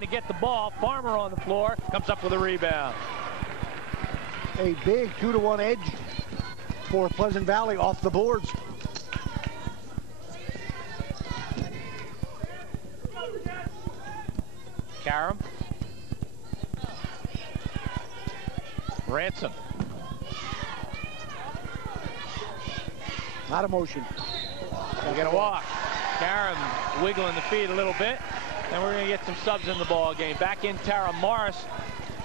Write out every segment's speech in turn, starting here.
To get the ball, Farmer on the floor, comes up with a rebound. A big 2-to-1 edge for Pleasant Valley off the boards. Karam. Ransom. Out of motion. We get a walk. Karam wiggling the feet a little bit. And we're going to get some subs in the ball game. Back in Tara Morris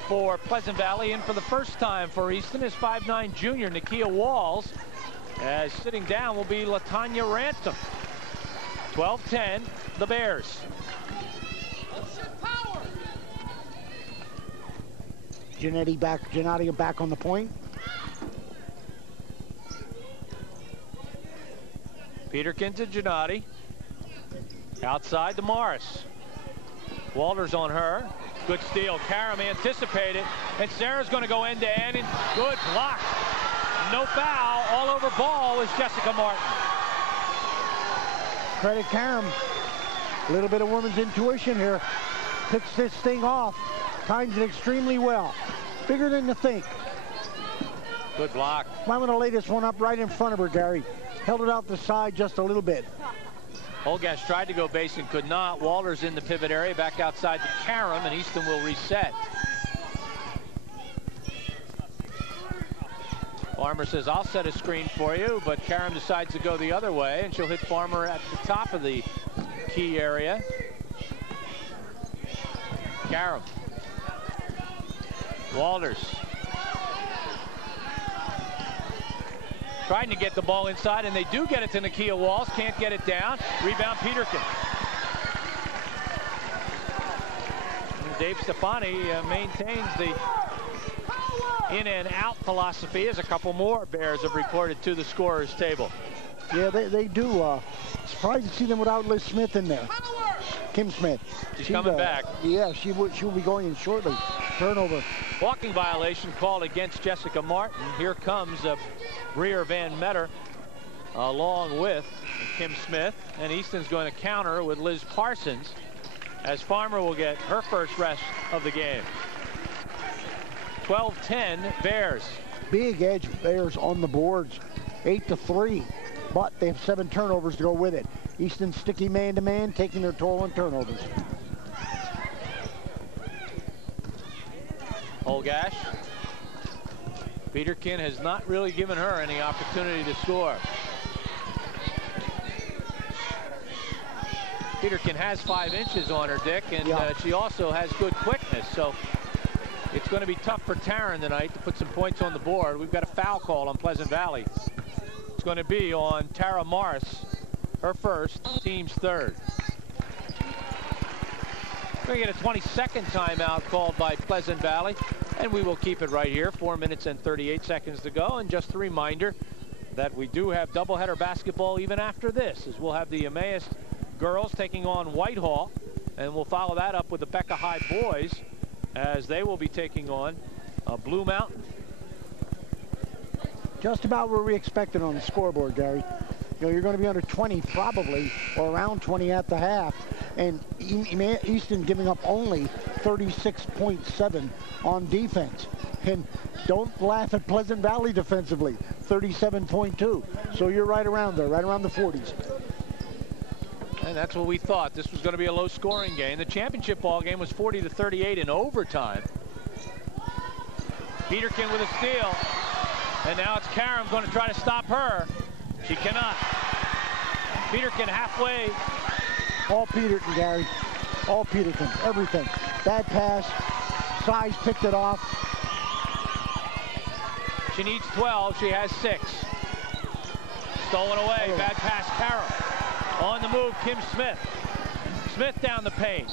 for Pleasant Valley. And for the first time for Easton is 5'9" junior Nakia Walls. As sitting down will be LaTanya Ransom. 12-10, the Bears. Gennady back on the point. Peterkin to Gennady. Outside to Morris. Walters on her. Good steal. Karam anticipated. And Sarah's going to go end-to-end. And good block. No foul. All over ball is Jessica Martin. Credit Karam. A little bit of women's intuition here. Picks this thing off. Times it extremely well. Bigger than you think. Good block. Might want to lay this one up right in front of her, Gary. Held it out the side just a little bit. Holgash tried to go base and could not. Walters in the pivot area, back outside to Karam, and Easton will reset. Farmer says, I'll set a screen for you, but Karam decides to go the other way, and she'll hit Farmer at the top of the key area. Karam. Walters. Trying to get the ball inside, and they do get it to Nakia Walls. Can't get it down. Rebound, Peterkin. And Dave Stefani maintains the in and out philosophy, as a couple more Bears have reported to the scorer's table. Yeah, they do. Surprised to see them without Liz Smith in there. Kim Smith. She's coming back. Yeah, she'll be going in shortly. Turnover. Walking violation called against Jessica Martin. Here comes Breer Van Metter along with Kim Smith. And Easton's going to counter with Liz Parsons, as Farmer will get her first rest of the game. 12-10 Bears. Big edge Bears on the boards. 8-3. But they have 7 turnovers to go with it. Easton sticky man-to-man, taking their toll on turnovers. Holgash. Peterkin has not really given her any opportunity to score. Peterkin has 5 inches on her, Dick, and she also has good quickness, so it's going to be tough for Taryn tonight to put some points on the board. We've got a foul call on Pleasant Valley. It's going to be on Tara Morris, her first, team's third. We're going to get a 22nd timeout called by Pleasant Valley, and we will keep it right here. 4 minutes and 38 seconds to go. And just a reminder that we do have doubleheader basketball even after this, as we'll have the Emmaus girls taking on Whitehall, and we'll follow that up with the Becca High boys, as they will be taking on Blue Mountain. Just about where we expected on the scoreboard, Gary. You know, you're going to be under 20 probably, or around 20 at the half. And Easton giving up only 36.7 on defense. And don't laugh at Pleasant Valley defensively, 37.2. So you're right around there, right around the 40s. And that's what we thought. This was going to be a low-scoring game. The championship ball game was 40-38 in overtime. Peterkin with a steal. And now it's Karam going to try to stop her. She cannot. Peterkin halfway. All Peterkin, Gary. All Peterkin. Everything. Bad pass. Size picked it off. She needs 12. She has 6. Stolen away. Bad pass, Karam. On the move, Kim Smith. Smith down the paint.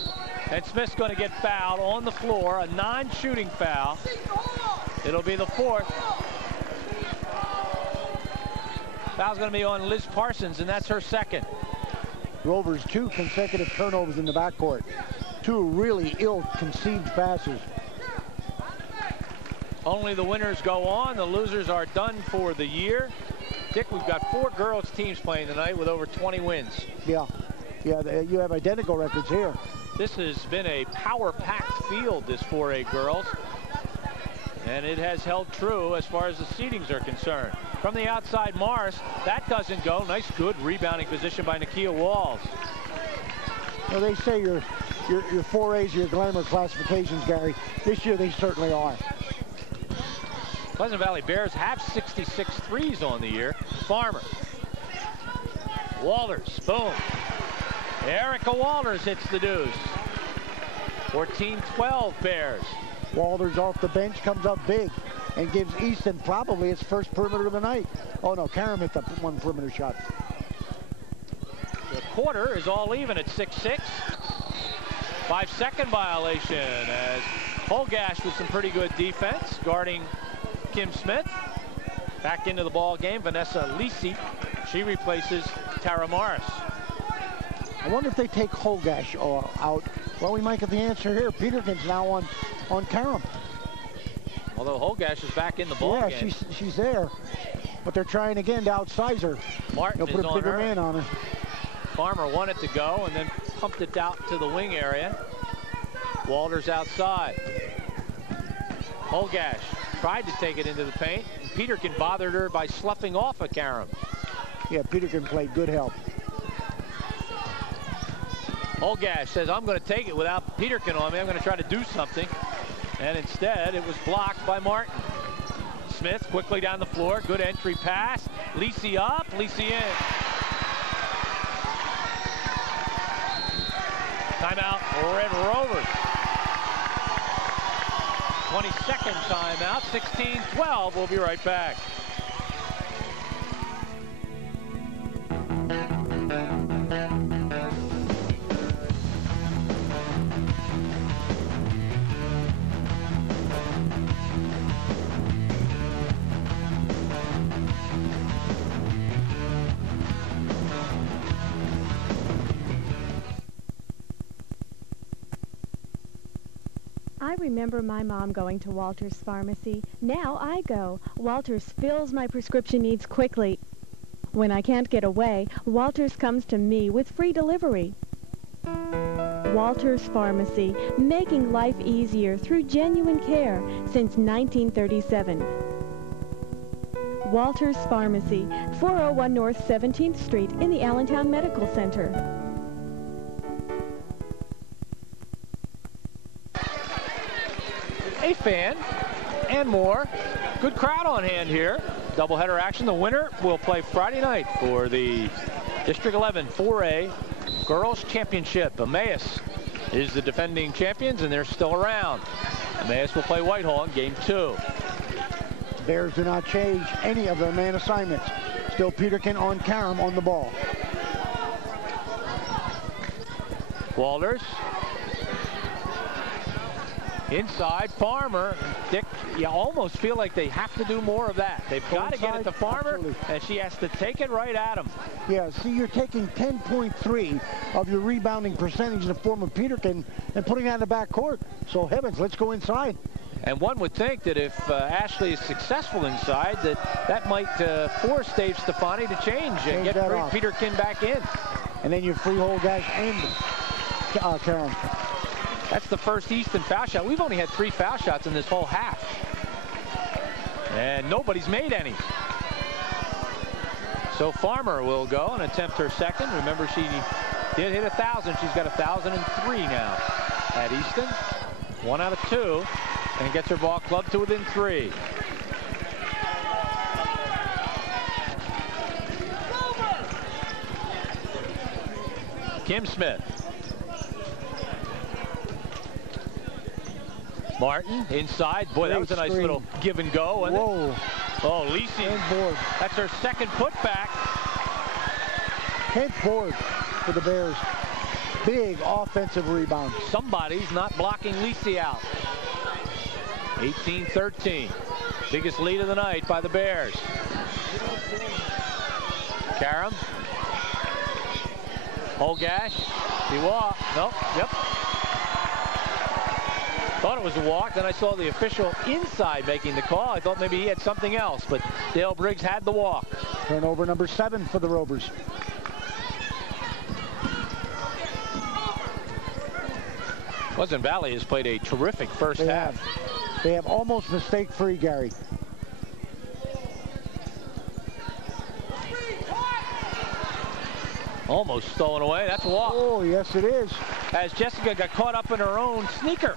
And Smith's going to get fouled on the floor. A non-shooting foul. It'll be the 4th. Foul's going to be on Liz Parsons, and that's her 2nd. Rovers 2 consecutive turnovers in the backcourt. 2 really ill-conceived passes. Only the winners go on. The losers are done for the year. Dick, we've got 4 girls teams playing tonight with over 20 wins. Yeah. Yeah, you have identical records here. This has been a power-packed field, this 4A girls. And it has held true as far as the seedings are concerned. From the outside, Morris, that doesn't go. Nice, good rebounding position by Nakia Walls. Well, they say your 4As are your glamour classifications, Gary. This year, they certainly are. Pleasant Valley Bears have 66 threes on the year. Farmer. Walters, boom. Erica Walters hits the deuce. 14-12 Bears. Walters off the bench, comes up big and gives Easton probably its first perimeter of the night. Oh no, Karam hit the one perimeter shot. The quarter is all even at 6-6. 5-second violation as Holgash with some pretty good defense guarding Kim Smith. Back into the ball game, Vanessa Lisi. She replaces Tara Morris. I wonder if they take Holgash out. Well, we might get the answer here. Peterkin's now on Karam. Although Holgash is back in the ball game. Yeah, she's there. But they're trying again to outsize her. Martin They'll put a bigger man on her. Farmer wanted to go and then pumped it out to the wing area. Walters outside. Holgash tried to take it into the paint. Peterkin bothered her by sloughing off a Karam. Yeah, Peterkin played good help. Holgash says, I'm going to take it without Peterkin on me. I'm going to try to do something. And instead, it was blocked by Martin. Smith quickly down the floor. Good entry pass. Lisi up, Lisi in. Timeout, Red Rovers. 22nd timeout, 16-12. We'll be right back. I remember my mom going to Walters Pharmacy. Now I go. Walters fills my prescription needs quickly. When I can't get away, Walters comes to me with free delivery. Walters Pharmacy, making life easier through genuine care since 1937. Walters Pharmacy, 401 North 17th Street in the Allentown Medical Center. A fan and more. Good crowd on hand here. Doubleheader action. The winner will play Friday night for the District 11 4A Girls Championship. Emmaus is the defending champions, and they're still around. Emmaus will play Whitehall in game 2. Bears do not change any of their man assignments. Still Peterkin on Karam on the ball. Walters. Inside, Farmer. Dick, you almost feel like they have to do more of that. They've got to get it to Farmer, and she has to take it right at him. Yeah, see, you're taking 10.3 of your rebounding percentage in the form of Peterkin and putting that in the backcourt. So, heavens, let's go inside. And one would think that if Ashley is successful inside, that might force Dave Stefani to change and get Peterkin back in. And then you free Holgash and Karam. That's the first Easton foul shot. We've only had 3 foul shots in this whole half. And nobody's made any. So Farmer will go and attempt her second. Remember, she did hit 1,000. She's got 1,003 now at Easton. 1 out of 2. And gets her ball clubbed to within 3. Kim Smith. Martin inside. Boy, that was a nice little give and go, wasn't it? Oh, Lisi. That's her second putback. 10th board for the Bears. Big offensive rebound. Somebody's not blocking Lisi out. 18-13. Biggest lead of the night by the Bears. Karam. Holgash. He walked. Nope. Yep. Thought it was a walk. Then I saw the official inside making the call. I thought maybe he had something else, but Dale Briggs had the walk. Turnover number 7 for the Rovers. Pleasant Valley has played a terrific first half. They have almost mistake-free, Gary. Almost stolen away. That's a walk. Oh, yes, it is. As Jessica got caught up in her own sneaker.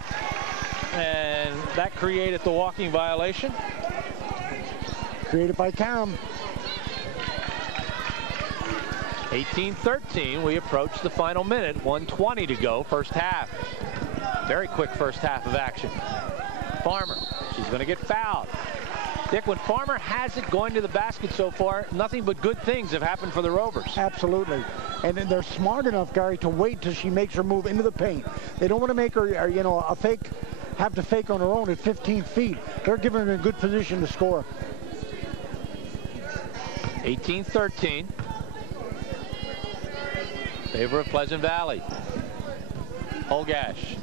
And that created the walking violation. Created by Karam. 18-13. We approach the final minute. 1:20 to go. First half. Very quick first half of action. Farmer. She's going to get fouled. Dick, when Farmer has it going to the basket so far, nothing but good things have happened for the Rovers. Absolutely. And then they're smart enough, Gary, to wait till she makes her move into the paint. They don't want to make her, you know, have to fake on her own at 15 feet. They're giving her a good position to score. 18-13. Favor of Pleasant Valley. Holgash.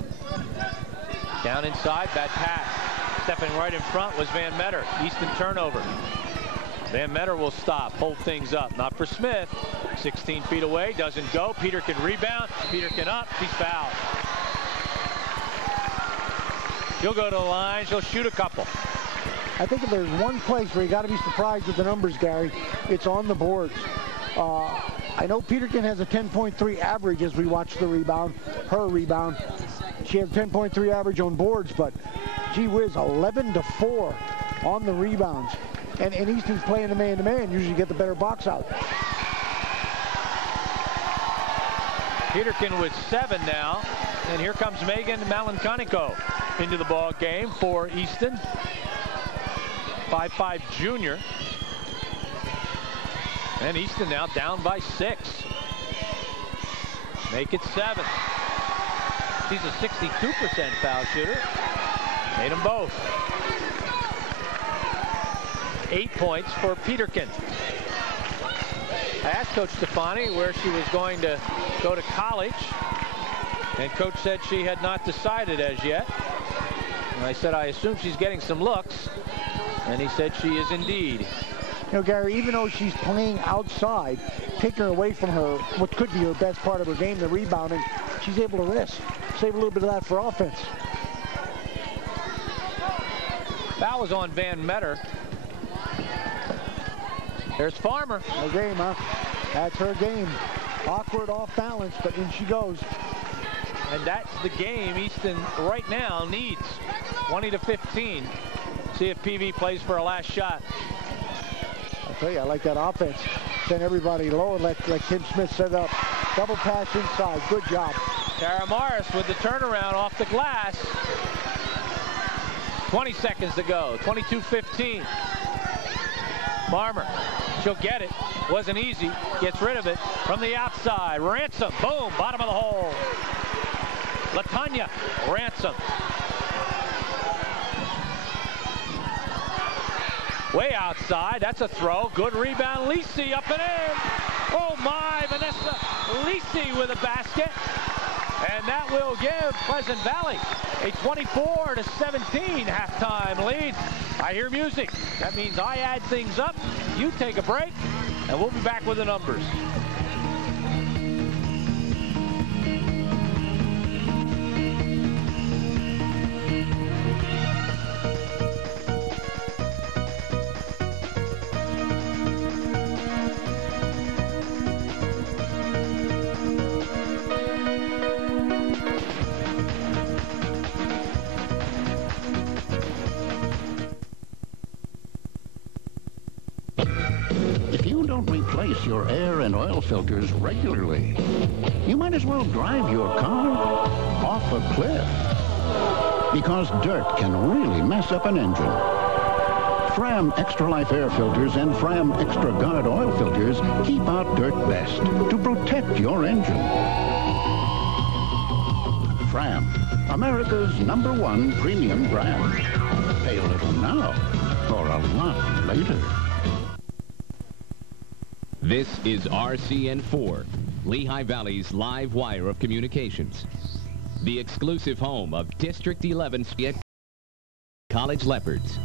Down inside, bad pass. Stepping right in front was Van Meter. Easton turnover. Van Meter will stop, hold things up. Not for Smith. 16 feet away, doesn't go. Peterkin rebound. Peterkin up, she's fouled. She'll go to the line, she'll shoot a couple. I think if there's one place where you got to be surprised with the numbers, Gary, it's on the boards. I know Peterkin has a 10.3 average as we watch the rebound, her rebound. She has 10.3 average on boards, but gee whiz, 11-4 on the rebounds. And Easton's playing the man-to-man, usually get the better box out. Peterkin with 7 now. And here comes Megan Malanconico into the ball game for Easton. 5'5" junior. And Easton now down by 6. Make it 7. She's a 62% foul shooter. Made them both. 8 points for Peterkin. I asked Coach Stefani where she was going to go to college. And Coach said she had not decided as yet. And I said, I assume she's getting some looks. And he said she is indeed. You know, Gary, even though she's playing outside, taking her away from her, what could be her best part of her game, the rebounding, she's able to rest. Save a little bit of that for offense. Foul was on Van Meter. There's Farmer. No game, huh? That's her game. Awkward, off balance, but in she goes. And that's the game Easton right now needs. 20-15. See if PV plays for a last shot. I'll tell you, I like that offense. Send everybody low and let Kim Smith set up. Double pass inside. Good job. Tara Morris with the turnaround off the glass. 20 seconds to go. 22-15. Farmer. She'll get it. Wasn't easy. Gets rid of it from the outside. Ransom. Boom. Bottom of the hole. LaTanya Ransom. Way outside. That's a throw. Good rebound. Lisi up and in. Oh my. Vanessa Lisi with a basket. And that will give Pleasant Valley a 24-17 halftime lead. I hear music. That means I add things up. You take a break, and we'll be back with the numbers. Replace your air and oil filters regularly. You might as well drive your car off a cliff, because dirt can really mess up an engine. Fram Extra Life air filters and Fram Extra Guard oil filters keep out dirt best to protect your engine. Fram, America's #1 premium brand. Pay a little now or a lot later. This is RCN4, Lehigh Valley's live wire of communications. The exclusive home of District 11 College Leopards.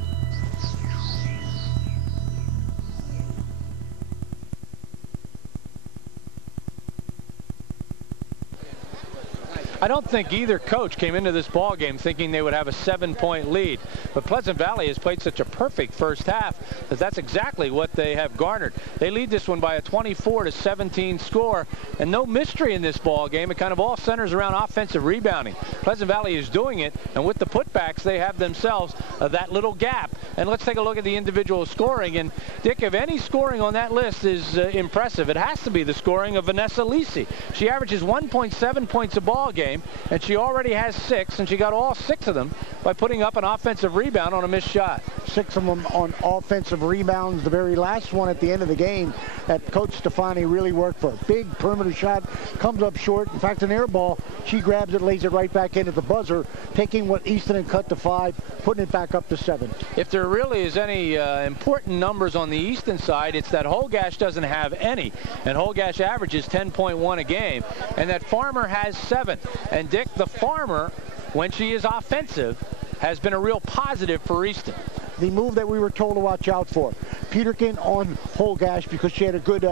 I don't think either coach came into this ball game thinking they would have a 7-point lead. But Pleasant Valley has played such a perfect first half that that's exactly what they have garnered. They lead this one by a 24-17 score, and no mystery in this ball game. It kind of all centers around offensive rebounding. Pleasant Valley is doing it, and with the putbacks, they have themselves that little gap. And let's take a look at the individual scoring. And Dick, if any scoring on that list is impressive, it has to be the scoring of Vanessa Lisi. She averages 1.7 points a ball game, and she already has 6, and she got all 6 of them by putting up an offensive rebound on a missed shot. 6 of them on offensive rebounds. The very last one at the end of the game that Coach Stefani really worked for. Big perimeter shot, comes up short. In fact, an air ball, she grabs it, lays it right back into the buzzer, taking what Easton had cut to 5, putting it back up to 7. If there really is any important numbers on the Easton side, it's that Holgash doesn't have any, and Holgash averages 10.1 a game, and that Farmer has 7. And Dick, the Farmer, when she is offensive, has been a real positive for Easton. The move that we were told to watch out for. Peterkin on Holgash because she had a good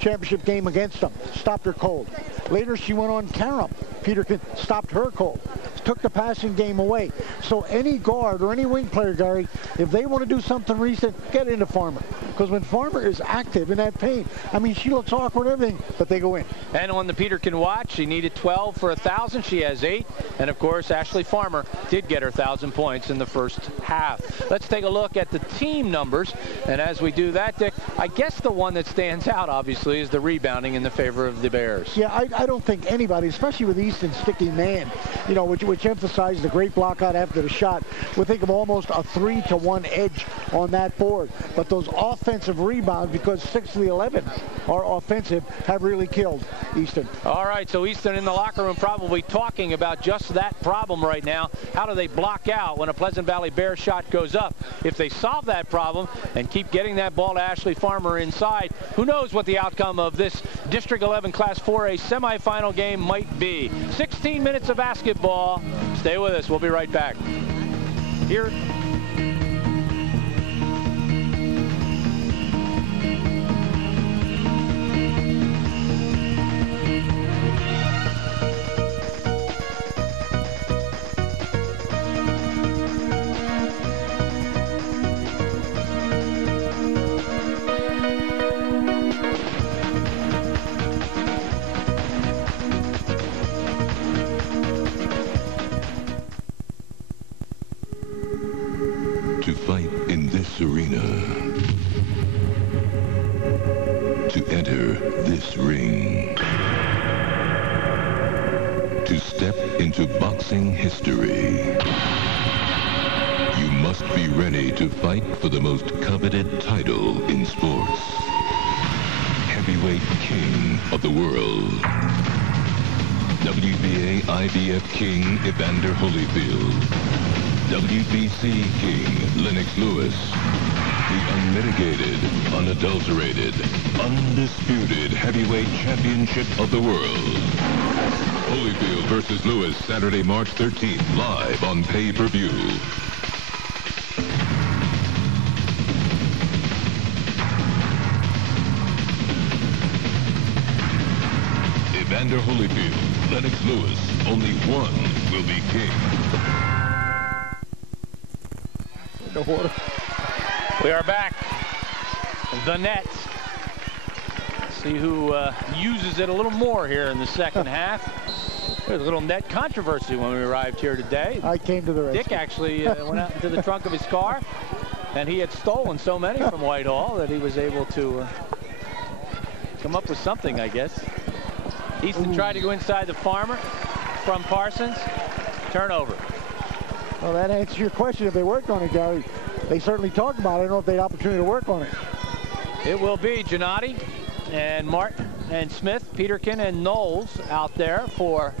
championship game against them. Stopped her cold. Later she went on Karam. Peterkin stopped her cold. Took the passing game away. So any guard or any wing player, Gary, if they want to do something recent, get into Farmer. Because when Farmer is active in that paint, I mean, she looks awkward and everything, but they go in. And on the Peterkin watch, she needed 12 for 1,000. She has 8. And of course, Ashley Farmer did get her 1,000 points in the first half. Let's take a look at the team numbers. And as we do that, Dick, I guess the one that stands out, obviously, is the rebounding in the favor of the Bears. Yeah, I don't think anybody, especially with Easton's sticky man, you know, which emphasizes the great block out after the shot, would think of almost a 3-to-1 edge on that board. But those offensive rebounds, because 6 of the 11 are offensive, have really killed Easton. All right, so Easton in the locker room probably talking about just that problem right now. How do they block out when a Pleasant Valley Bears shot goes up? If they solve that problem and keep getting that ball to Ashley Farmer inside, who knows what the outcome of this District 11 Class 4A semifinal game might be. 16 minutes of basketball. Stay with us. We'll be right back. Here. To fight in this arena, to enter this ring, to step into boxing history, you must be ready to fight for the most coveted title in sports. Heavyweight king of the world. WBA IBF king Evander Holyfield. WBC king Lennox Lewis. The unmitigated, unadulterated, undisputed heavyweight championship of the world. Holyfield versus Lewis, Saturday, March 13th, live on pay-per-view. Evander Holyfield, Lennox Lewis, only one will be king. We are back. The net. See who uses it a little more here in the second half. There's a little net controversy when we arrived here today. I came to the rescue. Dick actually went out into the trunk of his car, and he had stolen so many from Whitehall that he was able to come up with something, I guess. Easton tried to go inside the Farmer from Parsons. Turnover. Well, that answers your question. If they worked on it, Gary, they certainly talked about it. I don't know if they had opportunity to work on it. It will be Gennady and Martin and Smith, Peterkin and Knowles out there for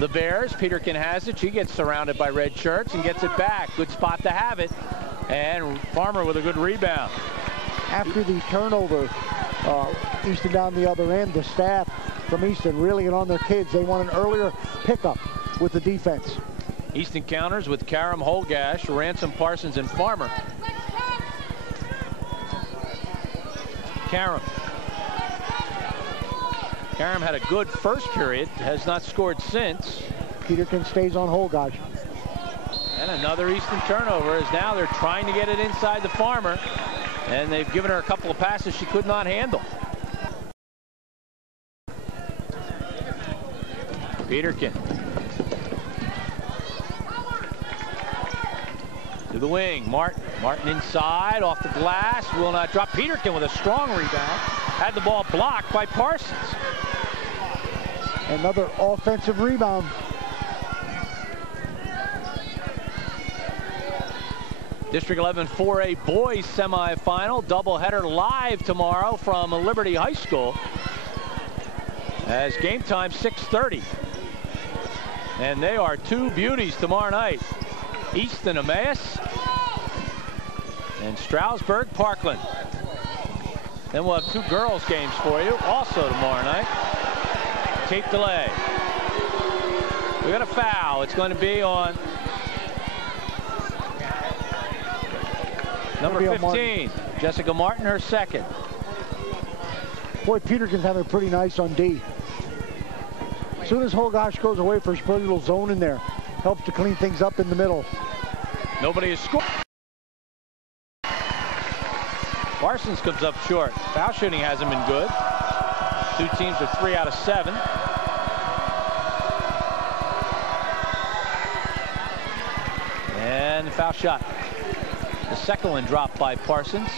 the Bears. Peterkin has it. She gets surrounded by red shirts and gets it back. Good spot to have it. And Farmer with a good rebound. After the turnover, Easton down the other end, the staff from Easton really get on their kids. They want an earlier pickup with the defense. Easton counters with Karam, Holgash, Ransom, Parsons, and Farmer. Karam. Karam had a good first period, has not scored since. Peterkin stays on Holgosh. And another Easton turnover, as now they're trying to get it inside the Farmer, and they've given her a couple of passes she could not handle. Peterkin to the wing. Martin inside, off the glass, will not drop. Peterkin with a strong rebound. Had the ball blocked by Parsons. Another offensive rebound. District 11 4A boys semifinal doubleheader live tomorrow from Liberty High School. As game time 6:30. And they are two beauties tomorrow night. Easton Emmaus and Stroudsburg Parkland. Then we'll have two girls games for you also tomorrow night. Tape delay. We got a foul. It's going to be on number 15, Jessica Martin, her second. Boy, Peterkin's having it pretty nice on D. As soon as Holgosh goes away for a little zone in there, helps to clean things up in the middle. Nobody has scored. Parsons comes up short. Foul shooting hasn't been good. Two teams are 3 out of 7. And the foul shot. The second one dropped by Parsons.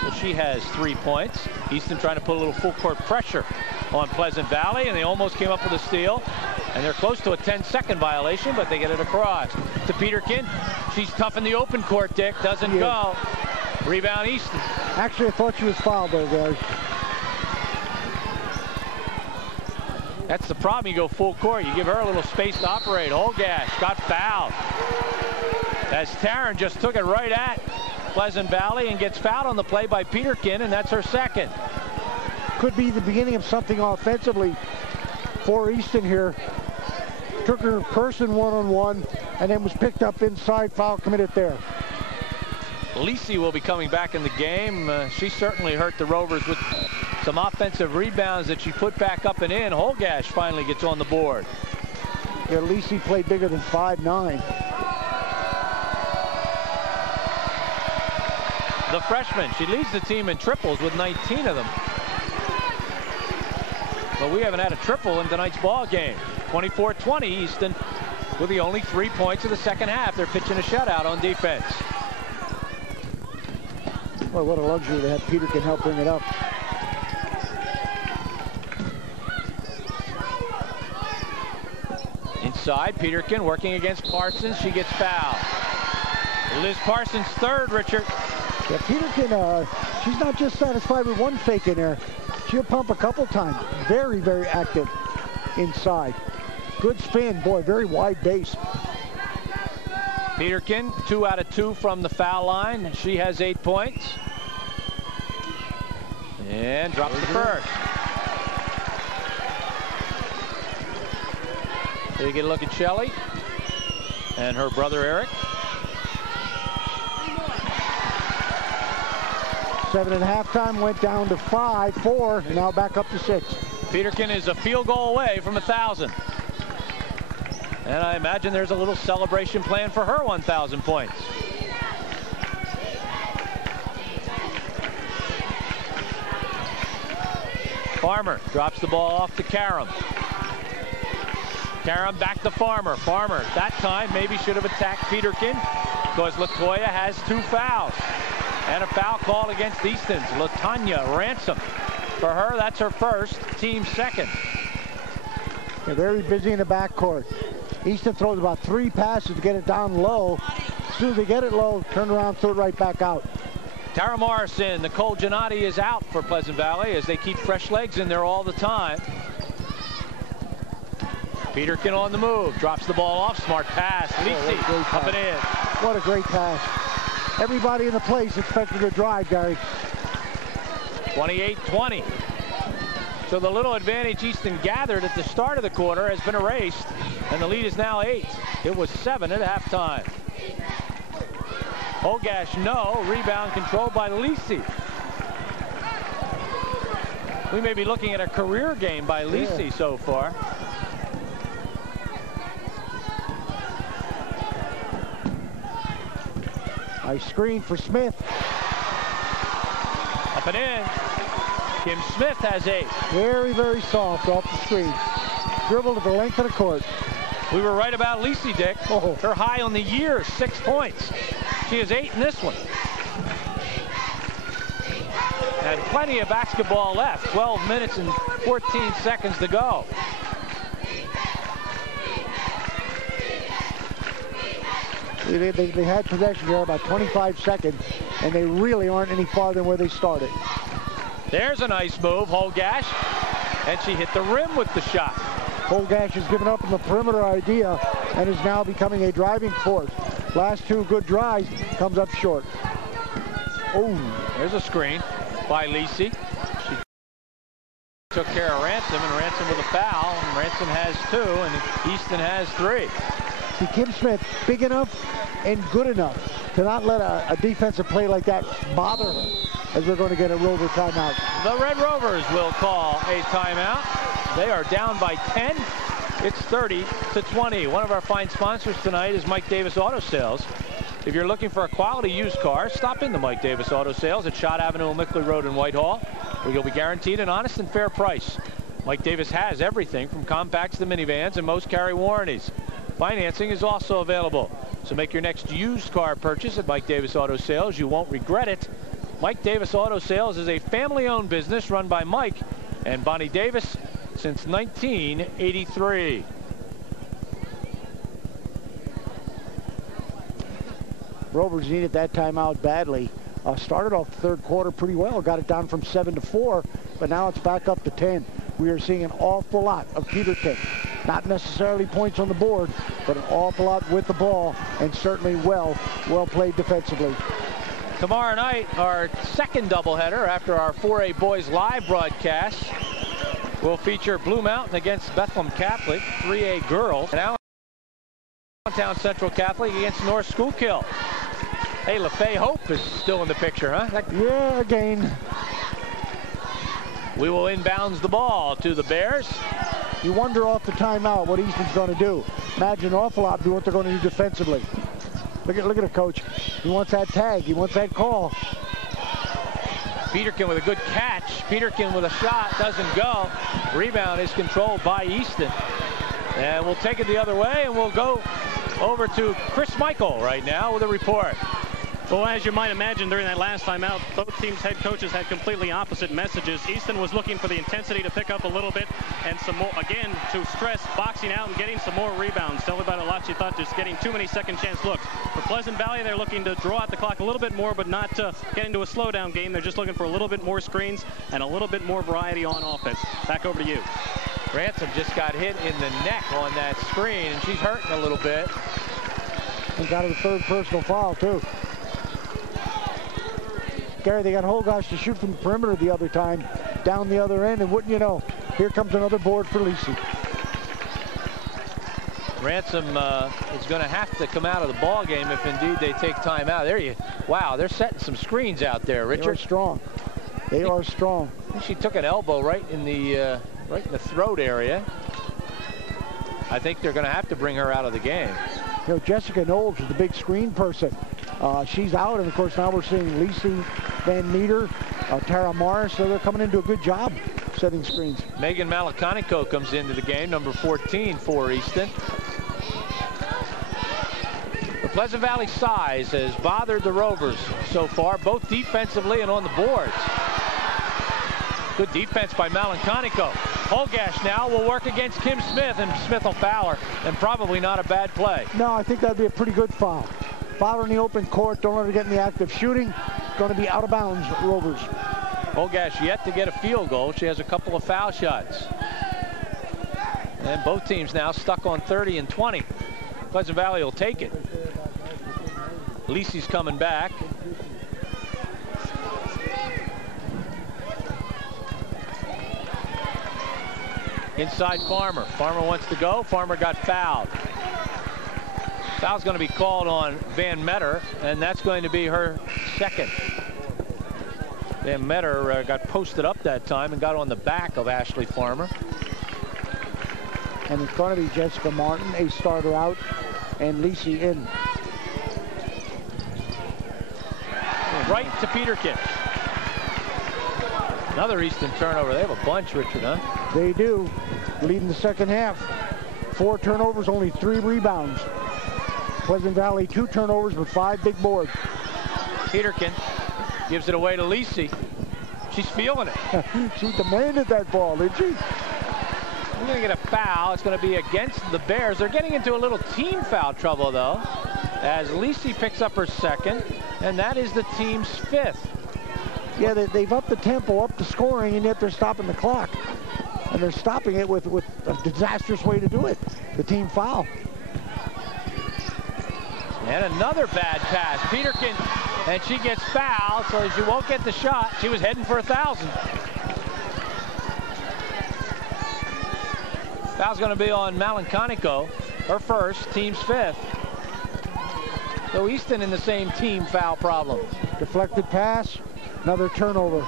So she has 3 points. Easton trying to put a little full court pressure on Pleasant Valley, and they almost came up with a steal. And they're close to a 10-second violation, but they get it across to Peterkin. She's tough in the open court, Dick. Doesn't go. Rebound Easton. Actually, I thought she was fouled there, guys. That's the problem. You go full court. You give her a little space to operate. Holgash got fouled. As Taryn just took it right at Pleasant Valley and gets fouled on the play by Peterkin, and that's her second. Could be the beginning of something offensively for Easton here. Took her person one-on-one and then was picked up inside. Foul committed there. Lisi will be coming back in the game. She certainly hurt the Rovers with some offensive rebounds that she put back up and in. Holgash finally gets on the board. Yeah, Lisi played bigger than 5'9". The freshman, she leads the team in triples with 19 of them. But we haven't had a triple in tonight's ball game. 24-20 Easton with the only 3 points of the second half. They're pitching a shutout on defense. Well, what a luxury to have Peterkin help bring it up. Inside, Peterkin working against Parsons. She gets fouled. Liz Parsons third, Richard. Yeah, Peterkin, she's not just satisfied with one fake in there. She'll pump a couple times. Very, very active inside. Good spin, boy, very wide base. Peterkin, 2 out of 2 from the foul line. She has 8 points. And drops the first. Here you get a look at Shelley and her brother Eric. 7 at halftime, went down to 5-4, and now back up to 6. Peterkin is a field goal away from 1,000. And I imagine there's a little celebration plan for her 1,000 points. Farmer drops the ball off to Karam. Karam back to Farmer. Farmer, that time, maybe should have attacked Peterkin because Latoya has 2 fouls. And a foul called against Easton's. Latanya Ransom. For her, that's her first, team second. They're very busy in the backcourt. Easton throws about 3 passes to get it down low. As soon as they get it low, turn around, throw it right back out. Tara Morrison, Nicole Giannotti is out for Pleasant Valley as they keep fresh legs in there all the time. Peterkin on the move, drops the ball off, smart pass. Lisi up and in. What a great pass. Everybody in the place expected to drive, Gary. 28-20. So the little advantage Easton gathered at the start of the quarter has been erased, and the lead is now 8. It was 7 at halftime. Holgash, no. Rebound controlled by Lisi. We may be looking at a career game by Lisi so far. Nice screen for Smith. Up and in. Kim Smith has 8. Very, very soft off the screen. Dribbled to the length of the court. We were right about Lisi, Dick. Oh. Her high on the year, 6 points. She has 8 in this one. And plenty of basketball left. 12 minutes and 14 seconds to go. They had possession here about 25 seconds, and they really aren't any farther than where they started. There's a nice move, Holgash, and she hit the rim with the shot. Holgash has given up on the perimeter idea and is now becoming a driving force. Last 2 good drives, comes up short. Oh, there's a screen by Lisi. She took care of Ransom, and Ransom with a foul. And Ransom has 2, and Easton has 3. See, Kim Smith, big enough and good enough to not let a defensive play like that bother her, as we're going to get a Rover timeout. The Red Rovers will call a timeout. They are down by 10. It's 30-20. One of our fine sponsors tonight is Mike Davis Auto Sales. If you're looking for a quality used car, stop into Mike Davis Auto Sales at Schott Avenue and Mickley Road in Whitehall, where you'll be guaranteed an honest and fair price. Mike Davis has everything from compacts to minivans, and most carry warranties. Financing is also available. So make your next used car purchase at Mike Davis Auto Sales. You won't regret it. Mike Davis Auto Sales is a family-owned business run by Mike and Bonnie Davis since 1983. Rovers needed that timeout badly. Started off the third quarter pretty well. Got it down from 7 to 4, but now it's back up to 10. We are seeing an awful lot of Peterkin. Not necessarily points on the board, but an awful lot with the ball, and certainly well played defensively. Tomorrow night, our second doubleheader after our 4A Boys live broadcast will feature Blue Mountain against Bethlehem Catholic, 3A girls, and Allentown Central Catholic against North Schuylkill. Hey, LaFay Hope is still in the picture, huh? Yeah, again. We will inbounds the ball to the Bears. You wonder off the timeout what Easton's going to do. Imagine an awful lot of what they're going to do defensively. Look at it, coach. He wants that tag. He wants that call. Peterkin with a good catch. Peterkin with a shot. Doesn't go. Rebound is controlled by Easton. And we'll take it the other way, and we'll go over to Chris Michael right now with a report. Well, as you might imagine, during that last timeout, both teams' head coaches had completely opposite messages. Easton was looking for the intensity to pick up a little bit and some more, again, to stress boxing out and getting some more rebounds. Tell me about a lot. She thought just getting too many second chance looks. For Pleasant Valley, they're looking to draw out the clock a little bit more, but not get into a slowdown game. They're just looking for a little bit more screens and a little bit more variety on offense. Back over to you. Ransom just got hit in the neck on that screen, and she's hurting a little bit. And got her third personal foul, too. Gary, they got Holgash to shoot from the perimeter the other time, down the other end, and wouldn't you know, here comes another board for Lisi. Ransom is going to have to come out of the ball game if indeed they take time out. Wow, they're setting some screens out there, Richard. They are strong. They are strong. She took an elbow right in the throat area. I think they're going to have to bring her out of the game. You know, Jessica Knowles is the big screen person. She's out, and of course now we're seeing Lisi Van Meter, Tara Morris, so they're coming into a good job setting screens. Megan Malaconico comes into the game, number 14 for Easton. The Pleasant Valley size has bothered the Rovers so far, both defensively and on the boards. Good defense by Malaconico. Holgash now will work against Kim Smith, and Smith will foul her, and probably not a bad play. No, I think that'd be a pretty good foul. Foul in the open court, don't let her get in the act of shooting. Going to be out of bounds, Rovers. Holgash yet to get a field goal. She has a couple of foul shots. And both teams now stuck on 30 and 20. Pleasant Valley will take it. Lisi's coming back. Inside Farmer. Farmer wants to go. Farmer got fouled. Foul's going to be called on Van Meter, and that's going to be her second. Van Meter got posted up that time and got on the back of Ashley Farmer. And it's going to be Jessica Martin, a starter out, and Lisi in. Right to Peterkin. Another Easton turnover. They have a bunch, Richard, huh? They do. Leading the second half. 4 turnovers, only 3 rebounds. Pleasant Valley 2 turnovers with 5 big boards. Peterkin gives it away to Lisi. She's feeling it. She demanded that ball, didn't she? We're going to get a foul. It's going to be against the Bears. They're getting into a little team foul trouble, though, as Lisi picks up her second, and that is the team's 5th. Yeah, they've upped the tempo, upped the scoring, and yet they're stopping the clock. And they're stopping it with a disastrous way to do it, the team foul. And another bad pass. Peterkin, and she gets fouled, so she won't get the shot. She was heading for 1,000. Foul's going to be on Malinconico, her first, team's 5th. So Easton in the same team foul problem. Deflected pass, another turnover.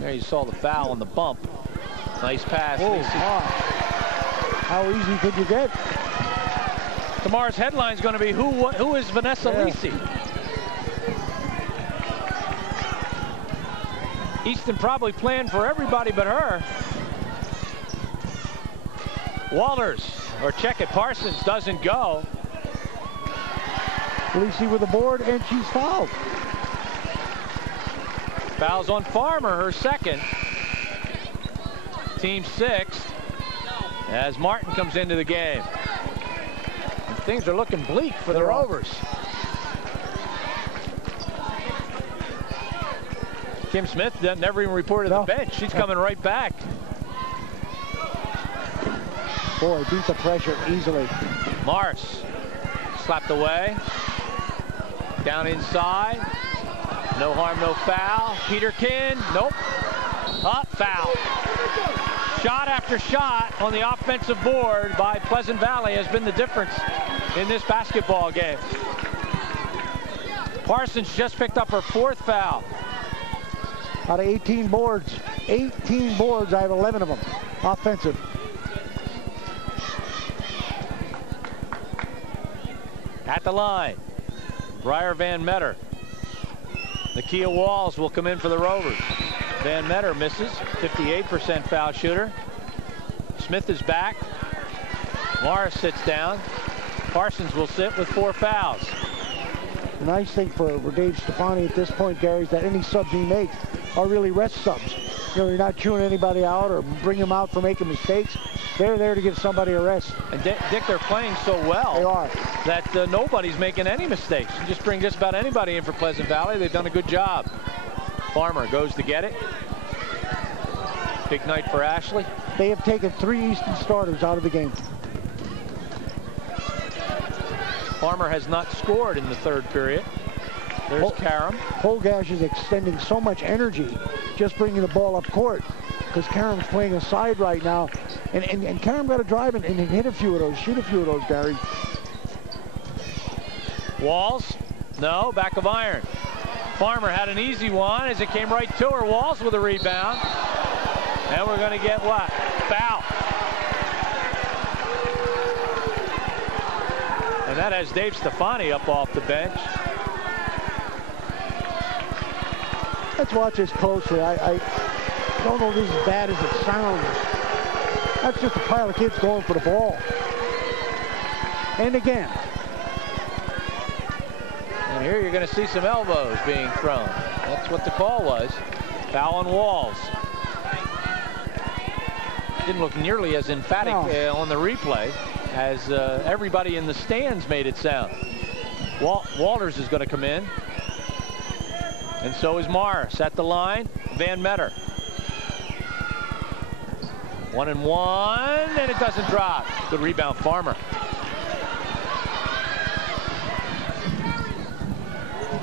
There you saw the foul on the bump. Nice pass. Oh, how easy could you get? Tomorrow's headline is going to be who is Vanessa Lisi? Easton probably planned for everybody but her. Walters, or check it, Parsons doesn't go. Lisi with the board, and she's fouled. Fouls on Farmer, her second. Team 6th, as Martin comes into the game. And things are looking bleak for the Rovers. Kim Smith never even reported the bench. She's coming right back. Boy, beat the pressure easily. Morris slapped away. Down inside. No harm, no foul. Peterkin, nope. Up, foul. Shot after shot on the offensive board by Pleasant Valley has been the difference in this basketball game. Parsons just picked up her 4th foul. Out of 18 boards, I have 11 of them offensive. At the line, Briar Van Meter. Nakia Walls will come in for the Rovers. Van Meter misses, 58% foul shooter. Smith is back. Morris sits down. Parsons will sit with 4 fouls. The nice thing for Dave Stefani at this point, Gary, is that any subs he makes are really rest subs. You know, you're not chewing anybody out or bring them out for making mistakes. They're there to give somebody a rest. And Dick, they're playing so well they are. That nobody's making any mistakes. You just bring just about anybody in for Pleasant Valley. They've done a good job. Farmer goes to get it. Big night for Ashley. They have taken 3 Easton starters out of the game. Farmer has not scored in the 3rd period. There's Karam. Holgash is extending so much energy just bringing the ball up court because Karam's playing a side right now. And Karam got to drive and hit a few of those, shoot a few of those, Gary. Walls, no, back of iron. Farmer had an easy one as it came right to her. Walls with a rebound. And we're going to get what? Foul. And that has Dave Stefani up off the bench. Let's watch this closely. I don't know if this is as bad as it sounds. That's just a pile of kids going for the ball. And again. And here you're going to see some elbows being thrown. That's what the call was. Foul on Walls. Didn't look nearly as emphatic on the replay as everybody in the stands made it sound. Walters is going to come in. And so is Morris at the line. Van Meter. 1 and 1, and it doesn't drop. Good rebound, Farmer.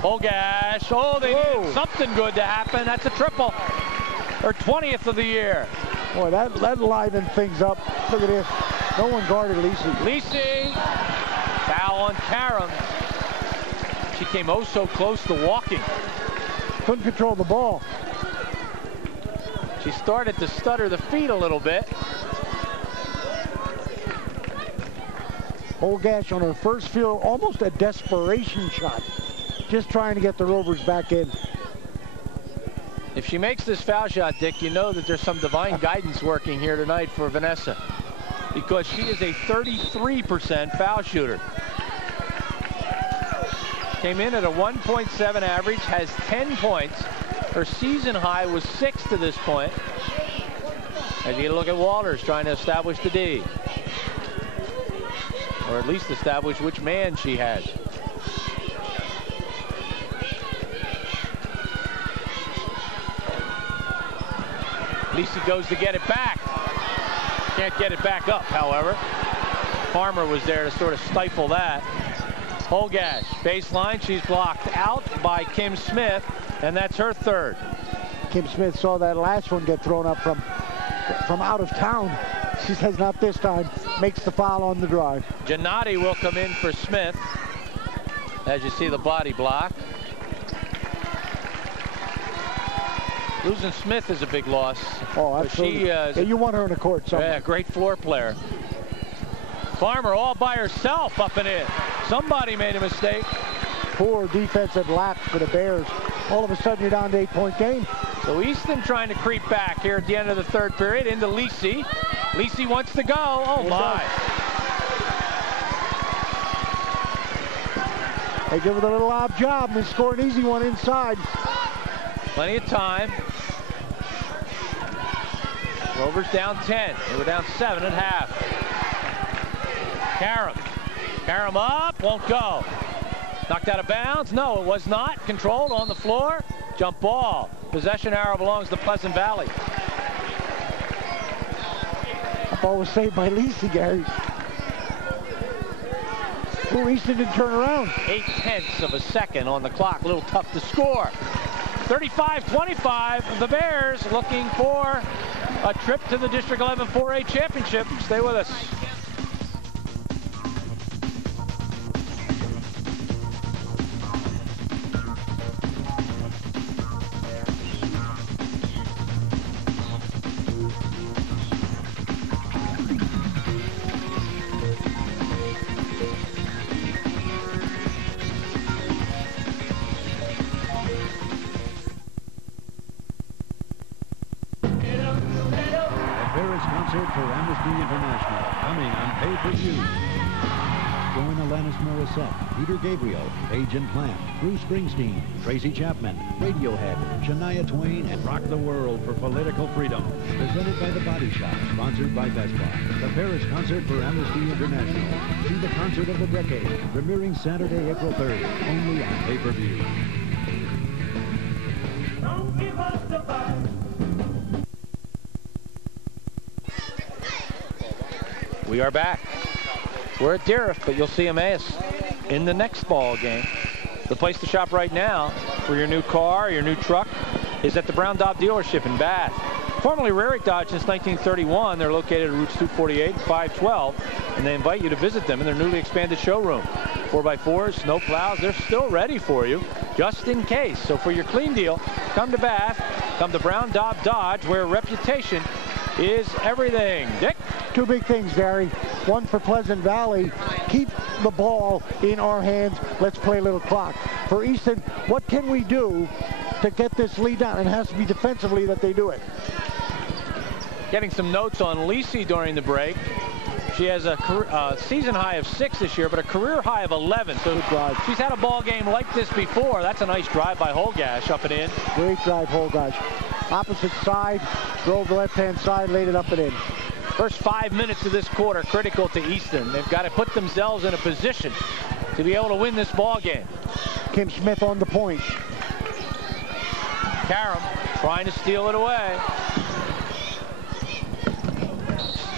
Holgash. Oh, they need something good to happen. That's a triple. Her 20th of the year. Boy, that livened things up. Look at this. No one guarded Lisi. Lisi. Foul on Karam. She came oh so close to walking. couldn't control the ball. She started to stutter the feet a little bit. Holgash on her first field, almost a desperation shot. Just trying to get the Rovers back in. If she makes this foul shot, Dick, you know that there's some divine guidance working here tonight for Vanessa, because she is a 33% foul shooter. Came in at a 1.7 average, has 10 points. Her season high was 6 to this point. As you look at Walters trying to establish the D, or at least establish which man she has. Lisi goes to get it back. Can't get it back up, however. Farmer was there to sort of stifle that. Holgash, baseline. She's blocked out by Kim Smith, and that's her third. Kim Smith saw that last one get thrown up from out of town. She says not this time. Makes the foul on the drive. Gennady will come in for Smith. As you see the body block. Losing Smith is a big loss. Oh, absolutely. Yeah, you want her in the court somewhere. Yeah, great floor player. Farmer all by herself up and in. Somebody made a mistake. Poor defensive lapse for the Bears. All of a sudden you're down to 8-point game. So Easton trying to creep back here at the end of the third period into Lisi. Lisi wants to go. Oh my. They give her the little odd job and score an easy one inside. Plenty of time. Rovers down 10. They were down 7 at half. Karam up, won't go. Knocked out of bounds. No, it was not. Controlled on the floor. Jump ball. Possession arrow belongs to Pleasant Valley. That ball was saved by Lisi, Gary. Ooh, Easton didn't turn around. 0.8 of a second on the clock. A little tough to score. 35-25. The Bears looking for a trip to the District 11 4A championship. Stay with us. Concert for Amnesty International, coming on pay-per-view. Join Alanis Morissette, Peter Gabriel, Page and Plant, Bruce Springsteen, Tracy Chapman, Radiohead, Shania Twain, and Rock the World for Political Freedom. Presented by The Body Shop, sponsored by Best Buy. The Paris Concert for Amnesty International. See the concert of the decade, premiering Saturday, April 3rd, only on pay-per-view. Don't give us the fight. We are back. We're at Deereth, but you'll see Emmaus in the next ball game. The place to shop right now for your new car, your new truck, is at the Brown Daub dealership in Bath. Formerly Rarick Dodge since 1931, they're located at routes 248 and 512, and they invite you to visit them in their newly expanded showroom. 4x4s, snow plows, they're still ready for you, just in case. So for your clean deal, come to Bath, come to Brown Daub Dodge, where reputation is everything. Dick? Two big things, Gary. One for Pleasant Valley. Keep the ball in our hands. Let's play a little clock. For Easton, what can we do to get this lead down? It has to be defensively that they do it. Getting some notes on Lisi during the break. She has a season high of 6 this year, but a career high of 11. So she's had a ball game like this before. That's a nice drive by Holgash up and in. Great drive, Holgash. Opposite side, drove the left-hand side, laid it up and in. First 5 minutes of this quarter critical to Easton. They've got to put themselves in a position to be able to win this ball game. Kim Smith on the point. Karam trying to steal it away.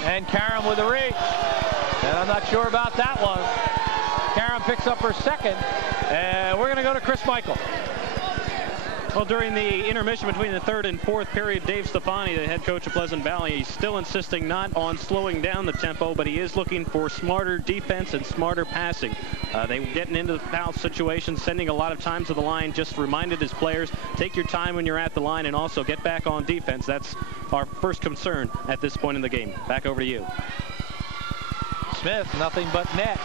And Karam with a reach. And I'm not sure about that one. Karam picks up her second. And we're going to go to Chris Michael. Well, during the intermission between the third and fourth period, Dave Stefani, the head coach of Pleasant Valley, he's still insisting not on slowing down the tempo, but he is looking for smarter defense and smarter passing. They were getting into the foul situations, sending a lot of time to the line, just reminded his players, take your time when you're at the line and also get back on defense. That's our first concern at this point in the game. Back over to you. Smith, nothing but net.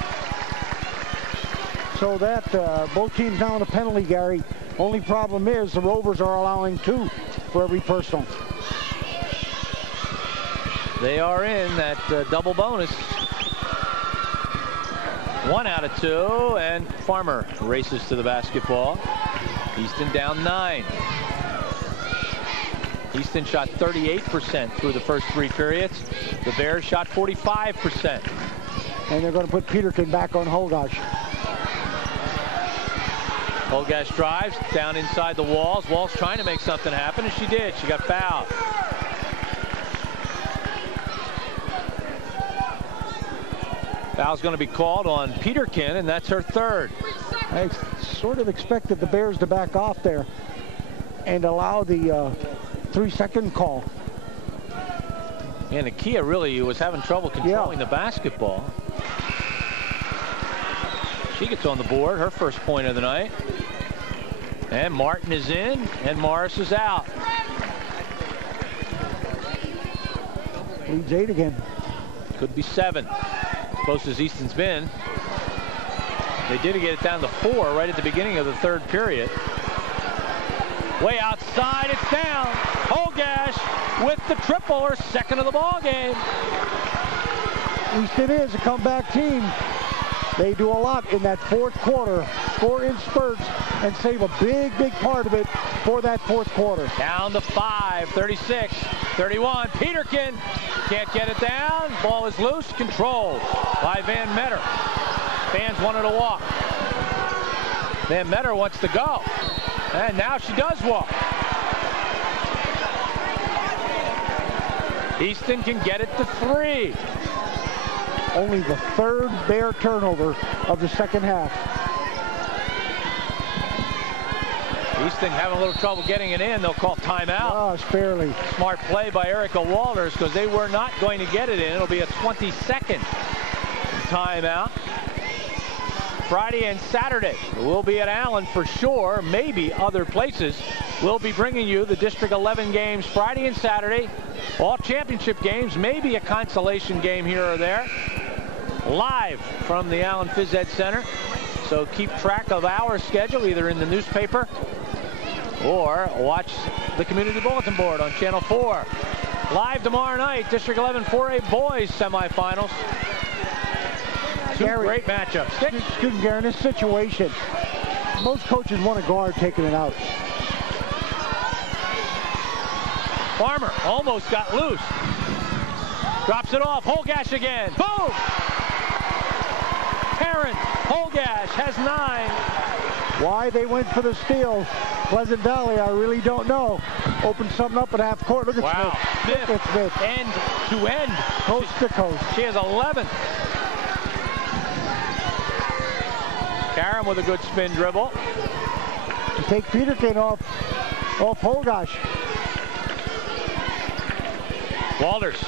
So that both teams now in a penalty, Gary. Only problem is the Rovers are allowing 2 for every personal. They are in that double bonus. 1 out of 2, and Farmer races to the basketball. Easton down 9. Easton shot 38% through the first 3 periods. The Bears shot 45%. And they're going to put Peterkin back on Holgash. Holgash drives down inside the walls. Walls trying to make something happen, and she did. She got fouled. Foul's going to be called on Peterkin, and that's her 3rd. I sort of expected the Bears to back off there and allow the 3-second call. And Nakia really was having trouble controlling the basketball. She gets on the board, her first point of the night. And Martin is in, and Morris is out. Leads 8 again. Could be 7. Close as Easton's been. They did get it down to 4 right at the beginning of the 3rd period. Way outside, it's down. Holgash with the triple, her 2nd of the ball game. Easton is a comeback team. They do a lot in that 4th quarter, score in spurts, and save a big part of it for that 4th quarter. Down to 5, 36, 31. Peterkin can't get it down. Ball is loose, controlled by Van Metter. Fans wanted to walk. Van Metter wants to go. And now she does walk. Easton can get it to 3. Only the 3rd Bear turnover of the 2nd half. Easton having a little trouble getting it in. They'll call timeout. Oh, barely. Smart play by Erica Walters, because they were not going to get it in. It'll be a 22nd timeout. Friday and Saturday we'll be at Allen for sure. Maybe other places. We'll be bringing you the District 11 games Friday and Saturday. All championship games, maybe a consolation game here or there. Live from the Allen Phys Ed Center. So keep track of our schedule either in the newspaper or watch the community bulletin board on Channel 4. Live tomorrow night, District 11 4A boys semifinals. 2 great matchups. Excuse me, Gary, in this situation, most coaches want a guard taking it out. Farmer almost got loose. Drops it off. Holgash again. Boom! Tarrant, Holgash has 9. Why they went for the steal, Pleasant Valley, I really don't know. Opened something up at half court. Look at wow. Smith. Look at Smith. End to end. Coast to coast. She has 11. Karen with a good spin dribble. To take Peterkin off Holgash. Walters.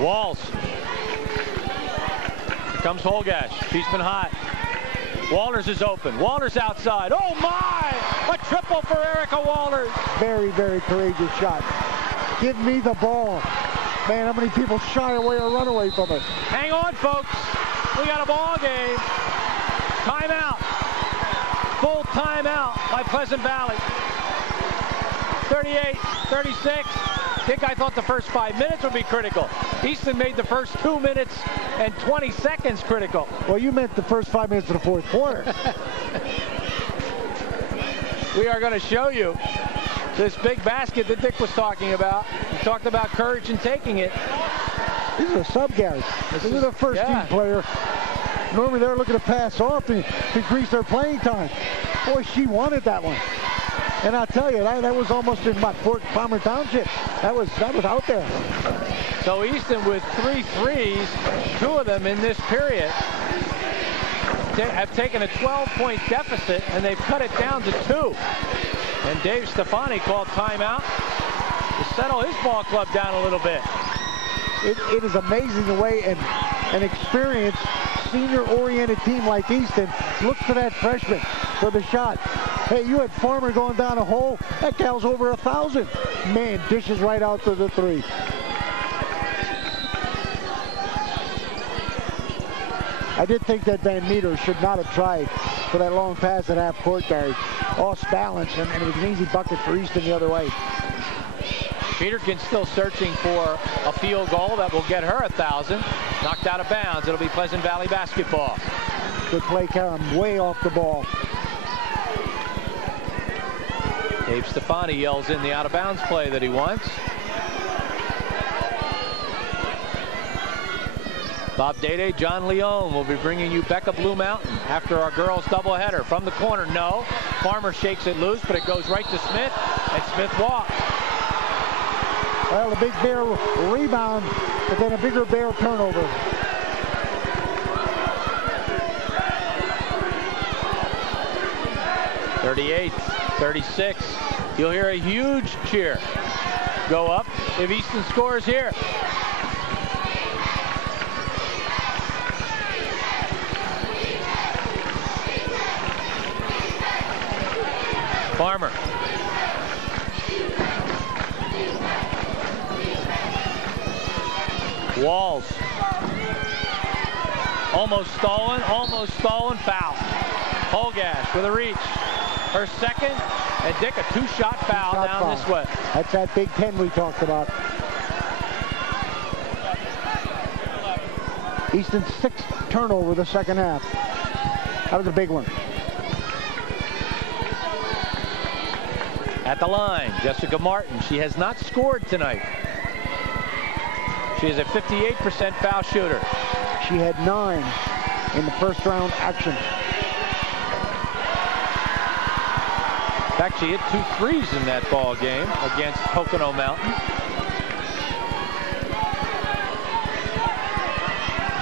Walls. Here comes Holgash. She's been hot. Walters is open. Walters outside. Oh my! A triple for Erica Walters. Very courageous shot. Give me the ball. Man, how many people shy away or run away from it? Hang on, folks. We got a ball game. Timeout. Full timeout by Pleasant Valley. 38-36. I thought the first 5 minutes would be critical. Easton made the first 2 minutes and 20 seconds critical. Well, you meant the first 5 minutes of the 4th quarter. We are going to show you this big basket that Dick was talking about. He talked about courage in taking it. This is a sub, Gary. This is a first-team player. Normally they're looking to pass off to increase their playing time. Boy, she wanted that one. And I'll tell you, that was almost in Fort Palmer Township. That was out there. So Easton with 3 threes, 2 of them in this period. have taken a 12-point deficit, and they've cut it down to 2. And Dave Stefani called timeout to settle his ball club down a little bit. It is amazing the way an experienced, senior-oriented team like Easton looks to that freshman for the shot. Hey, you had Farmer going down a hole. That gal's over 1,000. Man, dishes right out to the 3. I did think that Van Meter should not have tried for that long pass at half court, Gary. Off balance, and it was an easy bucket for Easton the other way. Peterkin's still searching for a field goal that will get her 1,000. Knocked out of bounds. It'll be Pleasant Valley basketball. Good play, Karam, way off the ball. Dave Stefani yells in the out-of-bounds play that he wants. Bob Dede, John Leone will be bringing you Becca Blue Mountain after our girls doubleheader. From the corner, no. Farmer shakes it loose, but it goes right to Smith, and Smith walks. Well, a big Bear rebound, but then a bigger Bear turnover. .38, 36. You'll hear a huge cheer go up if Easton scores here. Farmer. Walls. Almost stolen, foul. Holgash with a reach. Her second, and Dick, a two-shot foul down this way. That's that Big Ten we talked about. Easton's 6th turnover the second half. That was a big one. At the line, Jessica Martin. She has not scored tonight. She is a 58% foul shooter. She had 9 in the first round action. In fact, she hit 2 threes in that ball game against Pocono Mountain.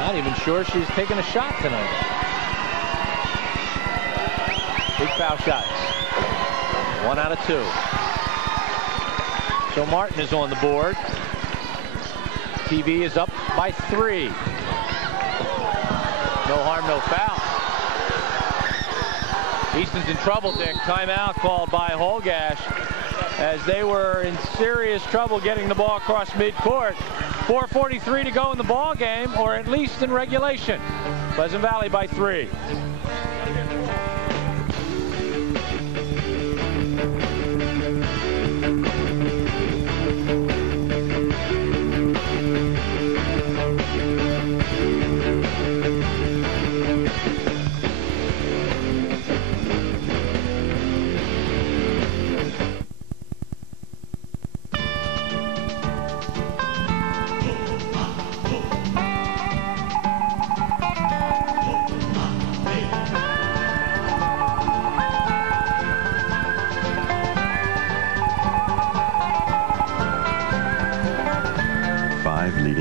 Not even sure she's taken a shot tonight. Big foul shots. 1 out of 2. So Martin is on the board. TV is up by 3. No harm, no foul. Easton's in trouble, Dick. Timeout called by Holgash as they were in serious trouble getting the ball across midcourt. 4:43 to go in the ball game, or at least in regulation. Pleasant Valley by 3.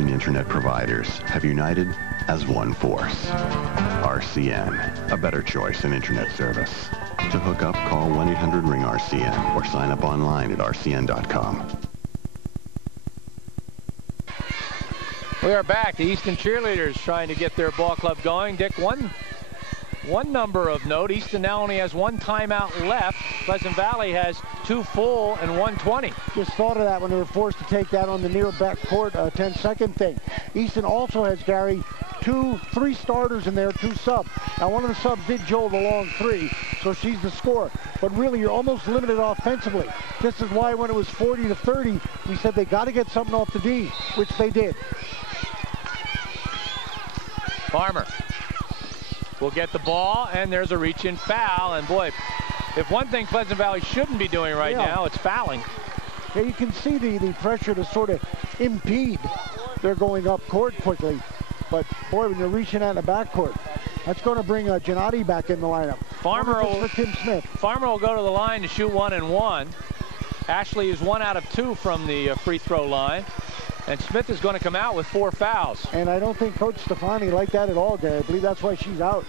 Internet providers have united as one force. RCN, a better choice in internet service. To hook up, call 1-800-RING-RCN or sign up online at rcn.com. We are back. The Easton cheerleaders trying to get their ball club going. Dick, one number of note. Easton now only has 1 timeout left. Pleasant Valley has 2 full and 1:20. Just thought of that when they were forced to take that on the near backcourt 10-second thing. Easton also has, Gary, 3 starters in there, 2 subs. Now, one of the subs did Joel the long 3, so she's the scorer. But really, you're almost limited offensively. This is why when it was 40-30, we said they got to get something off the D, which they did. Farmer will get the ball, and there's a reach-in foul. And boy, if one thing Pleasant Valley shouldn't be doing right now, it's fouling. Yeah, you can see the pressure to sort of impede their going up court quickly. But boy, when you're reaching out in the backcourt, that's going to bring Gennady back in the lineup. Farmer for Tim Smith. Farmer will go to the line to shoot 1 and 1. Ashley is 1 out of 2 from the free throw line. And Smith is going to come out with 4 fouls. And I don't think Coach Stefani liked that at all, Gary. I believe that's why she's out.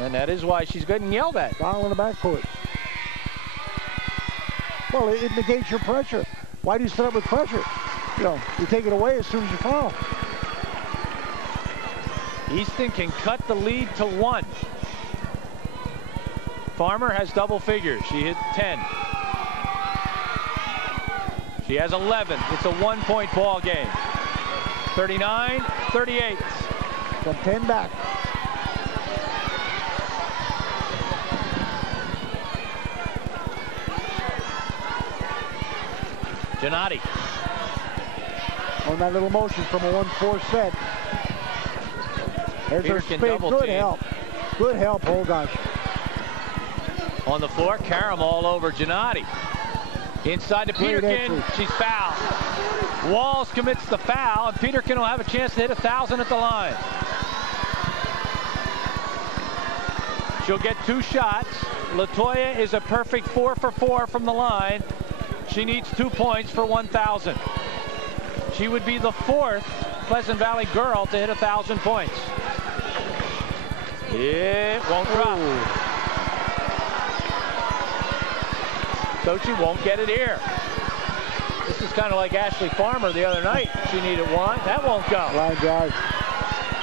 And that is why she's getting yelled at. Foul in the backcourt. Well, it negates your pressure. Why do you set up with pressure? You know, you take it away as soon as you foul. Easton can cut the lead to 1. Farmer has double figures. She hit 10. She has 11. It's a 1-point ball game. 39-38. From 10 back. Gennady. On that little motion from a 1-4 set. There's her spin. Good help. Good help, Holgash. On the floor, Karam all over Gennady. Inside to Peterkin. She's fouled. Walls commits the foul, and Peterkin will have a chance to hit 1,000 at the line. She'll get 2 shots. Latoya is a perfect 4 for 4 from the line. She needs 2 points for 1,000. She would be the 4th Pleasant Valley girl to hit 1,000 points. It won't drop. So she won't get it here. This is kind of like Ashley Farmer the other night. She needed 1. That won't go. Line drive.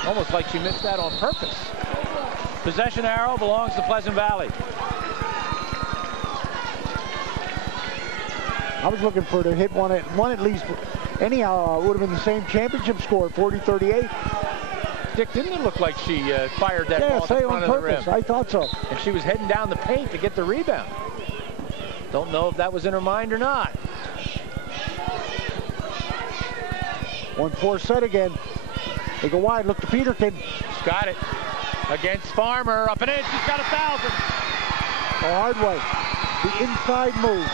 Almost like she missed that on purpose. Possession arrow belongs to Pleasant Valley. I was looking for her to hit one at least. Anyhow, would have been the same championship score, 40-38. Dick, didn't it look like she fired that ball in front of the rim? I thought so. And she was heading down the paint to get the rebound. Don't know if that was in her mind or not. 1-4 set again. They go wide. Look to Peterkin. She's got it. Against Farmer. Up and in. She's got 1,000. The hard way. The inside move.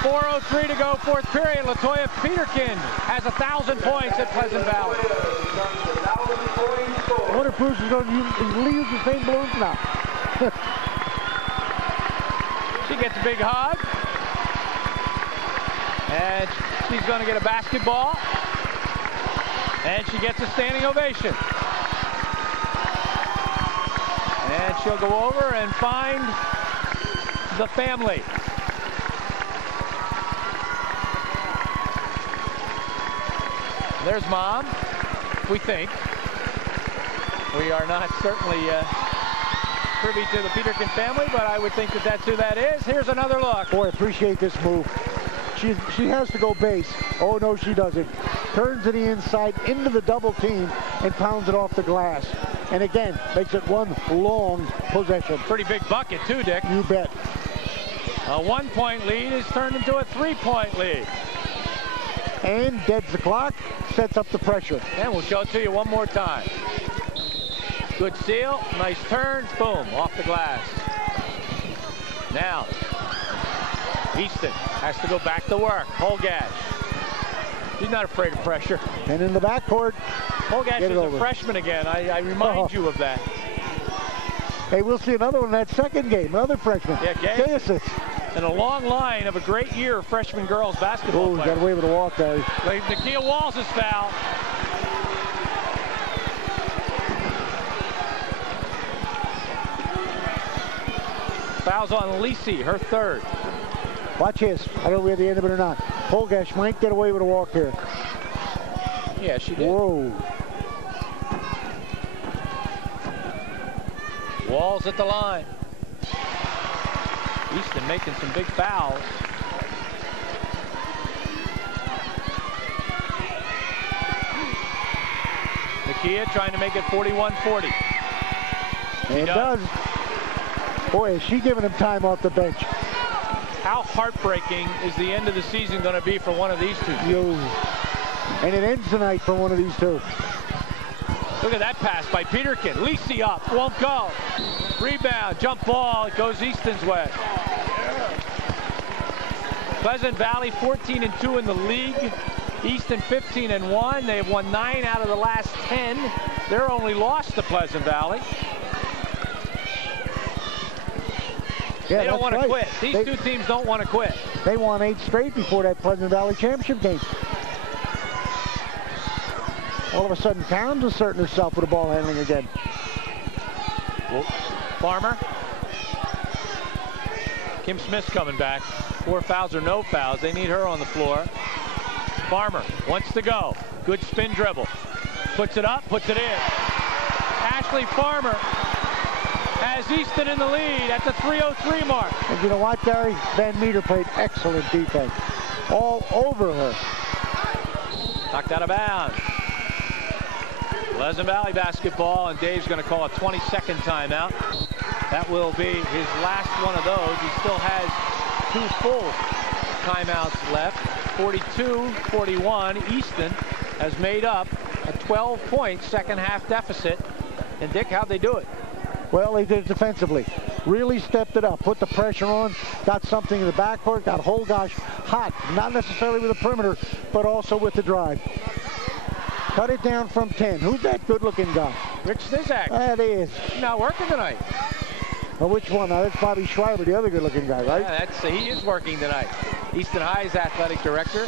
4:03 to go, 4th period. Latoya Peterkin has 1,000 points at Pleasant Valley. I wonder if Bruce is going to use the same balloons now. She gets a big hug. And she's going to get a basketball. And she gets a standing ovation. And she'll go over and find the family. There's Mom, we think. We are not certainly privy to the Peterkin family, but I would think that that's who that is. Here's another look. Boy, I appreciate this move. She has to go base. Oh, no, she doesn't. Turns to the inside into the double team and pounds it off the glass. And again, makes it one long possession. Pretty big bucket, too, Dick. You bet. A 1-point lead is turned into a 3-point lead. And deads the clock, sets up the pressure. And we'll show it to you one more time. Good seal, nice turn, boom, off the glass. Now, Easton has to go back to work. Holgash. She's not afraid of pressure. And in the backcourt. Holgash is a freshman again. I remind you of that. Hey, we'll see another one in that second game. Another freshman. Yeah, Gay assist. And a long line of a great year of freshman girls basketball players. Got away with a walk there. Nakia Walls is fouled. Fouls on Lisi, her 3rd. Watch this. I don't know if we had the end of it or not. Holgash might get away with a walk here. Yeah, she did. Whoa. Walls at the line. Easton making some big fouls. Nakia trying to make it 41-40. And does. Boy, is she giving him time off the bench. How heartbreaking is the end of the season going to be for one of these two teams? And it ends tonight for one of these two. Look at that pass by Peterkin. Lisi up, won't go. Rebound, jump ball, it goes Easton's way. Pleasant Valley 14-2 in the league. Easton 15-1. They have won 9 out of the last 10. They're only lost to Pleasant Valley. Yeah, they don't want to quit. These two teams don't want to quit. They won 8 straight before that Pleasant Valley championship game. All of a sudden, Towns asserting herself with the ball handling again. Farmer. Kim Smith's coming back. 4 fouls or no fouls. They need her on the floor. Farmer wants to go. Good spin dribble. Puts it up, puts it in. Ashley Farmer has Easton in the lead at the 3:03 mark. And you know what, Gary? Van Meter played excellent defense. All over her. Knocked out of bounds. Pleasant Valley basketball, and Dave's going to call a 22nd timeout. That will be his last one of those. He still has 2 full timeouts left. 42-41. Easton has made up a 12-point second half deficit. And Dick, how'd they do it? Well, they did it defensively. Really stepped it up, put the pressure on, got something in the backcourt, got Holgash hot, not necessarily with the perimeter, but also with the drive. Cut it down from 10. Who's that good-looking guy? Rich Stizak. That is. He's not working tonight. Well, which one? Now, that's Bobby Schreiber, the other good-looking guy, right? Yeah, he is working tonight. Easton High's athletic director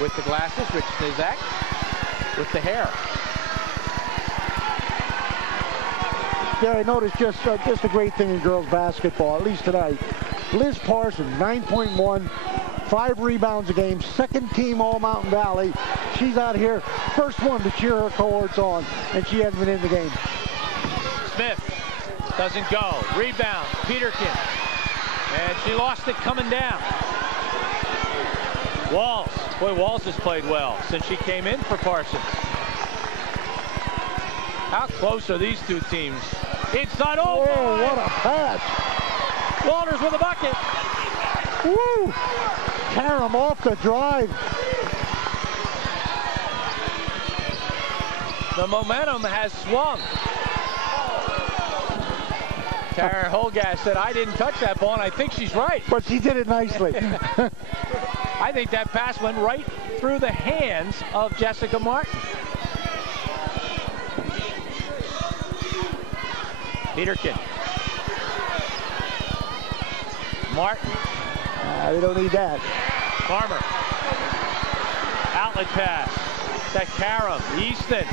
with the glasses, Rich Stizak, with the hair. Yeah, I noticed just a great thing in girls basketball, at least tonight. Liz Parsons, 9.1, 5 rebounds a game, second team All-Mountain Valley. She's out here, first one to cheer her cohorts on, and she hasn't been in the game. Smith doesn't go. Rebound, Peterkin. And she lost it coming down. Walls. Boy, Walls has played well since she came in for Parsons. How close are these two teams? Inside, oh, whoa, what a pass. Walters with a bucket. Woo! Karam off the drive. The momentum has swung. Tara Holgash said, I didn't touch that ball, and I think she's right. But she did it nicely. I think that pass went right through the hands of Jessica Martin. Peterkin. Martin. They don't need that. Farmer. Outlet pass to Karam. Easton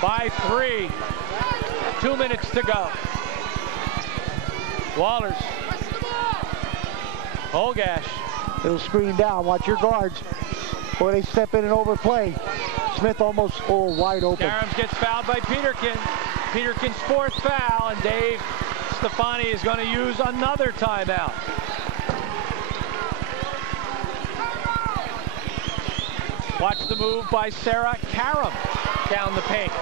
by 3. 2 minutes to go. Walters. Holgash. Little screen down. Watch your guards. Or they step in and overplay. Smith almost wide open. Karam gets fouled by Peterkin. Peterkin's 4th foul, and Dave Stefani is going to use another timeout. Watch the move by Sarah Karam down the paint.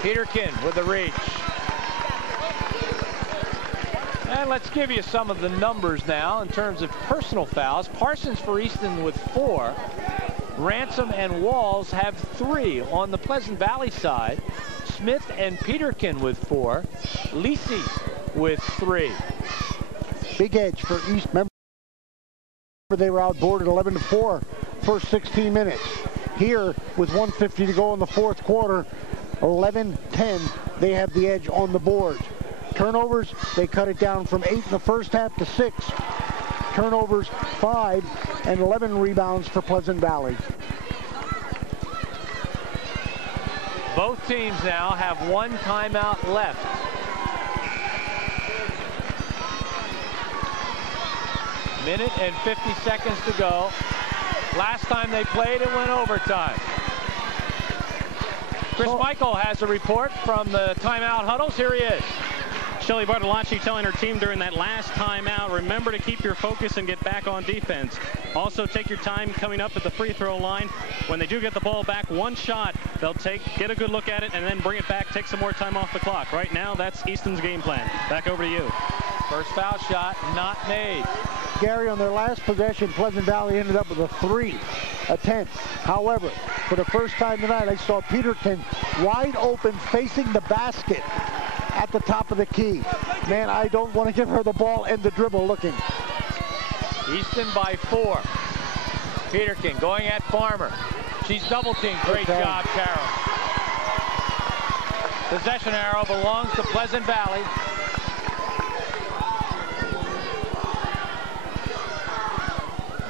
Peterkin with the reach. And let's give you some of the numbers now in terms of personal fouls. Parsons for Easton with 4. Ransom and Walls have 3 on the Pleasant Valley side. Smith and Peterkin with 4. Lisi with 3. Big edge for East. Remember, they were outboarded 11-4 first 16 minutes. Here, with 1:50 to go in the 4th quarter, 11-10, they have the edge on the board. Turnovers, they cut it down from 8 in the first half to 6. Turnovers, 5, and 11 rebounds for Pleasant Valley. Both teams now have 1 timeout left. Minute and 50 seconds to go. Last time they played, it went overtime. Chris Michael has a report from the timeout huddles. Here he is. Shelly Bartolacci telling her team during that last timeout, remember to keep your focus and get back on defense. Also, take your time coming up at the free throw line. When they do get the ball back, 1 shot, they'll get a good look at it and then bring it back, take some more time off the clock. Right now, that's Easton's game plan. Back over to you. First foul shot not made. Gary, on their last possession, Pleasant Valley ended up with a 3 attempt. However, for the first time tonight, I saw Peterkin wide open facing the basket at the top of the key. Man, I don't want to give her the ball and the dribble looking. Easton by 4. Peterkin going at Farmer. She's double teamed. Great job, Carroll. Possession arrow belongs to Pleasant Valley.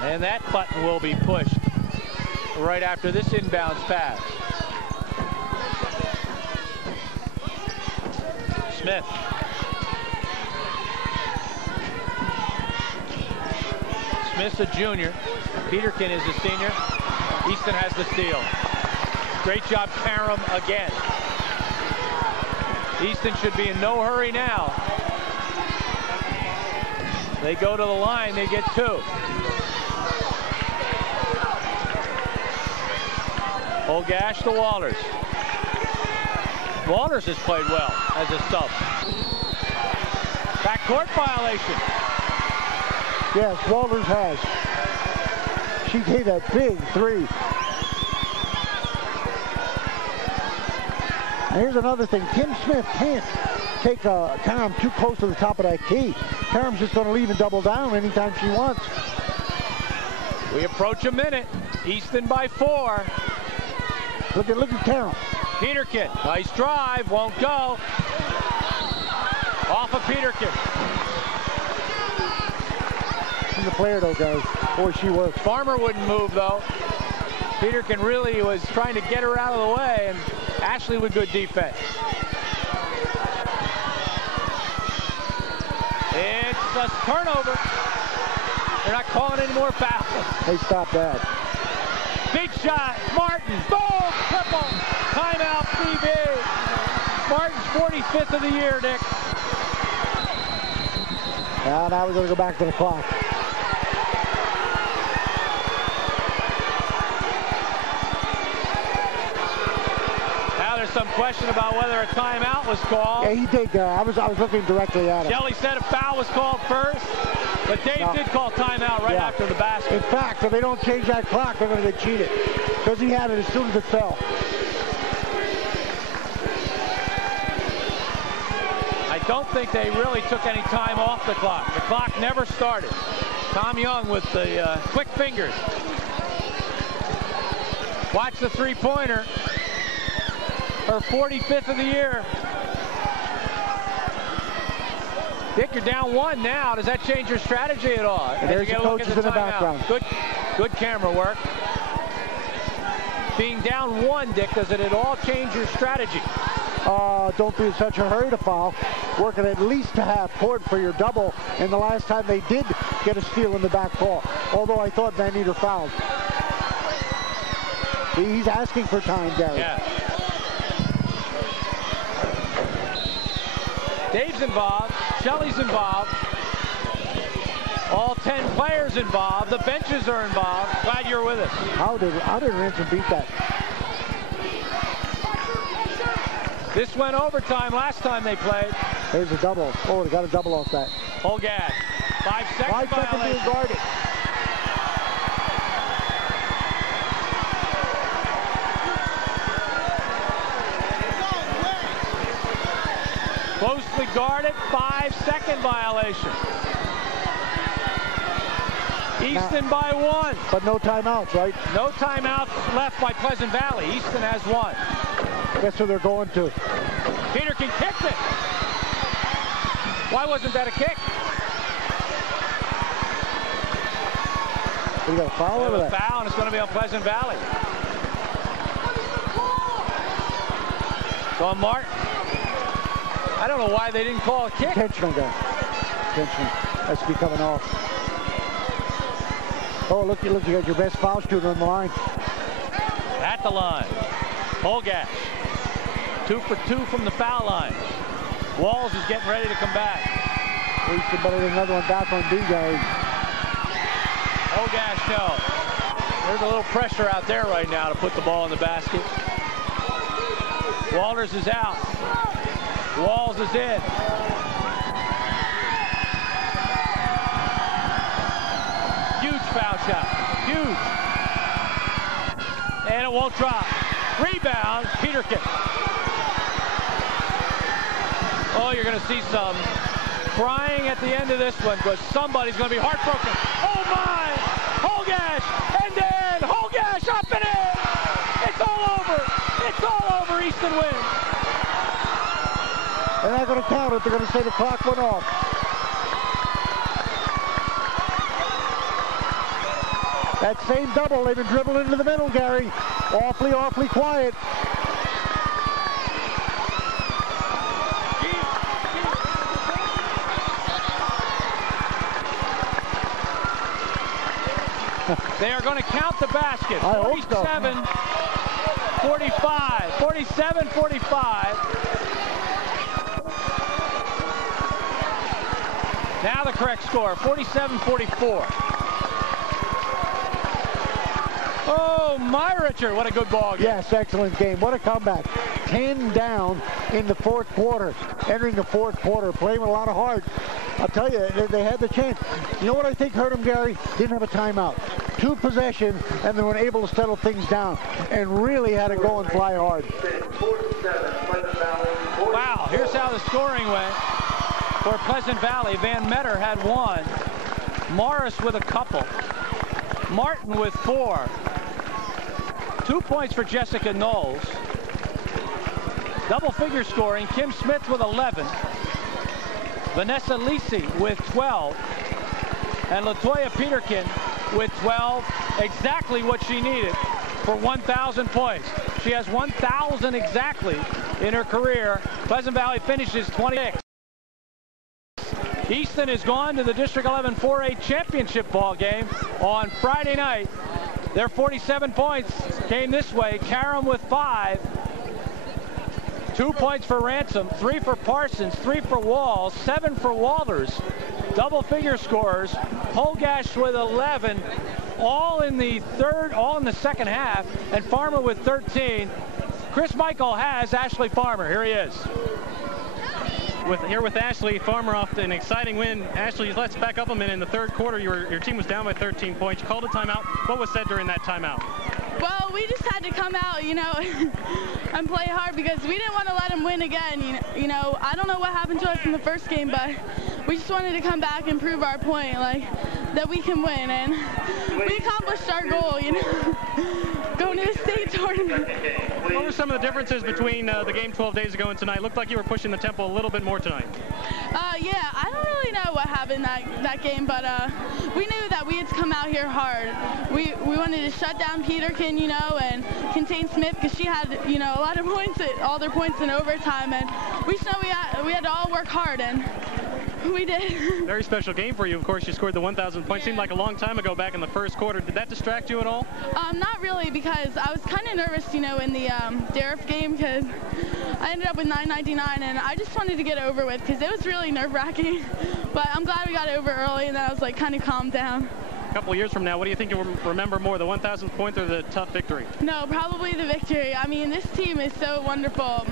And that button will be pushed right after this inbounds pass. Smith. Smith's a junior. Peterkin is a senior. Easton has the steal. Great job, Karam, again. Easton should be in no hurry now. They go to the line, they get 2. Holgash to Walters. Walters has played well as a sub. Backcourt violation. Yes, Walters has. She gave that big 3. And here's another thing. Tim Smith can't take Karam too close to the top of that key. Karam's just going to leave and double down anytime she wants. We approach a minute. Easton by 4. Look at Karam. Peterkin, nice drive, won't go. Off of Peterkin. She's a player though, guys. Boy, she works. Farmer wouldn't move though. Peterkin really was trying to get her out of the way, and Ashley with good defense. It's a turnover. They're not calling any more fouls. They stopped that. Big shot, Martin, boom, triple, timeout, BB. Martin's 45th of the year, Nick. Now we're going to go back to the clock. Now there's some question about whether a timeout was called. Yeah, he did. I was looking directly at him. Shelley said a foul was called first, but Dave did call timeout right after the basket. In fact, if they don't change that clock, they're going to get cheated. Because he had it as soon as it fell. I don't think they really took any time off the clock. The clock never started. Tom Young with the quick fingers. Watch the three-pointer. Her 45th of the year. Dick, you're down 1 now. Does that change your strategy at all? And there's the coaches in the background. Good camera work. Being down 1, Dick, does it at all change your strategy? Don't be in such a hurry to foul. Working at least a half court for your double. And the last time they did get a steal in the backcourt. Although I thought Van Meter fouled. He's asking for time, Gary. Yeah. Dave's involved. Shelley's involved. All 10 players involved. The benches are involved. Glad you're with us. How did Ransom beat that? This went overtime last time they played. There's a double. Oh, they got a double off that. Holgash. 5 seconds. 5 seconds being guarded. Closely guarded. 5-second violation. Easton by 1. But no timeouts, right? No timeouts left by Pleasant Valley. Easton has 1. Guess who they're going to? Peterkin kicked it. Why wasn't that a kick? We got a foul over that. Foul, and it's going to be on Pleasant Valley. So on Martin. I don't know why they didn't call a kick. Intentional guy. Intentional. Has to be coming off. Oh, look, you got your best foul shooter on the line. At the line. Holgash. 2 for 2 from the foul line. Walls is getting ready to come back. Easton better than another one back on D, guys. Holgash, no. There's a little pressure out there right now to put the ball in the basket. Walters is out. Walls is in. Huge foul shot. Huge. And it won't drop. Rebound, Peterkin. Oh, you're going to see some crying at the end of this one because somebody's going to be heartbroken. Oh, my! Holgash! And then Holgash up and in! It's all over! It's all over! Easton wins. They're not going to count it. They're going to say the clock went off. That same double, they've been dribbling into the middle, Gary. Awfully, awfully quiet. They are going to count the basket. 47, 45. 47, 45. Now the correct score, 47, 44. Oh, my Richard, what a good ball game. Yes, excellent game. What a comeback. 10 down in the fourth quarter. Entering the fourth quarter, playing with a lot of heart. I'll tell you, they had the chance. You know what I think hurt them, Gary? Didn't have a timeout. 2 possessions, and they were able to settle things down and really had to go and fly hard. Wow, here's how the scoring went. For Pleasant Valley, Van Metter had 1. Morris with a couple. Martin with 4. 2 points for Jessica Knowles. Double figure scoring, Kim Smith with 11. Vanessa Lisi with 12. And Latoya Peterkin with 12. Exactly what she needed for 1,000 points. She has 1,000 exactly in her career. Pleasant Valley finishes 26. Easton has gone to the District 11 4A championship ball game on Friday night. Their 47 points came this way. Karam with 5. 2 points for Ransom, 3 for Parsons, 3 for Walls, 7 for Walters. Double figure scorers. Holgash with 11. All in the second half. And Farmer with 13. Chris Michael has Ashley Farmer. Here he is. Here with Ashley Farmer off an exciting win. Ashley, let's back up a minute. In the third quarter, your team was down by 13 points. You called a timeout. What was said during that timeout? Well, we just had to come out, you know, and play hard because we didn't want to let them win again. You know, I don't know what happened to us in the first game, but we just wanted to come back and prove our point, like, that we can win. And we accomplished our goal, you know, going to the state tournament. What were some of the differences between the game 12 days ago and tonight? Looked like you were pushing the tempo a little bit more tonight. Yeah, I don't really know what happened that game, but we knew that we had to come out here hard. We wanted to shut down Peterkin, you know, and contain Smith because she had, you know, a lot of points, all their points in overtime, and we just know we had to all work hard, and we did. Very special game for you. Of course, you scored the 1,000 points. Seemed like a long time ago back in the first quarter. Did that distract you at all? Not really, because I was kind of nervous, you know, in the Dariff game because I ended up with 999, and I just wanted to get it over with because it was really nerve-wracking. But I'm glad we got it over early, and then I was like kind of calmed down. A couple of years from now, what do you think you'll remember more, the 1,000th point or the tough victory? No, probably the victory. I mean, this team is so wonderful.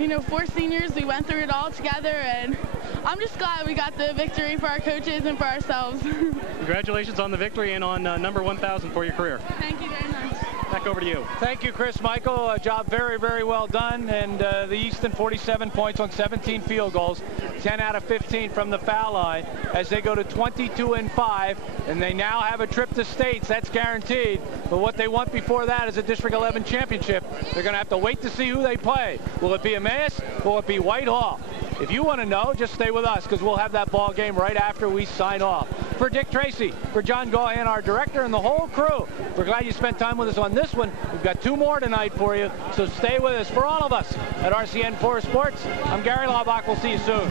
You know, 4 seniors, we went through it all together, and I'm just glad we got the victory for our coaches and for ourselves. Congratulations on the victory and on number 1,000 for your career. Thank you very much. Back over to you. Thank you, Chris Michael. A job very, very well done. And the Easton 47 points on 17 field goals, 10 out of 15 from the foul line as they go to 22-5. And they now have a trip to states. That's guaranteed. But what they want before that is a District 11 championship. They're going to have to wait to see who they play. Will it be Emmaus? Will it be Whitehall? If you want to know, just stay with us because we'll have that ball game right after we sign off. For Dick Tracy, for John Gahan, our director, and the whole crew, we're glad you spent time with us on this one. We've got 2 more tonight for you, so stay with us. For all of us at RCN4 Sports, I'm Gary Laubach. We'll see you soon.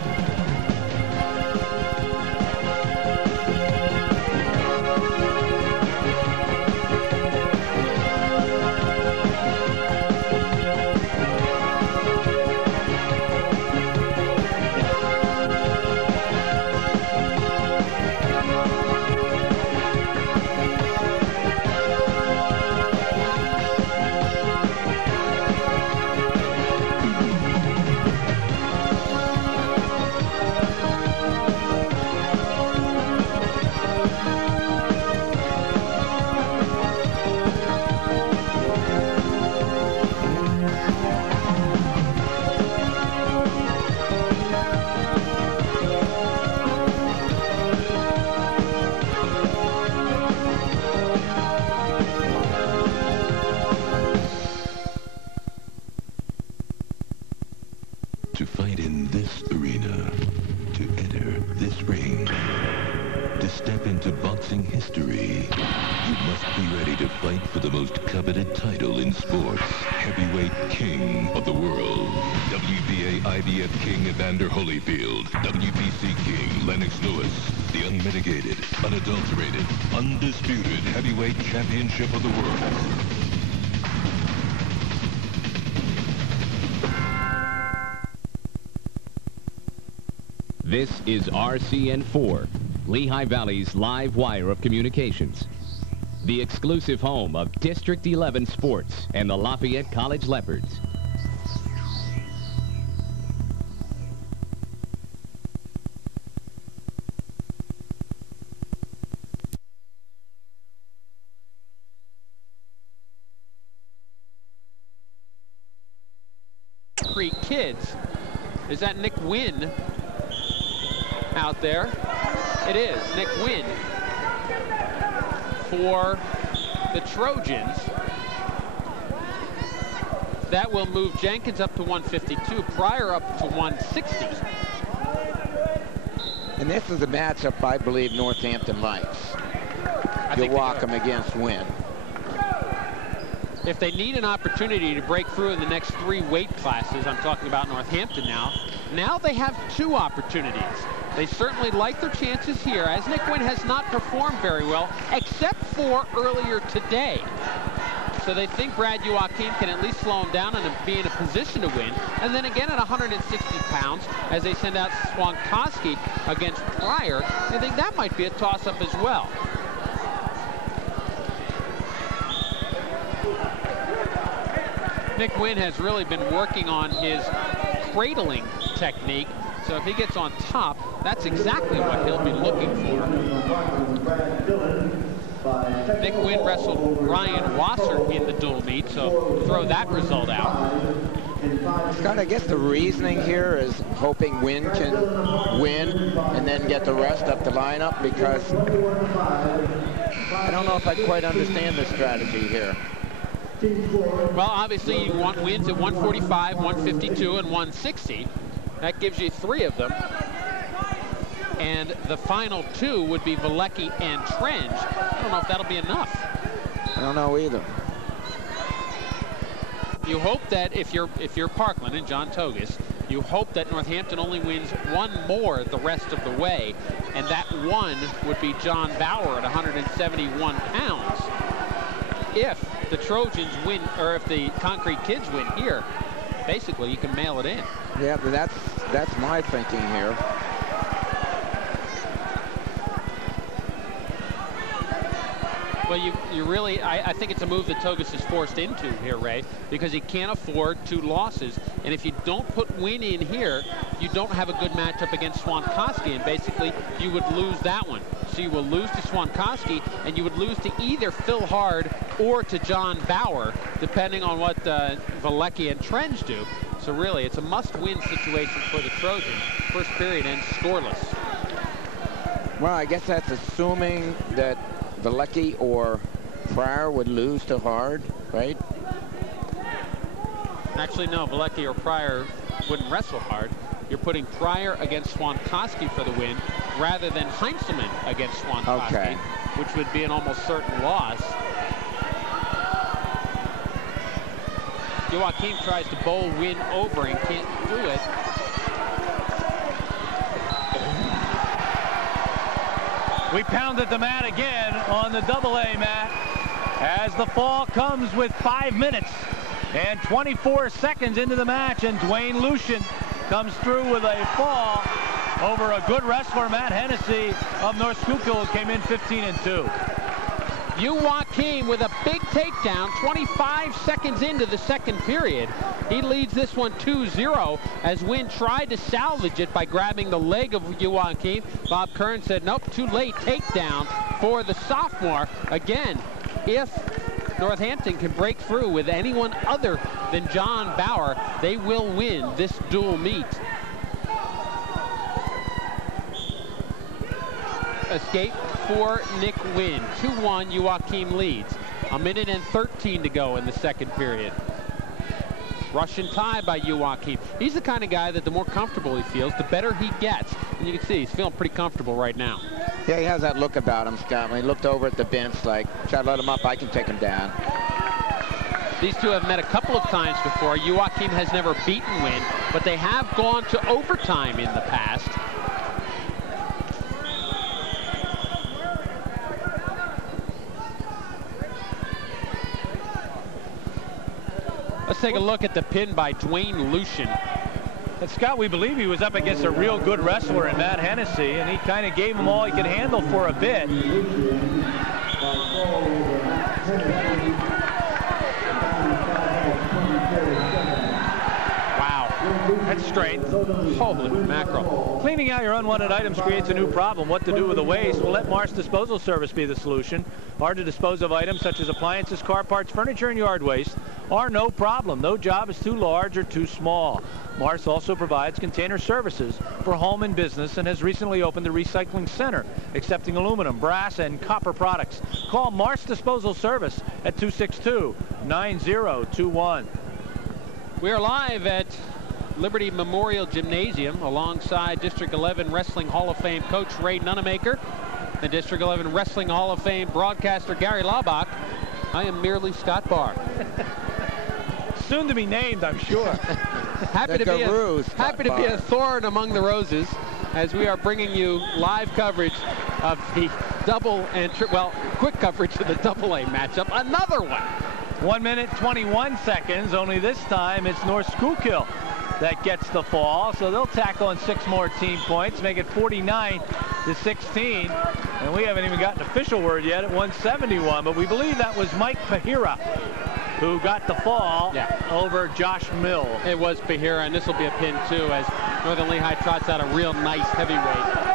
for the most coveted title in sports. Heavyweight king of the world. WBA IBF king Evander Holyfield. WBC king Lennox Lewis. The unmitigated, unadulterated, undisputed heavyweight championship of the world. This is RCN4, Lehigh Valley's live wire of communications. The exclusive home of District 11 Sports and the Lafayette College Leopards. Creek kids. Is that Nick Wynn out there? It is Nick Wynn for the Trojans. That will move Jenkins up to 152, Pryor up to 160. And this is a matchup I believe Northampton likes. You'll walk them against Wynn. If they need an opportunity to break through in the next 3 weight classes, I'm talking about Northampton now they have 2 opportunities. They certainly like their chances here, as Nick Wynn has not performed very well, except for earlier today. So they think Brad Joachim can at least slow him down and be in a position to win. And then again at 160 pounds, as they send out Swankowski against Pryor, I think that might be a toss-up as well. Nick Wynn has really been working on his cradling technique. So if he gets on top, that's exactly what he'll be looking for. Nick Wynn wrestled Ryan Wasser in the dual meet, so throw that result out. Scott, I guess the reasoning here is hoping Wynn can win and then get the rest up the lineup, because I don't know if I quite understand the strategy here. Well, obviously you want wins at 145, 152, and 160. That gives you 3 of them. And the final 2 would be Velicky and Trench. I don't know if that'll be enough. I don't know either. You hope that if you're Parkland and John Togus, you hope that Northampton only wins 1 more the rest of the way, and that 1 would be John Bauer at 171 pounds. If the Trojans win, or if the Concrete Kids win here, basically you can mail it in. Yeah, but that's my thinking here. Well, you really, I think it's a move that Togus is forced into here, Ray, because he can't afford 2 losses. And if you don't put Wynn in here, you don't have a good matchup against Swankowski, and basically you would lose that one. So you will lose to Swankowski, and you would lose to either Phil Hard or to John Bauer, depending on what Velicky and Trench do. So really, it's a must-win situation for the Trojans. First period ends scoreless. Well, I guess that's assuming that Velicky or Pryor would lose to Hard, right? Actually, no, Velicky or Pryor wouldn't wrestle Hard. You're putting Pryor against Swankowski for the win, rather than Heinzelman against Swankowski, which would be an almost certain loss. Joachim tries to bowl Wynn over and can't do it. We pounded the mat again on the AA mat as the fall comes with 5 minutes and 24 seconds into the match, and Dwayne Lucian comes through with a fall over a good wrestler, Matt Hennessy of North Schuylkill, who came in 15-2. Joachim with a big takedown 25 seconds into the second period. He leads this one 2-0 as Wynn tried to salvage it by grabbing the leg of Joachim. Bob Kern said, nope, too late. Takedown for the sophomore. Again, if Northampton can break through with anyone other than John Bauer, they will win this dual meet. Escape for Nick Wynn. 2-1, Joachim leads. 1:13 to go in the second period. Russian tie by Joachim. He's the kind of guy that the more comfortable he feels, the better he gets. And you can see he's feeling pretty comfortable right now. Yeah, he has that look about him, Scott. When he looked over at the bench, like, should I let him up? I can take him down. These two have met a couple of times before. Joachim has never beaten Wynn, but they have gone to overtime in the past. Let's take a look at the pin by Dwayne Lucian. And Scott, we believe he was up against a real good wrestler in Matt Hennessy, and he kind of gave him all he could handle for a bit. That's strength. Holy mackerel. Cleaning out your unwanted items creates a new problem. What to do with the waste? Well, let Marsh Disposal Service be the solution. Hard to dispose of items such as appliances, car parts, furniture, and yard waste are no problem. No job is too large or too small. Marsh also provides container services for home and business and has recently opened a recycling center accepting aluminum, brass, and copper products. Call Marsh Disposal Service at 262-9021. We are live at Liberty Memorial Gymnasium alongside District 11 Wrestling Hall of Fame coach Ray Nunemaker and District 11 Wrestling Hall of Fame broadcaster Gary Laubach. I am merely Scott Barr. Soon to be named, I'm sure. Happy to be a thorn among the roses as we are bringing you live coverage of the double and quick coverage of the AA matchup. Another one. 1 minute, 21 seconds. Only this time it's North Schuylkill that gets the fall, so they'll tack on 6 more team points, make it 49-16, and we haven't even gotten official word yet at 171, but we believe that was Mike Pahira who got the fall over Josh Mill. It was Pahira, and this will be a pin too as Northern Lehigh trots out a real nice heavyweight.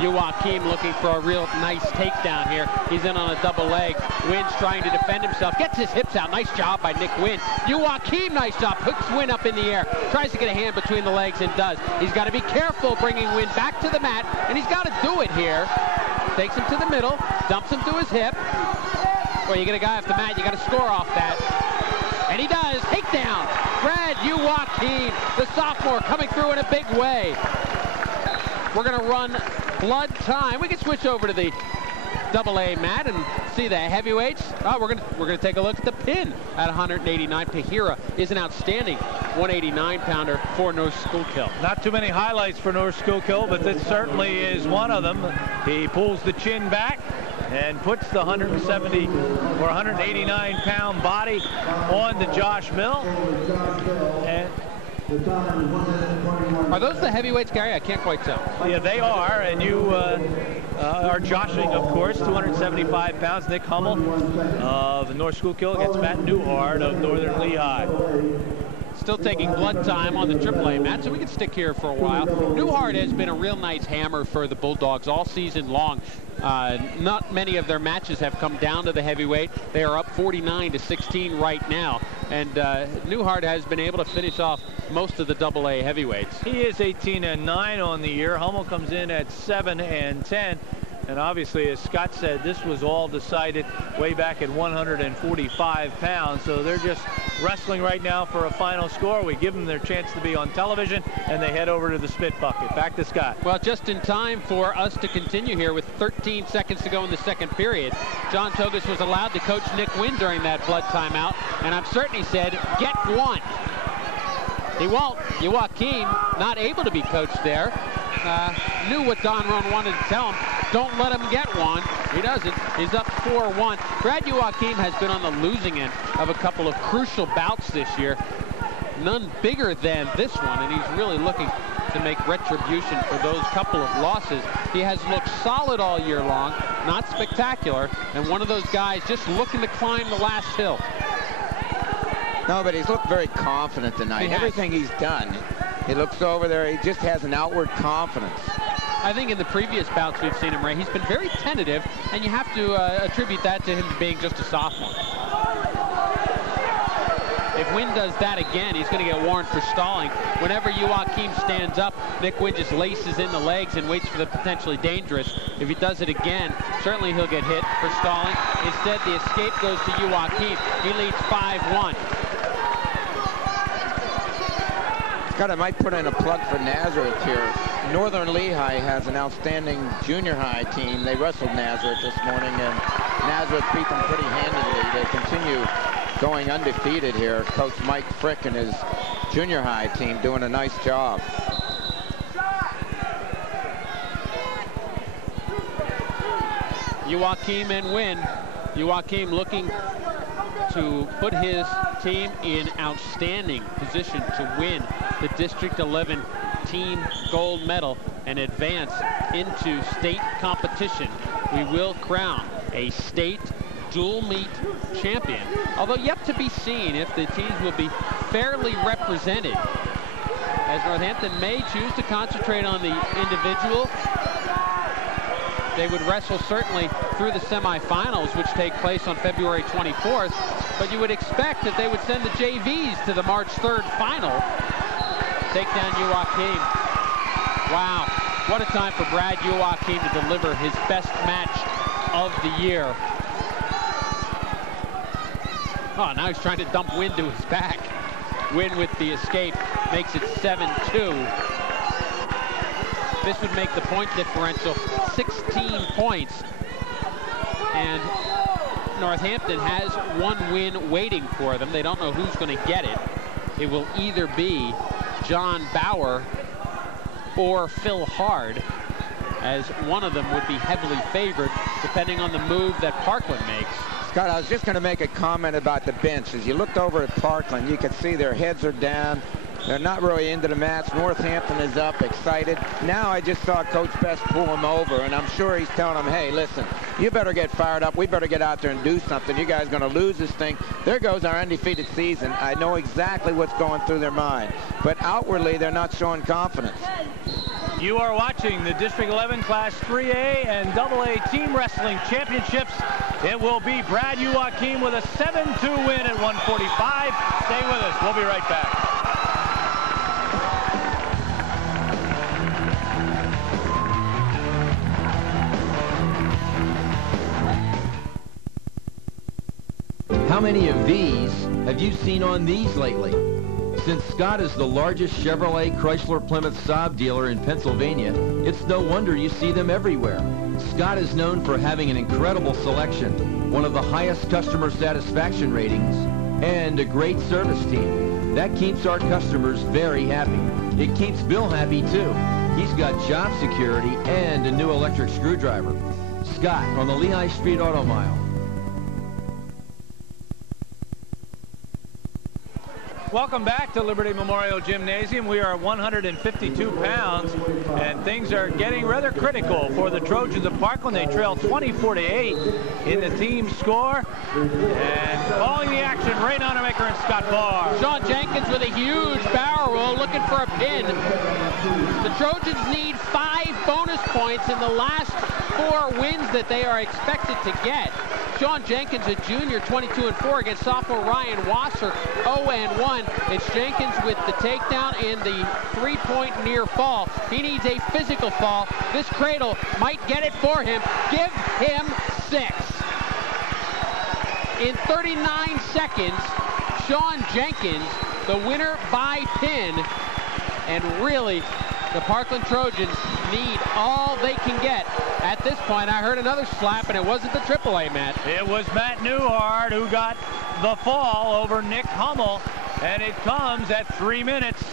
Joachim looking for a real nice takedown here. He's in on a double leg. Wynn's trying to defend himself. Gets his hips out. Nice job by Nick Wynn. Joachim, nice job. Hooks Wynn up in the air. Tries to get a hand between the legs and does. He's got to be careful bringing Wynn back to the mat, and he's got to do it here. Takes him to the middle, dumps him to his hip. Well, you get a guy off the mat, you got to score off that. And he does. Takedown. Brad Joachim, the sophomore, coming through in a big way. We're going to run blood time. We can switch over to the AA mat and see the heavyweights. Oh, we're going to take a look at the pin at 189. Pahira is an outstanding 189-pounder for North Schuylkill. Not too many highlights for North Schuylkill, but this certainly is one of them. He pulls the chin back and puts the 170 or 189-pound body on to Josh Mill. And are those the heavyweights, Gary? I can't quite tell. Yeah, they are, and you are joshing, of course, 275 pounds. Nick Hummel of North Schuylkill against Matt Newhart of Northern Lehigh. Still taking blood time on the AAA mat, so we can stick here for a while. Newhart has been a real nice hammer for the Bulldogs all season long. Not many of their matches have come down to the heavyweight. They are up 49-16 right now, and Newhart has been able to finish off most of the AA heavyweights. He is 18-9 on the year. Hummel comes in at 7-10. And obviously, as Scott said, this was all decided way back at 145 pounds. So they're just wrestling right now for a final score. We give them their chance to be on television, and they head over to the spit bucket. Back to Scott. Well, just in time for us to continue here with 13 seconds to go in the second period. John Togus was allowed to coach Nick Wynn during that blood timeout, and I'm certain he said, get one. He won't. Joachim, not able to be coached there. Knew what Don Rohn wanted to tell him. Don't let him get one. He doesn't. He's up 4-1. Brad Joachim has been on the losing end of a couple of crucial bouts this year. None bigger than this one, and he's really looking to make retribution for those couple of losses. He has looked solid all year long, not spectacular, and one of those guys just looking to climb the last hill. No, but he's looked very confident tonight. Everything he's done, he looks over there, he just has an outward confidence. I think in the previous bouts we've seen him, Ray, he's been very tentative, and you have to attribute that to him being just a sophomore. If Wynn does that again, he's going to get warned for stalling. Whenever Joachim stands up, Nick Wynn just laces in the legs and waits for the potentially dangerous. If he does it again, certainly he'll get hit for stalling. Instead, the escape goes to Joachim. He leads 5-1. Scott, I might put in a plug for Nazareth here. Northern Lehigh has an outstanding junior high team. They wrestled Nazareth this morning, and Nazareth beat them pretty handily. They continue going undefeated here. Coach Mike Frick and his junior high team doing a nice job. Joachim and Wynn. Joachim looking to put his team in outstanding position to win the District 11 team gold medal and advance into state competition. We will crown a state dual meet champion, although yet to be seen if the teams will be fairly represented, as Northampton may choose to concentrate on the individual. They would wrestle certainly through the semifinals, which take place on February 24th, but you would expect that they would send the JVs to the March 3rd final. Take down Joachim. Wow, what a time for Brad Joachim to deliver his best match of the year. Oh, now he's trying to dump Wynn to his back. Wynn with the escape makes it 7-2. This would make the point differential 16 points. And Northampton has one win waiting for them. They don't know who's going to get it. It will either be John Bauer or Phil Hard, as one of them would be heavily favored depending on the move that Parkland makes. Scott, I was just going to make a comment about the bench. As you looked over at Parkland, you could see their heads are down. They're not really into the match. Northampton is up, excited. Now I just saw Coach Best pull him over, and I'm sure he's telling them, hey, listen, you better get fired up. We better get out there and do something. You guys are going to lose this thing. There goes our undefeated season. I know exactly what's going through their mind. But outwardly, they're not showing confidence. You are watching the District 11 Class 3A and AA Team Wrestling Championships. It will be Brad Joachim with a 7-2 win at 145. Stay with us. We'll be right back. How many of these have you seen on these lately? Since Scott is the largest Chevrolet Chrysler Plymouth Saab dealer in Pennsylvania, it's no wonder you see them everywhere. Scott is known for having an incredible selection, one of the highest customer satisfaction ratings, and a great service team. That keeps our customers very happy. It keeps Bill happy too. He's got job security and a new electric screwdriver. Scott on the Lehigh Street Auto Mile. Welcome back to Liberty Memorial Gymnasium. We are at 152 pounds, and things are getting rather critical for the Trojans of Parkland. They trail 24-8 in the team score. And calling the action, Ray Nonamaker and Scott Barr. Sean Jenkins with a huge barrel roll looking for a pin. The Trojans need 5 bonus points in the last 4 wins that they are expected to get. Sean Jenkins, a junior, 22-4 against sophomore Ryan Wasser, 0-1. It's Jenkins with the takedown and the 3-point near fall. He needs a physical fall. This cradle might get it for him. Give him 6. In 39 seconds, Sean Jenkins, the winner by pin, and really, the Parkland Trojans need all they can get. At this point, I heard another slap, and it wasn't the AAA, Matt. It was Matt Newhart who got the fall over Nick Hummel, and it comes at 3 minutes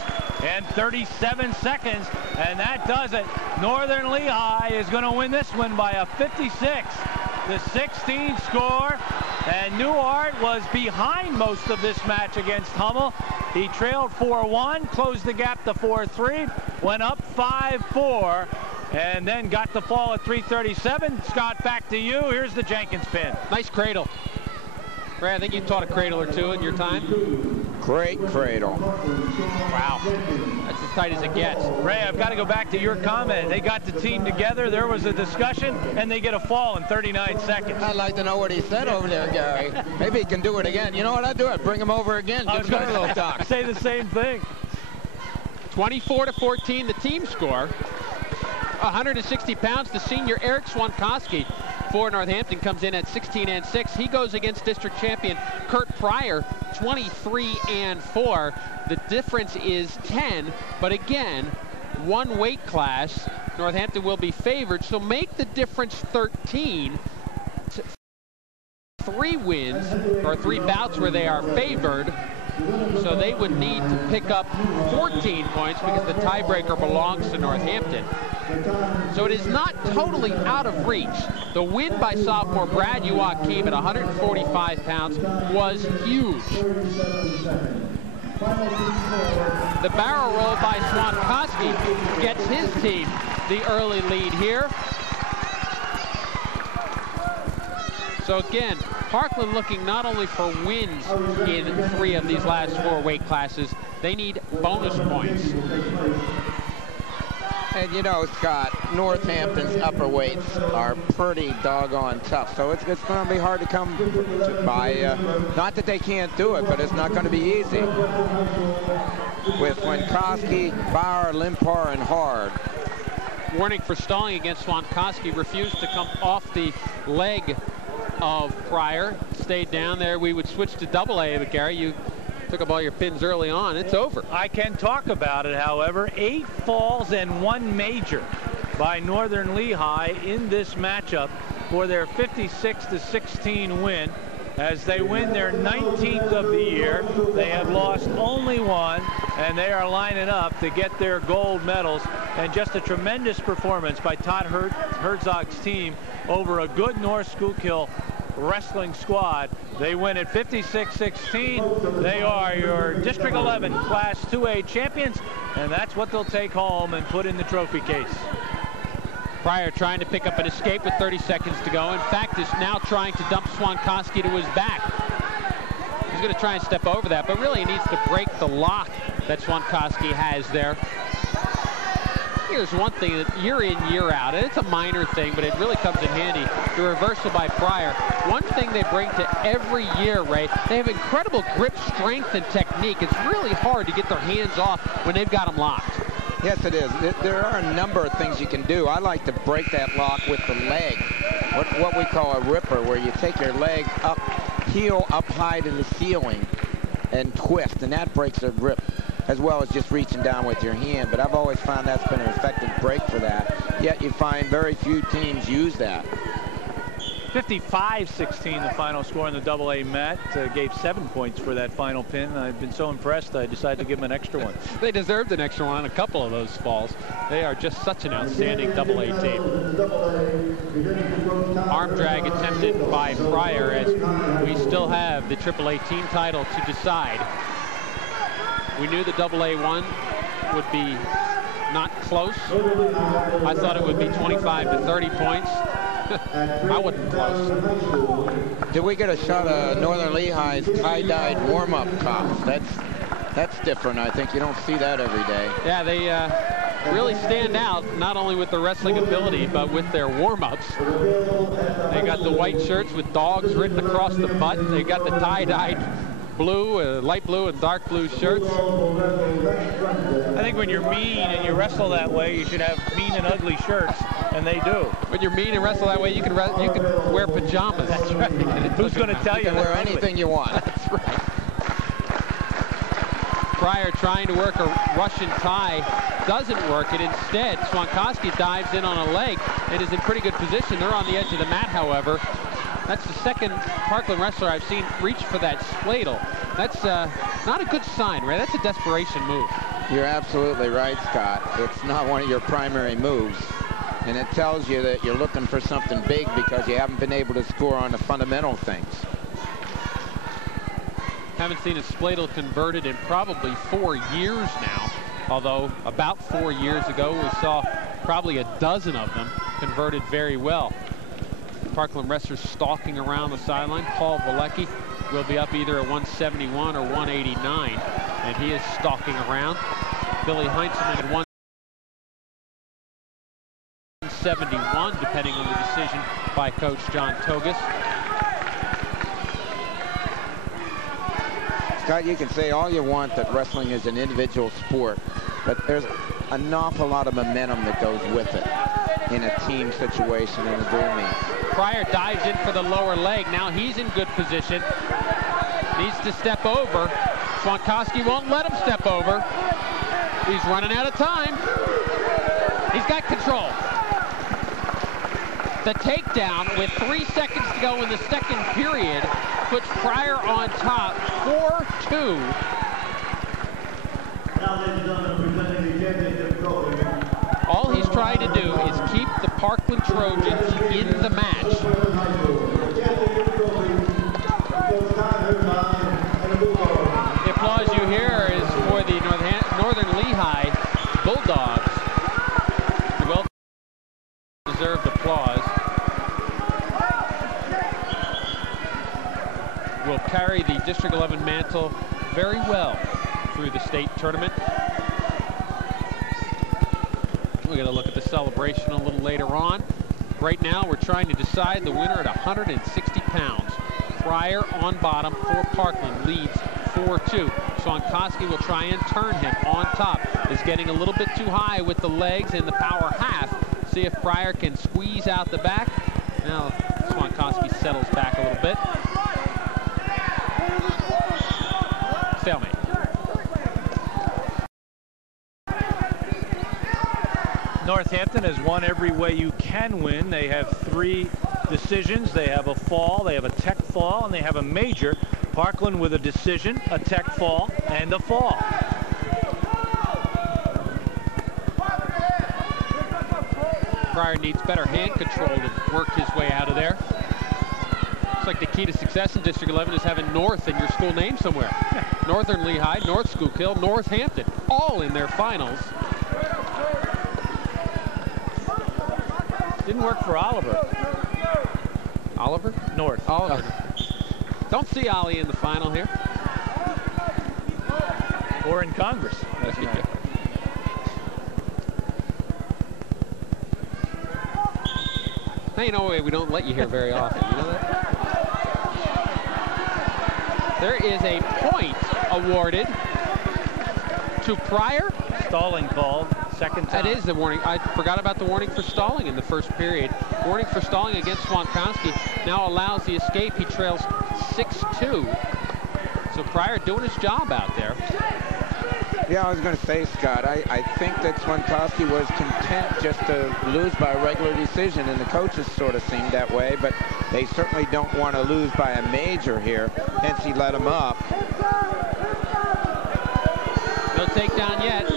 and 37 seconds, and that does it. Northern Lehigh is going to win this one by a 56-16 score, and Newhart was behind most of this match against Hummel. He trailed 4-1, closed the gap to 4-3, went up 5-4, and then got the fall at 3:37. Scott, back to you. Here's the Jenkins pin. Nice cradle. Ray, I think you taught a cradle or two in your time. Great cradle. Wow. That's as tight as it gets. Ray, I've got to go back to your comment. They got the team together. There was a discussion, and they get a fall in 39 seconds. I'd like to know what he said over there, Gary. Maybe he can do it again. You know what I'd do? I'd bring him over again. Give him a little talk. Say the same thing. 24-14, the team score. 160 pounds to senior Eric Swankowski. for Northampton comes in at 16-6. He goes against district champion Kurt Pryor, 23-4. The difference is 10, but again, one weight class. Northampton will be favored, so make the difference 13. 3 wins, or 3 bouts where they are favored, so they would need to pick up 14 points because the tiebreaker belongs to Northampton. So it is not totally out of reach. The win by sophomore Brad Joachim at 145 pounds was huge. The barrel roll by Swankoski gets his team the early lead here. So again, Parkland looking not only for wins in 3 of these last 4 weight classes, they need bonus points. And you know, Scott, Northampton's upper weights are pretty doggone tough. So it's going to be hard to come by. Not that they can't do it, but it's not going to be easy. With Swankoski, Bauer, Limpar, and Hard. Warning for stalling against Swankoski. Refused to come off the leg of Pryor. Stayed down there. We would switch to AA, but Gary, you took up all your pins early on. It's over. I can talk about it, however. 8 falls and 1 major by Northern Lehigh in this matchup for their 56-16 win. As they win their 19th of the year, they have lost only 1, and they are lining up to get their gold medals. And just a tremendous performance by Todd Herzog's team over a good North Schuylkill wrestling squad. They win at 56-16. They are your District 11 Class 2A champions, and that's what they'll take home and put in the trophy case. Pryor trying to pick up an escape with 30 seconds to go. In fact, is now trying to dump Swankoski to his back. He's going to try and step over that, but really he needs to break the lock that Swankoski has there. Here's one thing that year in, year out, and it's a minor thing, but it really comes in handy. The reversal by Pryor. One thing they bring to every year, Ray, they have incredible grip strength and technique. It's really hard to get their hands off when they've got them locked. Yes, it is. There are a number of things you can do. I like to break that lock with the leg, what we call a ripper, where you take your leg up, heel up high to the ceiling, and twist, and that breaks their grip, as well as just reaching down with your hand. But I've always found that's been an effective break for that. Yet you find very few teams use that. 55-16 the final score in the AA mat. Gave 7 points for that final pin. I've been so impressed I decided to give them an extra one. They deserved an extra one on a couple of those falls. They are just such an outstanding AA team. Arm drag attempted by Pryor as we still have the AAA team title to decide. We knew the AA1 would be not close. I thought it would be 25 to 30 points. I wasn't close. Did we get a shot of Northern Lehigh's tie-dyed warm-up cops? That's different. I think you don't see that every day. Yeah, they really stand out, not only with their wrestling ability, but with their warm-ups. They got the white shirts with dogs written across the butt. They got the tie-dyed blue, light blue and dark blue shirts. I think when you're mean and you wrestle that way, you should have mean and ugly shirts, and they do. When you're mean and wrestle that way, you can wear pajamas. That's right. Who's going to tell you? You can wear anything you want. That's right. Pryor trying to work a Russian tie, doesn't work it. Instead, Swankoski dives in on a leg and is in pretty good position. They're on the edge of the mat, however. That's the second Parkland wrestler I've seen reach for that spladle. That's not a good sign, right? That's a desperation move. You're absolutely right, Scott. It's not one of your primary moves. And it tells you that you're looking for something big because you haven't been able to score on the fundamental things. Haven't seen a spladle converted in probably 4 years now. Although about 4 years ago, we saw probably a dozen of them converted very well. Parkland wrestlers stalking around the sideline. Paul Valecki will be up either at 171 or 189, and he is stalking around. Billy Heinzelman at 171, depending on the decision by Coach John Togus. Scott, you can say all you want that wrestling is an individual sport, but there's an awful lot of momentum that goes with it in a team situation in a dual meet. Pryor dives in for the lower leg. Now he's in good position. Needs to step over. Swankowski won't let him step over. He's running out of time. He's got control. The takedown with 3 seconds to go in the second period puts Pryor on top, 4-2. All he's trying to do is keep the Parkland Trojans in the match. The applause you hear is for the Northern Lehigh Bulldogs. Well-deserved applause. Will carry the District 11 mantle very well through the state tournament. We're going to look at the celebration a little later on. Right now, we're trying to decide the winner at 160 pounds. Pryor on bottom for Parkland leads 4-2. Swankowski will try and turn him on top. Is getting a little bit too high with the legs in the power half. See if Pryor can squeeze out the back. Now Swankowski settles back a little bit. Stalemate. Northampton has won every way you can win. They have 3 decisions. They have a fall, they have a tech fall, and they have a major. Parkland with a decision, a tech fall, and a fall. Pryor needs better hand control to work his way out of there. Looks like the key to success in District 11 is having North in your school name somewhere. Northern Lehigh, North Schuylkill, Northampton, all in their finals. Didn't work for Oliver. Oliver? North. Oliver. Don't see Ollie in the final here. Or in Congress. That's right. Now you know we don't let you here very often. You know that? There is a point awarded to Pryor. Stalling called. Second time. That is the warning. I forgot about the warning for stalling in the first period. Warning for stalling against Swankowski now allows the escape. He trails 6-2. So Pryor doing his job out there. Yeah, I was going to say, Scott, I think that Swankowski was content just to lose by a regular decision, and the coaches sort of seemed that way, but they certainly don't want to lose by a major here, hence he let him up. No takedown yet.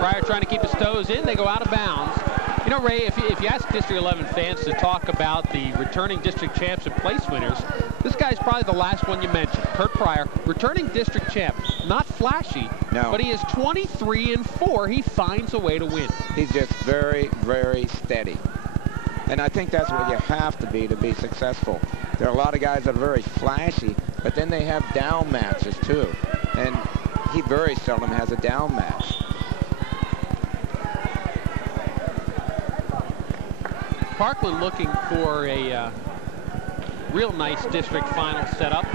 Pryor trying to keep his toes in. They go out of bounds. You know, Ray, if you ask District 11 fans to talk about the returning district champs and place winners, this guy's probably the last one you mentioned. Kurt Pryor, returning district champ. Not flashy, no, but he is 23-4. He finds a way to win. He's just very, very steady. And I think that's what you have to be successful. There are a lot of guys that are very flashy, but then they have down matches too. And he very seldom has a down match. Parkland looking for a real nice district final setup.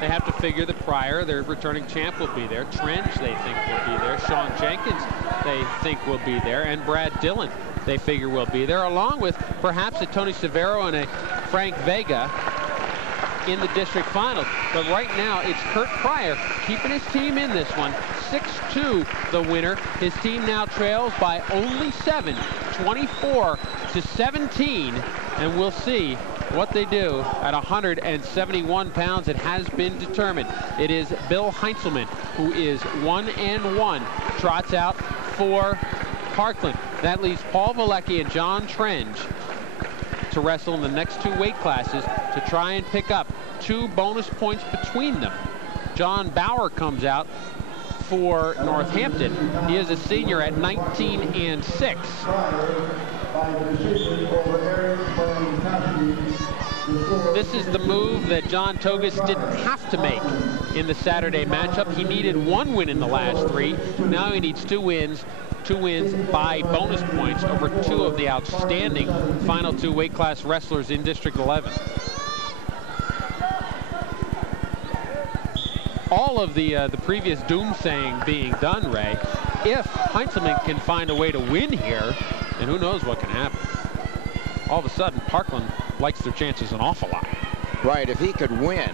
They have to figure that Pryor, their returning champ, will be there. Trench, they think, will be there. Sean Jenkins, they think, will be there. And Brad Dillon, they figure, will be there, along with perhaps a Tony Severo and a Frank Vega in the district finals. But right now, it's Kurt Pryor keeping his team in this one. 6-2 the winner. His team now trails by only 7, 24-17, and we'll see what they do at 171 pounds. It has been determined. It is Bill Heinzelman, who is 1-1, trots out for Parkland. That leaves Paul Valecki and John Trench to wrestle in the next 2 weight classes to try and pick up 2 bonus points between them. John Bauer comes out for Northampton. He is a senior at 19-6. This is the move that John Togus didn't have to make in the Saturday matchup. He needed 1 win in the last 3. Now he needs 2 wins. 2 wins by bonus points over 2 of the outstanding final 2 weight class wrestlers in District 11. All of the previous doomsaying being done, Ray, if Heinzelman can find a way to win here, then who knows what can happen. All of a sudden, Parkland likes their chances an awful lot. Right, if he could win,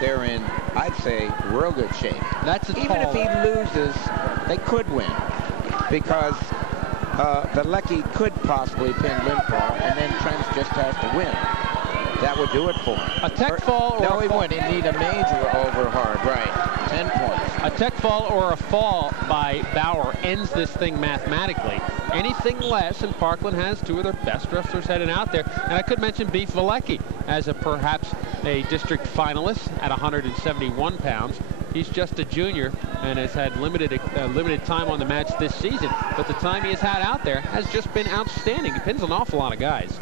they're in, I'd say, real good shape. That's a Even if he loses, they could win, because Velicky could possibly pin Limpar, and then Trench just has to win. That would do it for him. A tech fall or no, a he fall. wouldn't. He'd need a major over Hard, right. 10 points. A tech fall or a fall by Bauer ends this thing mathematically. Anything less, and Parkland has two of their best wrestlers heading out there. And I could mention Beef Velicky as perhaps a district finalist at 171 pounds. He's just a junior and has had limited time on the match this season. But the time he has had out there has just been outstanding. He pins an awful lot of guys.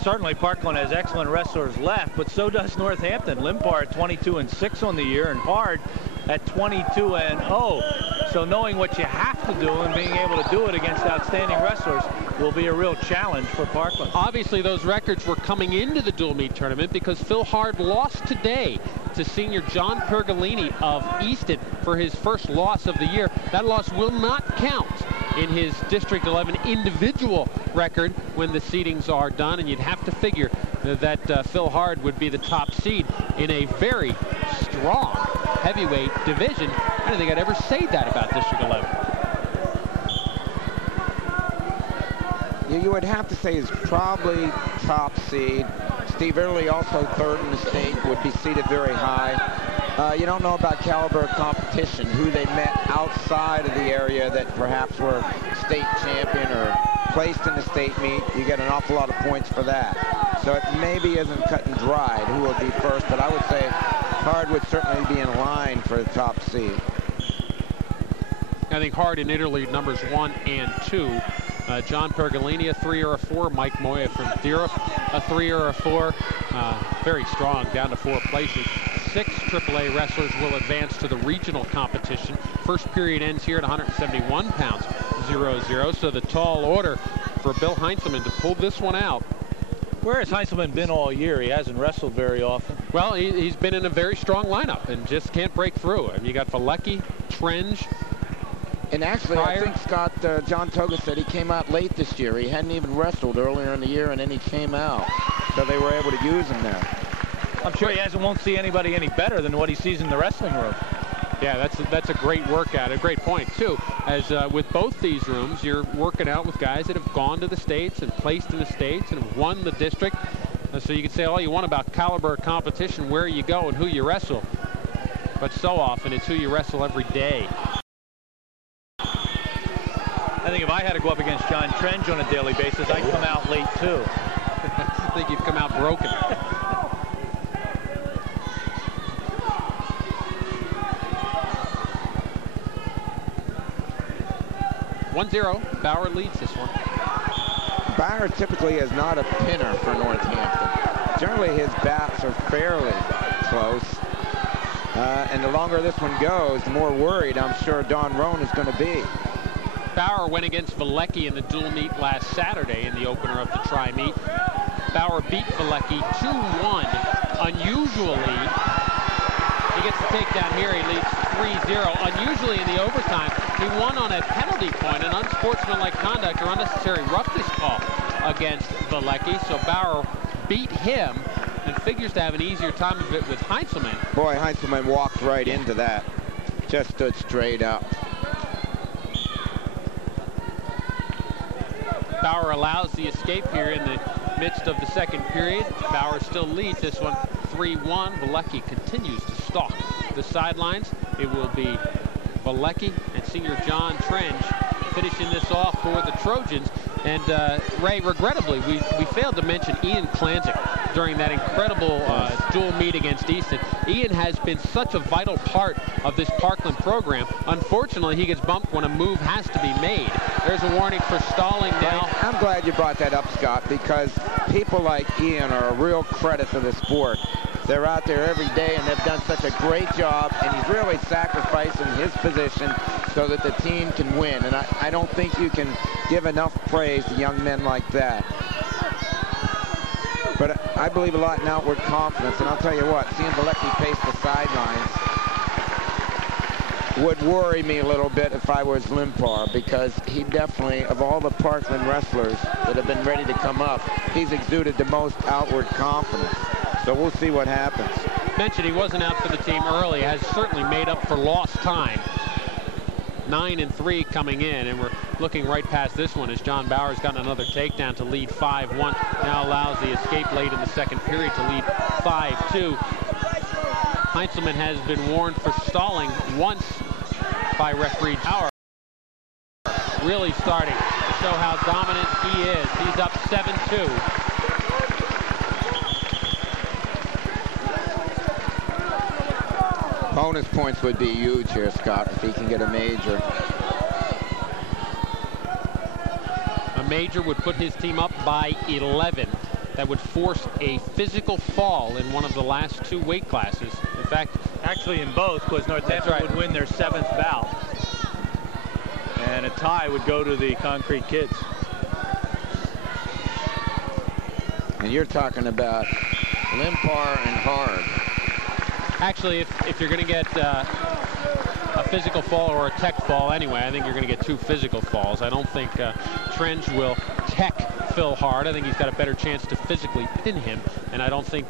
Certainly Parkland has excellent wrestlers left, but so does Northampton. Limpar at 22-6 on the year, and Hard at 22-0. So knowing what you have to do and being able to do it against outstanding wrestlers will be a real challenge for Parkland. Obviously, those records were coming into the dual meet tournament because Phil Hard lost today to senior John Pergolini of Easton for his first loss of the year. That loss will not count in his District 11 individual record when the seedings are done, and you'd have to figure that Phil Hard would be the top seed in a very strong heavyweight division. I don't think I'd ever say that about District 11. You would have to say is probably top seed. Steve Early, also third in the state, would be seated very high. You don't know about caliber of competition, who they met outside of the area that perhaps were state champion or placed in the state meet. You get an awful lot of points for that. So it maybe isn't cut and dried who will be first, but I would say Hard would certainly be in line for the top seed. I think Hard in Italy numbers 1 and 2. John Pergolini, a 3 or a 4. Mike Moya from Dira, a 3 or a 4. Very strong, down to 4 places. 6 AAA wrestlers will advance to the regional competition. First period ends here at 171 pounds, 0-0. So the tall order for Bill Heinzelman to pull this one out. Where has Heinzelman been all year? He hasn't wrestled very often. Well, he's been in a very strong lineup and just can't break through. And you got Velicky, Trench. And actually, I think Scott, John Toga said he came out late this year. He hadn't even wrestled earlier in the year, and then he came out. So they were able to use him there. I'm sure he won't see anybody any better than what he sees in the wrestling room. Yeah, that's a great workout, a great point, too. As with both these rooms, you're working out with guys that have gone to the States and placed in the States and have won the district. So you can say all you want about caliber of competition, where you go and who you wrestle. But so often, it's who you wrestle every day. I think if I had to go up against John Trench on a daily basis, I'd come out late, too. I think you'd come out broken. 1-0. Bauer leads this one. Bauer typically is not a pinner for Northampton. Generally, his bats are fairly close. And the longer this one goes, the more worried I'm sure Don Roan is going to be. Bauer went against Velicky in the dual meet last Saturday in the opener of the tri-meet. Bauer beat Velicky 2-1. Unusually, he gets the takedown here. He leads 3-0. Unusually in the overtime, he won on a penalty point, an unsportsmanlike conduct or unnecessary roughness call against Velicky. So Bauer beat him and figures to have an easier time of it with Heinzelman. Boy, Heinzelman walked right into that. Just stood straight up. Bauer allows the escape here in the midst of the second period. Bauer still leads this one 3-1. Velicky continues to stalk the sidelines. It will be Velicky and senior John Trench finishing this off for the Trojans. And Ray, regrettably, we failed to mention Ian Klanzik during that incredible dual meet against Easton. Ian has been such a vital part of this Parkland program. Unfortunately, he gets bumped when a move has to be made. There's a warning for stalling now. I'm glad you brought that up, Scott, because people like Ian are a real credit to the sport. They're out there every day, and they've done such a great job, and he's really sacrificing his position so that the team can win. And I don't think you can give enough praise to young men like that. But I believe a lot in outward confidence, and I'll tell you what, seeing Velicky pace the sidelines would worry me a little bit if I was Limpar, because he definitely, of all the Parkland wrestlers that have been ready to come up, he's exuded the most outward confidence. So we'll see what happens. Mentioned he wasn't out for the team early, has certainly made up for lost time. 9-3 coming in, and we're looking right past this one as John Bauer's gotten another takedown to lead 5-1. Now allows the escape late in the second period to lead 5-2. Heinzelman has been warned for stalling once by referee Bauer. Really starting to show how dominant he is. He's up 7-2. Bonus points would be huge here, Scott, if he can get a major. A major would put his team up by 11. That would force a physical fall in one of the last 2 weight classes. In fact, actually in both, because Northampton would win their 7th bout. And a tie would go to the Concrete Kids. And you're talking about Limpar and Hard. Actually, if you're going to get a physical fall or a tech fall anyway, I think you're going to get 2 physical falls. I don't think Trench will tech Phil Hard. I think he's got a better chance to physically pin him, and I don't think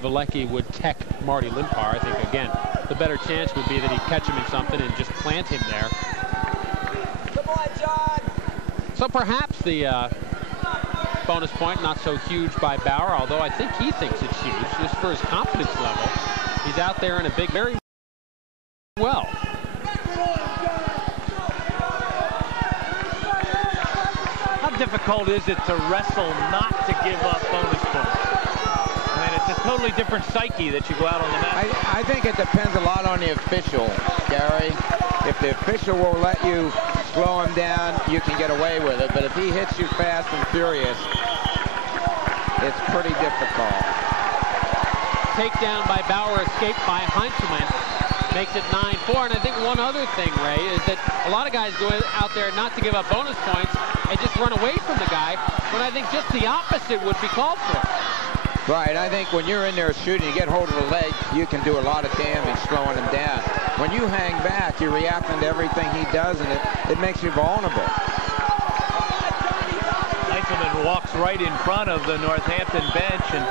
Velicky would tech Marty Limpar. I think, again, the better chance would be that he'd catch him in something and just plant him there. Come on, John! So perhaps the bonus point not so huge by Bauer, although I think he thinks it's huge just for his confidence level. He's out there in a big, very well. How difficult is it to wrestle not to give up bonus points? I mean, it's a totally different psyche that you go out on the mat. I think it depends a lot on the official, Gary. If the official will let you slow him down, you can get away with it. But if he hits you fast and furious, it's pretty difficult. Takedown by Bauer, escaped by Heinzelman, makes it 9-4. And I think one other thing, Ray, is that a lot of guys go out there not to give up bonus points and just run away from the guy, when I think just the opposite would be called for. Right, I think when you're in there shooting, you get hold of the leg, you can do a lot of damage slowing him down. When you hang back, you're reacting to everything he does, and it makes you vulnerable. Heinzelman walks right in front of the Northampton bench and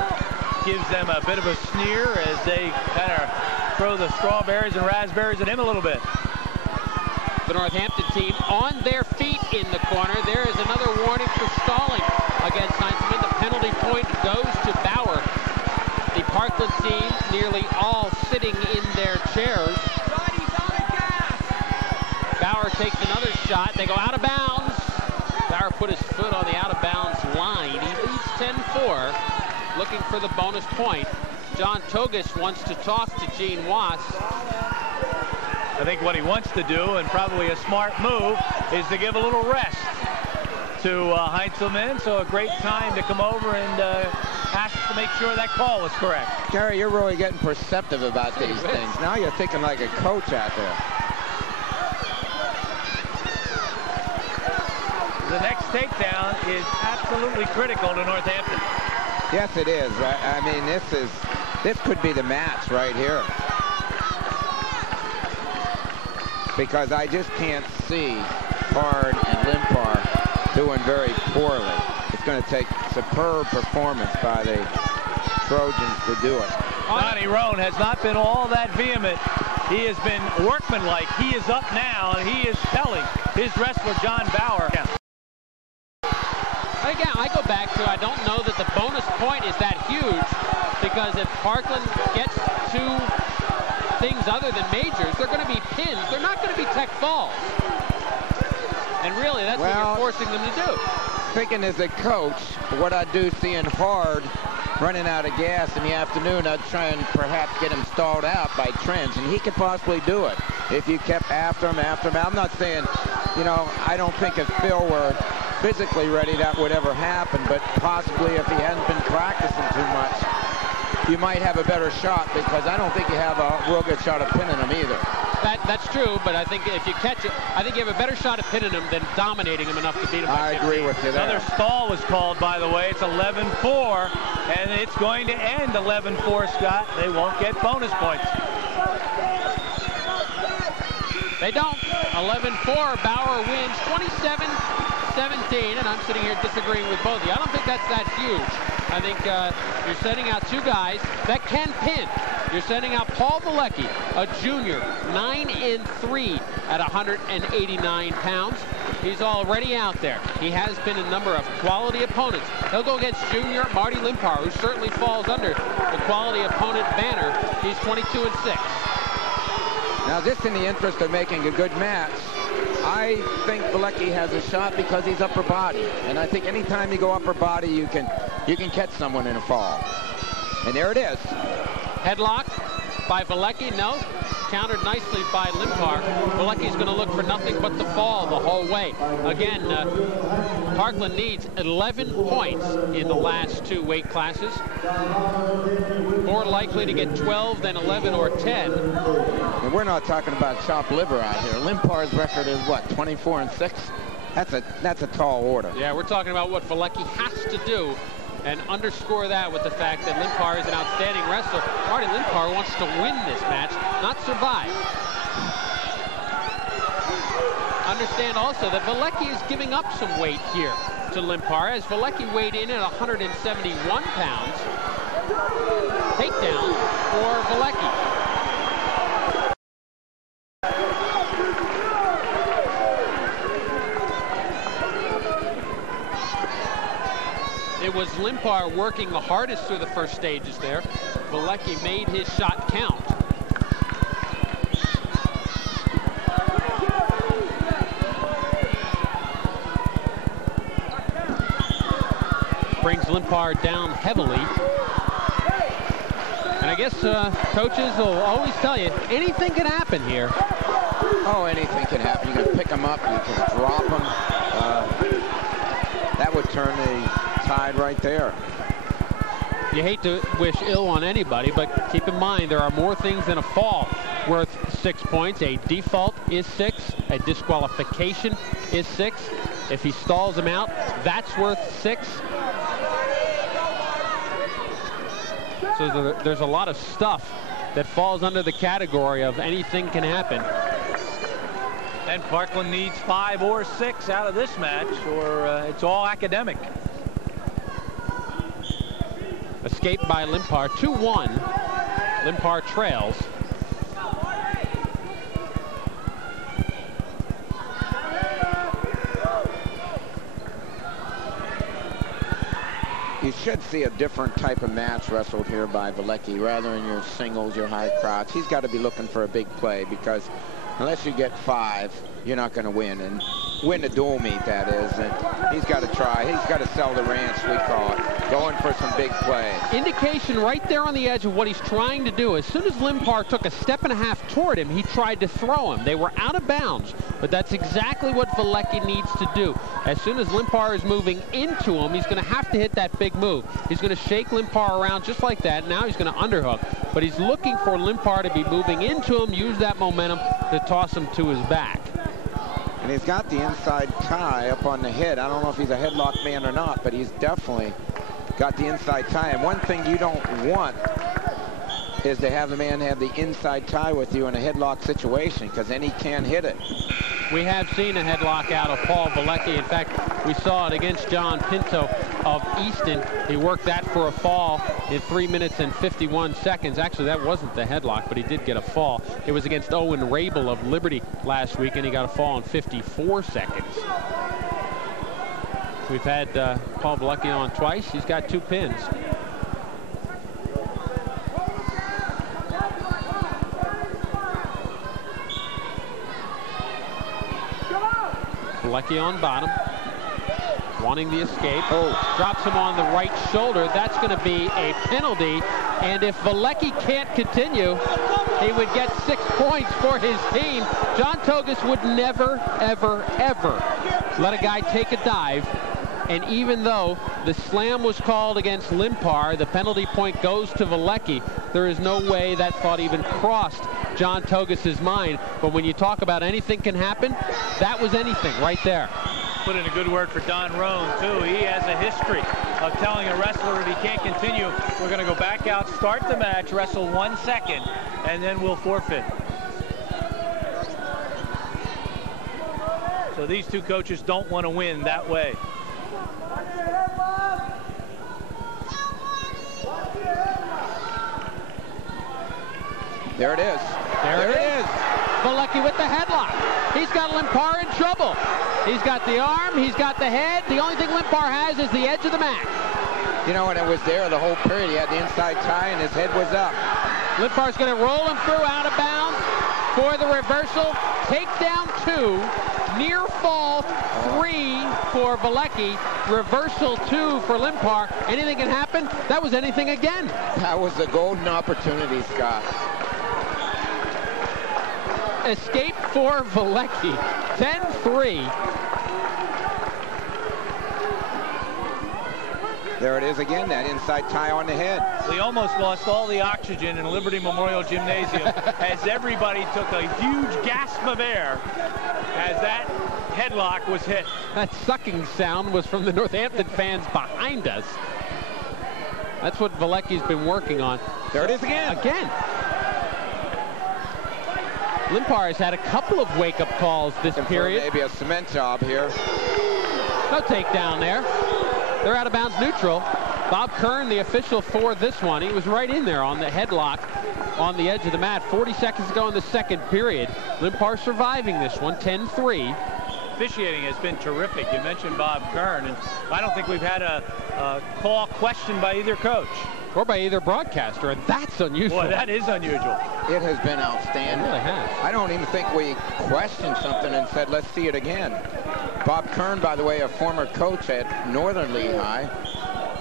gives them a bit of a sneer as they kind of throw the strawberries and raspberries at him a little bit. The Northampton team on their feet in the corner. There is another warning for stalling against Heinzelman. The penalty point goes to Bauer. The Parkland team nearly all sitting in their chairs. Bauer takes another shot. They go out of bounds. Bauer put his foot on the out-of-bounds line. He leads 10-4, looking for the bonus point. John Togus wants to talk to Gene Wass. I think what he wants to do, and probably a smart move, is to give a little rest to Heinzelman. So a great time to come over and ask to make sure that call was correct. Gary, you're really getting perceptive about these things. Now you're thinking like a coach out there. The next takedown is absolutely critical to Northampton. Yes, it is. I mean, this could be the match right here. Because I just can't see Hard and Limpar doing very poorly. It's going to take superb performance by the Trojans to do it. Donnie Roan has not been all that vehement. He has been workmanlike. He is up now, and he is telling his wrestler, John Bauer. Again, I go back to, I don't know that the bonus point is that huge, because if Parkland gets to things other than majors, they're going to be pins. They're not going to be tech falls. And really, that's what you're forcing them to do. Thinking as a coach, what I do seeing Hard running out of gas in the afternoon, I'd try and perhaps get him stalled out by Trench, and he could possibly do it if you kept after him. I'm not saying, you know, I don't think if Phil were physically ready that would ever happen, but possibly if he hadn't been practicing too much, you might have a better shot, because I don't think you have a real good shot of pinning him either. That's true, but I think if you catch it, I think you have a better shot of pinning him than dominating him enough to beat him by 15. I agree with you there. Another stall was called, by the way. It's 11-4, and it's going to end 11-4, Scott. They won't get bonus points. They don't. 11-4, Bauer wins 27-17, and I'm sitting here disagreeing with both of you. I don't think think that's that huge. I think you're sending out two guys that can pin. You're sending out Paul Vielecki, a junior, 9-3 at 189 pounds. He's already out there. He has been a number of quality opponents. He'll go against junior Marty Limpar, who certainly falls under the quality opponent banner. He's 22-6. Now, just in the interest of making a good match, I think Vielecki has a shot because he's upper body. And I think anytime you go upper body, you can catch someone in a fall. And there it is. Headlock by Vielecki, no. Countered nicely by Limpar. Vielecki's going to look for nothing but the fall the whole way. Again, Parkland needs 11 points in the last two weight classes. More likely to get 12 than 11 or 10. And we're not talking about chopped liver out here. Limpar's record is what, 24-6? That's a tall order. Yeah, we're talking about what Vielecki has to do, and underscore that with the fact that Limpar is an outstanding wrestler. Marty Limpar wants to win this match, not survive. Understand also that Vielecki is giving up some weight here to Limpar, as Vielecki weighed in at 171 pounds. Takedown for Vielecki. It was Limpar working the hardest through the first stages there. Vielecki made his shot count. Brings Limpar down heavily. And I guess coaches will always tell you, anything can happen here. Oh, anything can happen. You can pick them up, you can drop them. That would turn the tide right there. You hate to wish ill on anybody, but keep in mind there are more things than a fall worth 6 points. A default is 6. A disqualification is 6. If he stalls him out, that's worth 6. So there's a lot of stuff that falls under the category of anything can happen. And Parkland needs 5 or 6 out of this match, or it's all academic. Escape by Limpar, 2-1. Limpar trails. You should see a different type of match wrestled here by Vielecki, rather than your singles, your high crouch. He's got to be looking for a big play, because unless you get 5, you're not going to win. And win a dual meet, that is. And he's got to try. He's got to sell the ranch, we call it. Going for some big plays. Indication right there on the edge of what he's trying to do. As soon as Limpar took a step and a half toward him, he tried to throw him. They were out of bounds, but that's exactly what Vielecki needs to do. As soon as Limpar is moving into him, he's going to have to hit that big move. He's going to shake Limpar around just like that. Now he's going to underhook, but he's looking for Limpar to be moving into him, use that momentum to toss him to his back. And he's got the inside tie up on the head. I don't know if he's a headlock man or not, but he's definitely got the inside tie. And one thing you don't want is to have the man have the inside tie with you in a headlock situation, because then he can't hit it. We have seen a headlock out of Paul Vielecki. In fact, we saw it against John Pinto of Easton. He worked that for a fall in 3 minutes and 51 seconds. Actually, that wasn't the headlock, but he did get a fall. It was against Owen Rabel of Liberty last week, and he got a fall in 54 seconds. We've had Paul Vielecki on twice. He's got 2 pins. Vielecki on bottom, wanting the escape. Oh, drops him on the right shoulder. That's going to be a penalty. And if Vielecki can't continue, he would get 6 points for his team. John Togus would never, ever, ever let a guy take a dive. And even though the slam was called against Limpar, the penalty point goes to Vielecki. There is no way that thought even crossed John Togus's mind. But when you talk about anything can happen, that was anything right there. Put in a good word for Don Roan, too. He has a history of telling a wrestler if he can't continue, we're going to go back out, start the match, wrestle 1 second, and then we'll forfeit. So these two coaches don't want to win that way. There it is. There it is. Velicky with the headlock. He's got Limpar in trouble. He's got the arm. He's got the head. The only thing Limpar has is the edge of the mat. You know, when it was there the whole period, he had the inside tie and his head was up. Limpar's going to roll him through out of bounds for the reversal. Takedown 2. Near fall 3 for Velicky. Reversal 2 for Limpar. Anything can happen. That was anything again. That was the golden opportunity, Scott. Escape for Velicky. 10-3. There it is again, that inside tie on the head. We almost lost all the oxygen in Liberty Memorial Gymnasium as everybody took a huge gasp of air as that headlock was hit. That sucking sound was from the Northampton fans behind us. That's what Velecky's been working on. There it is again. Limpar has had a couple of wake-up calls this period. Maybe a cement job here. No takedown there. They're out of bounds neutral. Bob Kern, the official for this one, he was right in there on the headlock on the edge of the mat. 40 seconds to go in the second period. Limpar surviving this one, 10-3. Officiating has been terrific. You mentioned Bob Kern, and I don't think we've had a call questioned by either coach. Or by either broadcaster, and that's unusual. Boy, that is unusual. It has been outstanding. It really has. I don't even think we questioned something and said, let's see it again. Bob Kern, by the way, a former coach at Northern Lehigh,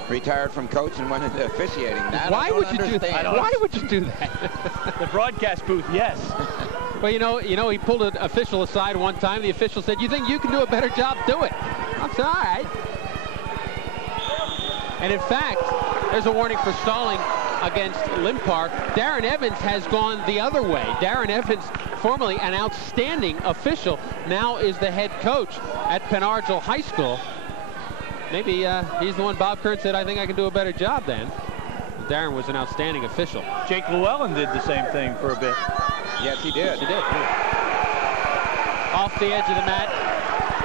retired from coaching and went into officiating. That Why would you do that? Why would you do that? The broadcast booth, yes. Well, you know, he pulled an official aside one time. The official said, "You think you can do a better job? Do it." That's all right. And in fact, there's a warning for stalling against Limpar. Darren Evans has gone the other way. Darren Evans, formerly an outstanding official, now is the head coach at Penargil High School. Maybe he's the one Bob Kern said, "I think I can do a better job then." Darren was an outstanding official. Jake Llewellyn did the same thing for a bit. Yes, he did. Yes, he did. Off the edge of the mat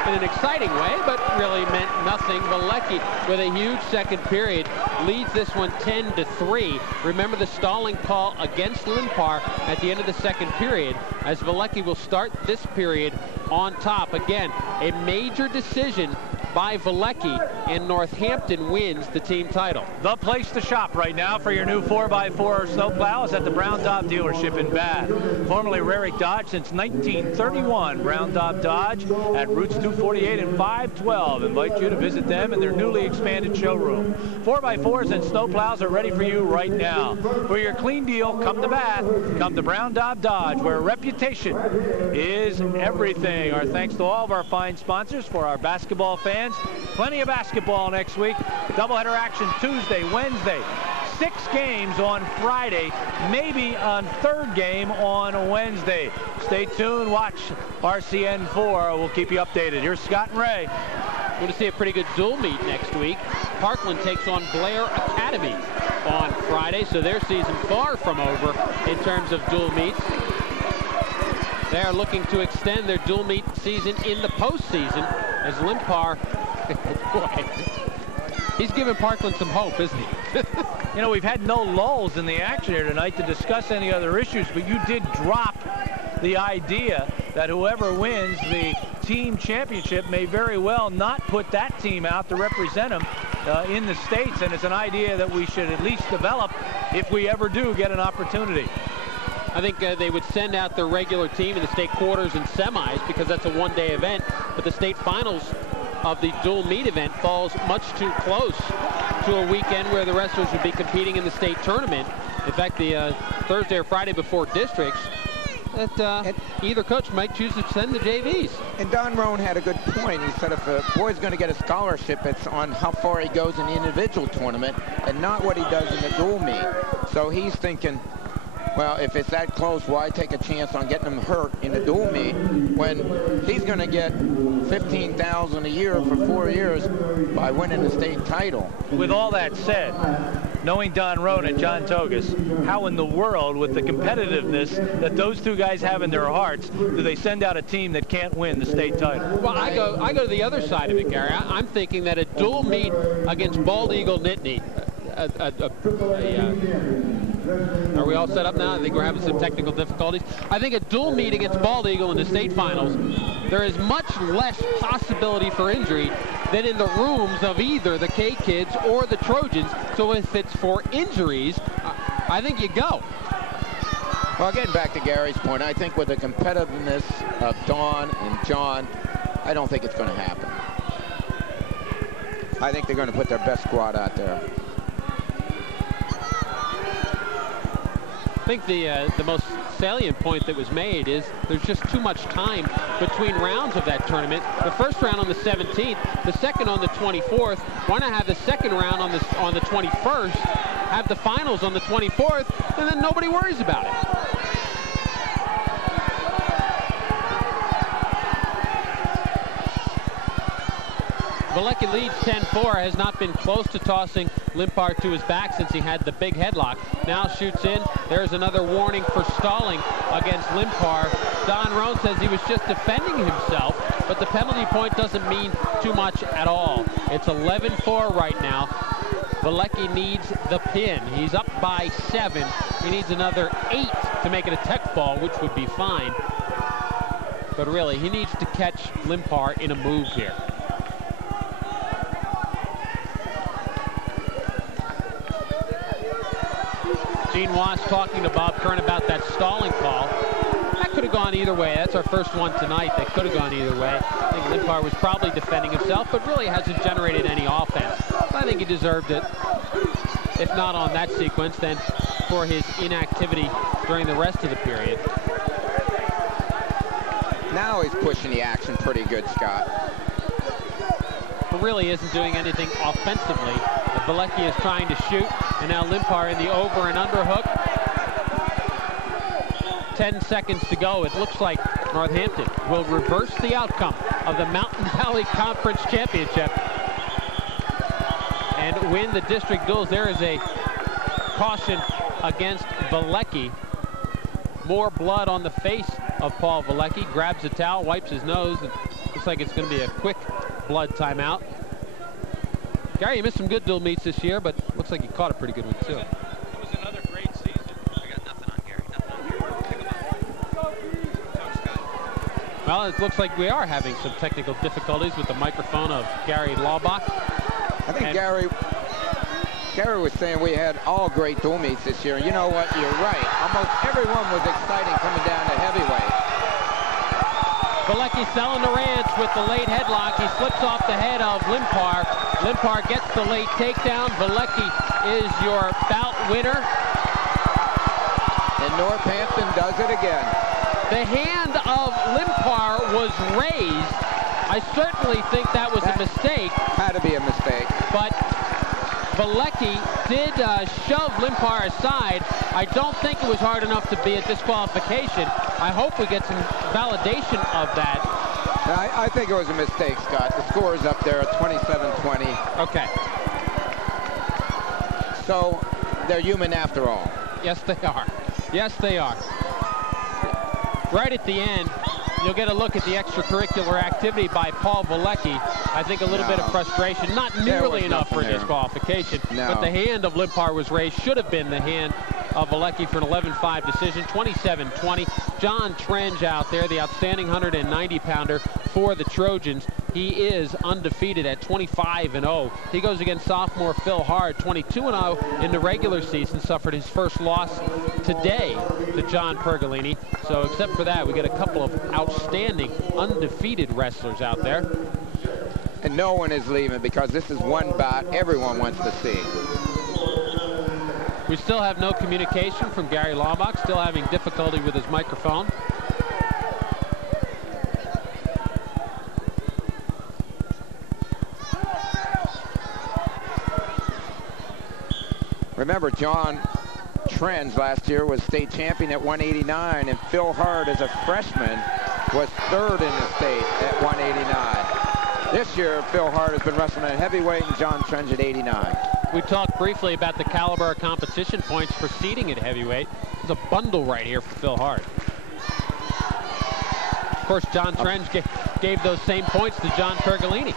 in an exciting way, but really meant nothing. Velicky, with a huge second period, leads this one 10-3. Remember the stalling call against Limpar at the end of the second period, as Velicky will start this period on top. Again, a major decision by Velicky, and Northampton wins the team title. The place to shop right now for your new 4x4 snowplow is at the Brown Daub dealership in Bath. Formerly Rarick Dodge since 1931. Brown Daub Dodge at routes 248 and 512. Invite you to visit them in their newly expanded showroom. 4x4s and snowplows are ready for you right now. For your clean deal, come to Bath. Come to Brown Daub Dodge, where reputation is everything. Our thanks to all of our fine sponsors. For our basketball fans, plenty of basketball next week. Doubleheader action Tuesday, Wednesday. 6 games on Friday, maybe a third game on Wednesday. Stay tuned. Watch RCN4. We'll keep you updated. Here's Scott and Ray. We're going to see a pretty good dual meet next week. Parkland takes on Blair Academy on Friday, so their season far from over in terms of dual meets. They are looking to extend their dual meet season in the postseason as Limpar, boy, he's giving Parkland some hope, isn't he? You know, we've had no lulls in the action here tonight to discuss any other issues, but you did drop the idea that whoever wins the team championship may very well not put that team out to represent them in the States, and it's an idea that we should at least develop if we ever do get an opportunity. I think they would send out their regular team in the state quarters and semis because that's a one-day event, but the state finals of the dual meet event falls much too close to a weekend where the wrestlers would be competing in the state tournament. In fact, the Thursday or Friday before districts, that either coach might choose to send the JVs. And Don Rohn had a good point. He said if a boy's going to get a scholarship, it's on how far he goes in the individual tournament and not what he does in the dual meet. So he's thinking Well, if it's that close, why take a chance on getting him hurt in the dual meet when he's going to get $15,000 a year for 4 years by winning the state title? With all that said, knowing Don Rohn and John Togus, how in the world, with the competitiveness that those two guys have in their hearts, do they send out a team that can't win the state title? Well, I go to the other side of it, Gary. I'm thinking that a dual meet against Bald Eagle Nittany, are we all set up now? I think we're having some technical difficulties. I think a dual meet against Bald Eagle in the state finals, there is much less possibility for injury than in the rooms of either the K-Kids or the Trojans. So if it's for injuries, I think you go. Well, getting back to Gary's point, I think with the competitiveness of Don and John, I don't think it's going to happen. I think they're going to put their best squad out there. I think the most salient point that was made is there's just too much time between rounds of that tournament. The first round on the 17th, the second on the 24th. Why not have the second round on the 21st, have the finals on the 24th, and then nobody worries about it. Veliky leads 10-4, has not been close to tossing Limpar to his back since he had the big headlock. Now shoots in. There's another warning for stalling against Limpar. Don Rohn says he was just defending himself, but the penalty point doesn't mean too much at all. It's 11-4 right now. Veliky needs the pin. He's up by 7. He needs another 8 to make it a tech ball, which would be fine. But really, he needs to catch Limpar in a move here. Gene Wass talking to Bob Kern about that stalling call. That could have gone either way. That's our first one tonight. That could have gone either way. I think Limpar was probably defending himself, but really hasn't generated any offense. I think he deserved it. If not on that sequence, then for his inactivity during the rest of the period. Now he's pushing the action pretty good, Scott. But really isn't doing anything offensively. Veliky is trying to shoot, and now Limpar in the over and under hook. 10 seconds to go. It looks like Northampton will reverse the outcome of the Mountain Valley Conference Championship and win the district duels. There is a caution against Veliky. More blood on the face of Paul Veliky. Grabs a towel, wipes his nose. It looks like it's going to be a quick blood timeout. Gary, you missed some good dual meets this year, but looks like you caught a pretty good one, too. It was another great season. I got nothing on Gary. Well, it looks like we are having some technical difficulties with the microphone of Gary Laubach. I think Gary was saying we had all great dual meets this year. And you know what? You're right. Almost everyone was exciting coming down to heavyweight. Veliky selling the ranch with the late headlock. He slips off the head of Limpar. Limpar gets the late takedown. Veliky is your bout winner. And Northampton does it again. The hand of Limpar was raised. I certainly think that was a mistake. Had to be a mistake. But Veliky did shove Limpar aside. I don't think it was hard enough to be a disqualification. I hope we get some validation of that. I think it was a mistake, Scott. The score is up there at 27-20. Okay. So they're human after all. Yes, they are. Yes, they are. Right at the end, you'll get a look at the extracurricular activity by Paul Veliky. I think a little bit of frustration, not nearly enough for a disqualification, but the hand of Limpar was raised. Should have been the hand of Veliky for an 11-5 decision, 27-20. John Trenge out there, the outstanding 190-pounder for the Trojans. He is undefeated at 25-0. He goes against sophomore Phil Hard, 22-0 in the regular season, suffered his first loss today to John Pergolini. So except for that, we get a couple of outstanding undefeated wrestlers out there. And no one is leaving because this is one bout everyone wants to see. We still have no communication from Gary Laubach, still having difficulty with his microphone. Remember, John Trends last year was state champion at 189, and Phil Hart, as a freshman, was third in the state at 189. This year, Phil Hart has been wrestling at heavyweight and John Trenge at 89. We talked briefly about the caliber of competition points for seeding at heavyweight. There's a bundle right here for Phil Hart. Of course, John Trenge gave those same points to John Pergolini.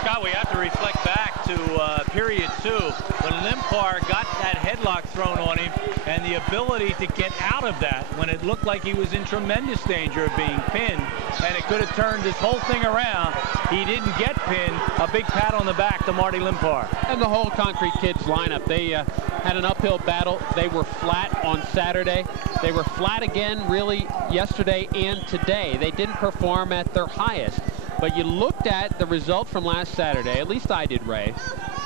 Scott, we have to reflect back to period 2 when Limpar got that headlock thrown on him and the ability to get out of that when it looked like he was in tremendous danger of being pinned, and it could have turned this whole thing around. He didn't get pinned. A big pat on the back to Marty Limpar. And the whole Concrete Kids lineup, they had an uphill battle. They were flat on Saturday. They were flat again really yesterday and today. They didn't perform at their highest. But you looked at the result from last Saturday, at least I did, Ray,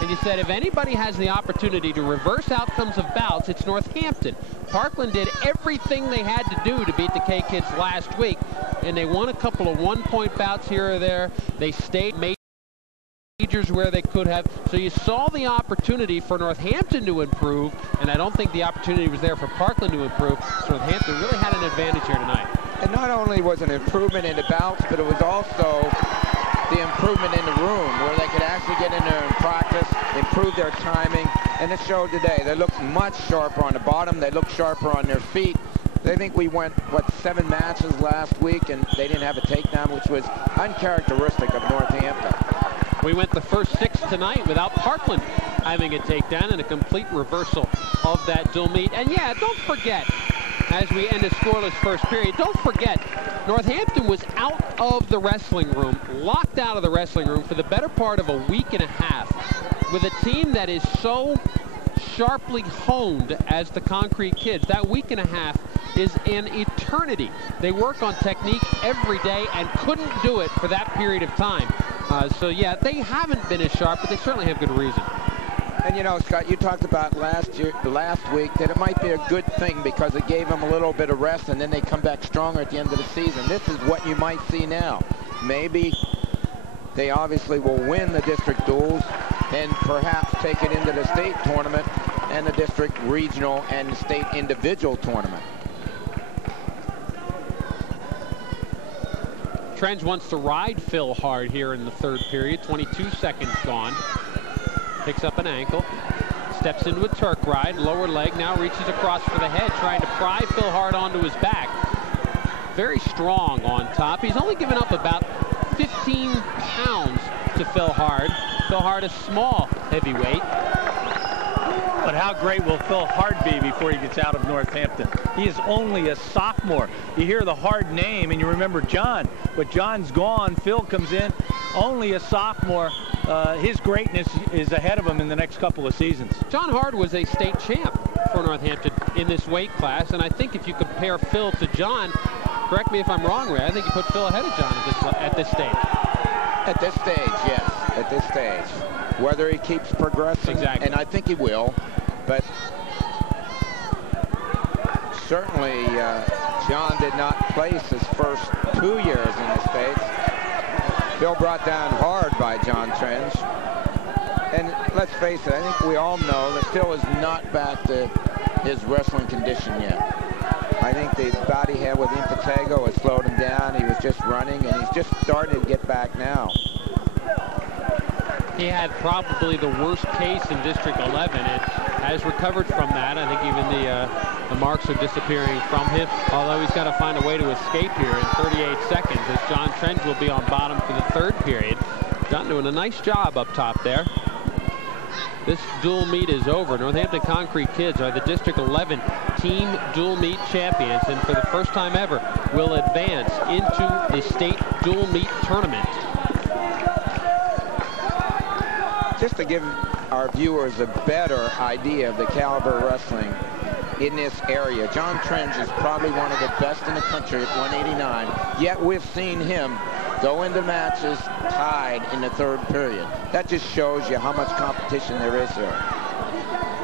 and you said if anybody has the opportunity to reverse outcomes of bouts, it's Northampton. Parkland did everything they had to do to beat the K-Kids last week, and they won a couple of one-point bouts here or there. They stayed majors where they could have. So you saw the opportunity for Northampton to improve, and I don't think the opportunity was there for Parkland to improve. So Northampton really had an advantage here tonight. And not only was an improvement in the bouts, but it was also the improvement in the room where they could actually get in there and practice, improve their timing. And it showed today. They looked much sharper on the bottom. They looked sharper on their feet. They think we went, what, 7 matches last week, and they didn't have a takedown, which was uncharacteristic of Northampton. We went the first 6 tonight without Parkland having a takedown, and a complete reversal of that dual meet. And yeah, don't forget, as we end a scoreless first period, don't forget, Northampton was out of the wrestling room, locked out of the wrestling room for the better part of a week and a half, with a team that is so sharply honed as the Concrete Kids. That week and a half is an eternity. They work on technique every day and couldn't do it for that period of time. So yeah, they haven't been as sharp, but they certainly have good reason. And you know, Scott, you talked about last week that it might be a good thing because it gave them a little bit of rest and then they come back stronger at the end of the season. This is what you might see now. Maybe they obviously will win the district duels and perhaps take it into the state tournament and the district regional and the state individual tournament. Trenge wants to ride Phil hard here in the third period. 22 seconds gone. Picks up an ankle, steps into a Turk ride, lower leg, now reaches across for the head, trying to pry Phil Hart onto his back. Very strong on top. He's only given up about 15 pounds to Phil Hart. Phil Hart is small heavyweight. But how great will Phil Hart be before he gets out of Northampton? He is only a sophomore. You hear the Hart name and you remember John, but John's gone. Phil comes in, only a sophomore. His greatness is ahead of him in the next couple of seasons. John Hart was a state champ for Northampton in this weight class, and I think if you compare Phil to John, correct me if I'm wrong, Ray, I think you put Phil ahead of John at this stage. At this stage, yes, at this stage. Whether he keeps progressing, exactly. And I think he will, but certainly John did not place his first 2 years in the States. Phil brought down hard by John Trenge. And let's face it, I think we all know that Phil is not back to his wrestling condition yet. I think the bout he had with Impetigo has slowed him down. He was just running, and he's just starting to get back now. He had probably the worst case in District 11 and has recovered from that. I think even the marks are disappearing from him, although he's got to find a way to escape here in 38 seconds as John Trenge will be on bottom for the third period. John doing a nice job up top there. This dual meet is over. Northampton Concrete Kids are the District 11 team dual meet champions, and for the first time ever will advance into the state dual meet tournament. Just to give our viewers a better idea of the caliber of wrestling in this area, John Trenge is probably one of the best in the country at 189, yet we've seen him go into matches tied in the third period. That just shows you how much competition there is here.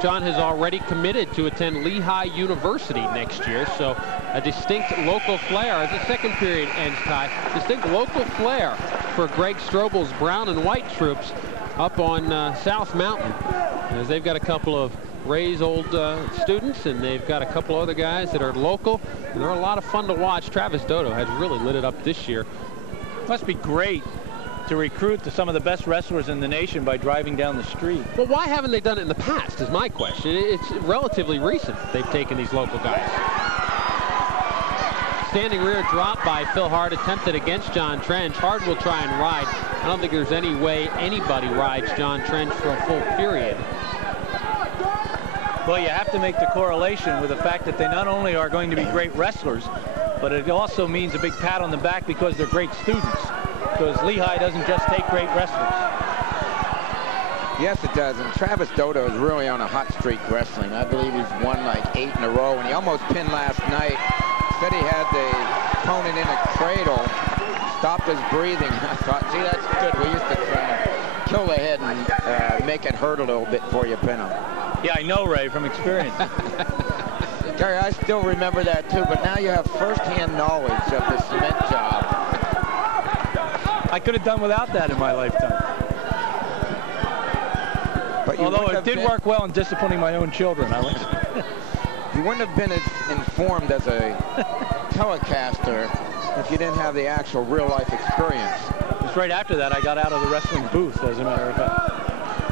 John has already committed to attend Lehigh University next year, so a distinct local flair as the second period ends, Ty. Distinct local flair for Greg Strobel's brown and white troops up on South Mountain, as they've got a couple of Ray's old students, and they've got a couple other guys that are local, and they're a lot of fun to watch. Travis Dodo has really lit it up this year. Must be great to recruit to some of the best wrestlers in the nation by driving down the street. Well, why haven't they done it in the past is my question. It's relatively recent they've taken these local guys. Standing rear drop by Phil Hart, attempted against John Trench. Hart will try and ride. I don't think there's any way anybody rides John Trench for a full period. Well, you have to make the correlation with the fact that they not only are going to be great wrestlers, but it also means a big pat on the back because they're great students. Because Lehigh doesn't just take great wrestlers. Yes, it does. And Travis Dodo is really on a hot streak wrestling. I believe he's won like 8 in a row, and he almost pinned last night. Said he had the opponent in a cradle, stopped his breathing. I thought, gee, that's good. We used to try and kill the head and make it hurt a little bit before you pin him. Yeah, I know, Ray, from experience. Gary, I still remember that too, but now you have first-hand knowledge of the cement job. I could have done without that in my lifetime. But although it did work well in disciplining my own children. You wouldn't have been as informed as a telecaster if you didn't have the actual real-life experience. Just right after that, I got out of the wrestling booth, as a matter of fact.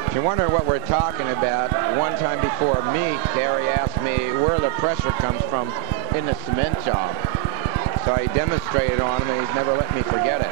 If you're wondering what we're talking about, one time before a meet, Gary asked me where the pressure comes from in the cement job. So I demonstrated on him, and he's never let me forget it.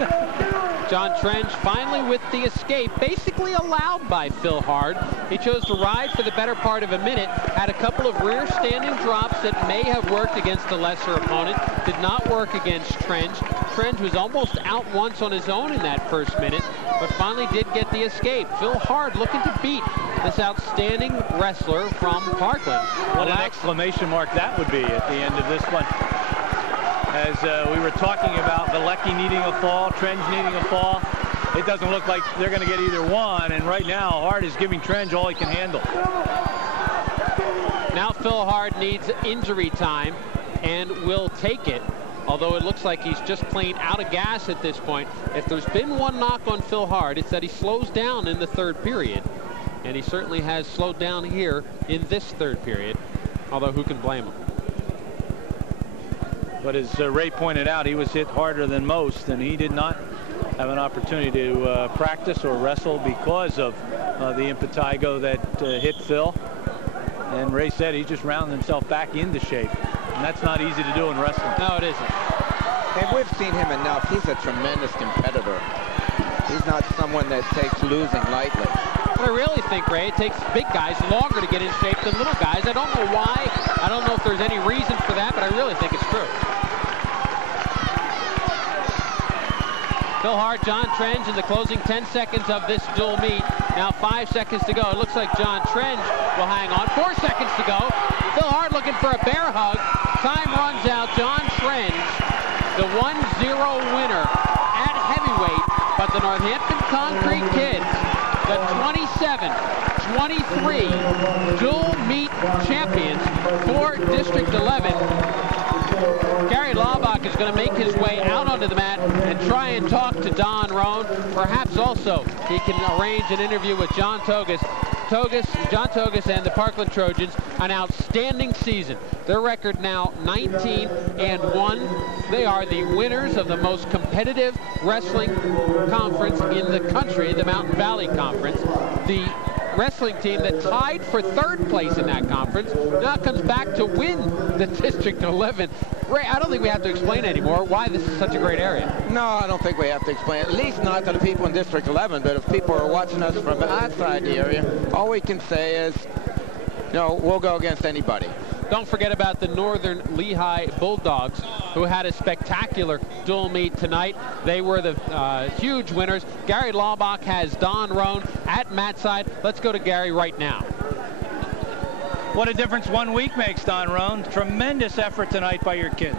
John Trench finally with the escape, basically allowed by Phil Hart. He chose to ride for the better part of a minute, had a couple of rear standing drops that may have worked against the lesser opponent, did not work against Trench. Trench was almost out once on his own in that first minute, but finally did get the escape. Phil Hart looking to beat this outstanding wrestler from Parkland. What an exclamation mark that would be at the end of this one. As we were talking about Galecki needing a fall, Trench needing a fall, it doesn't look like they're going to get either one, and right now Hart is giving Trench all he can handle. Now Phil Hart needs injury time and will take it, although it looks like he's just plain out of gas at this point. If there's been one knock on Phil Hart, it's that he slows down in the third period, and he certainly has slowed down here in this third period, although who can blame him? But as Ray pointed out, he was hit harder than most, and he did not have an opportunity to practice or wrestle because of the impetigo that hit Phil. And Ray said he just rounded himself back into shape, and that's not easy to do in wrestling. No, it isn't. And we've seen him enough. He's a tremendous competitor. He's not someone that takes losing lightly. But I really think, Ray, it takes big guys longer to get in shape than little guys. I don't know why. I don't know if there's any reason for that, but I really think it's true. Phil Hart, John Trench in the closing 10 seconds of this dual meet. Now 5 seconds to go. It looks like John Trench will hang on. 4 seconds to go. Phil Hart looking for a bear hug. Time runs out. John Trench, the 1-0 winner at heavyweight, but the Northampton Concrete Kids, the 27-23 dual meet champions for District 11. Gary Laubach is going to make his way out onto the mat and try and talk to Don Roan. Perhaps also he can arrange an interview with John Togus. John Togus and the Parkland Trojans, an outstanding season. Their record now 19-1. They are the winners of the most competitive wrestling conference in the country, the Mountain Valley Conference. The wrestling team that tied for third place in that conference now comes back to win the District 11. Ray, I don't think we have to explain anymore why this is such a great area. No, I don't think we have to explain, at least not to the people in District 11, but if people are watching us from outside the area, all we can say is, you know, we'll go against anybody. Don't forget about the Northern Lehigh Bulldogs, who had a spectacular dual meet tonight. They were the huge winners. Gary Laubach has Don Roan at mat side. Let's go to Gary right now. What a difference 1 week makes, Don Roan. Tremendous effort tonight by your kids.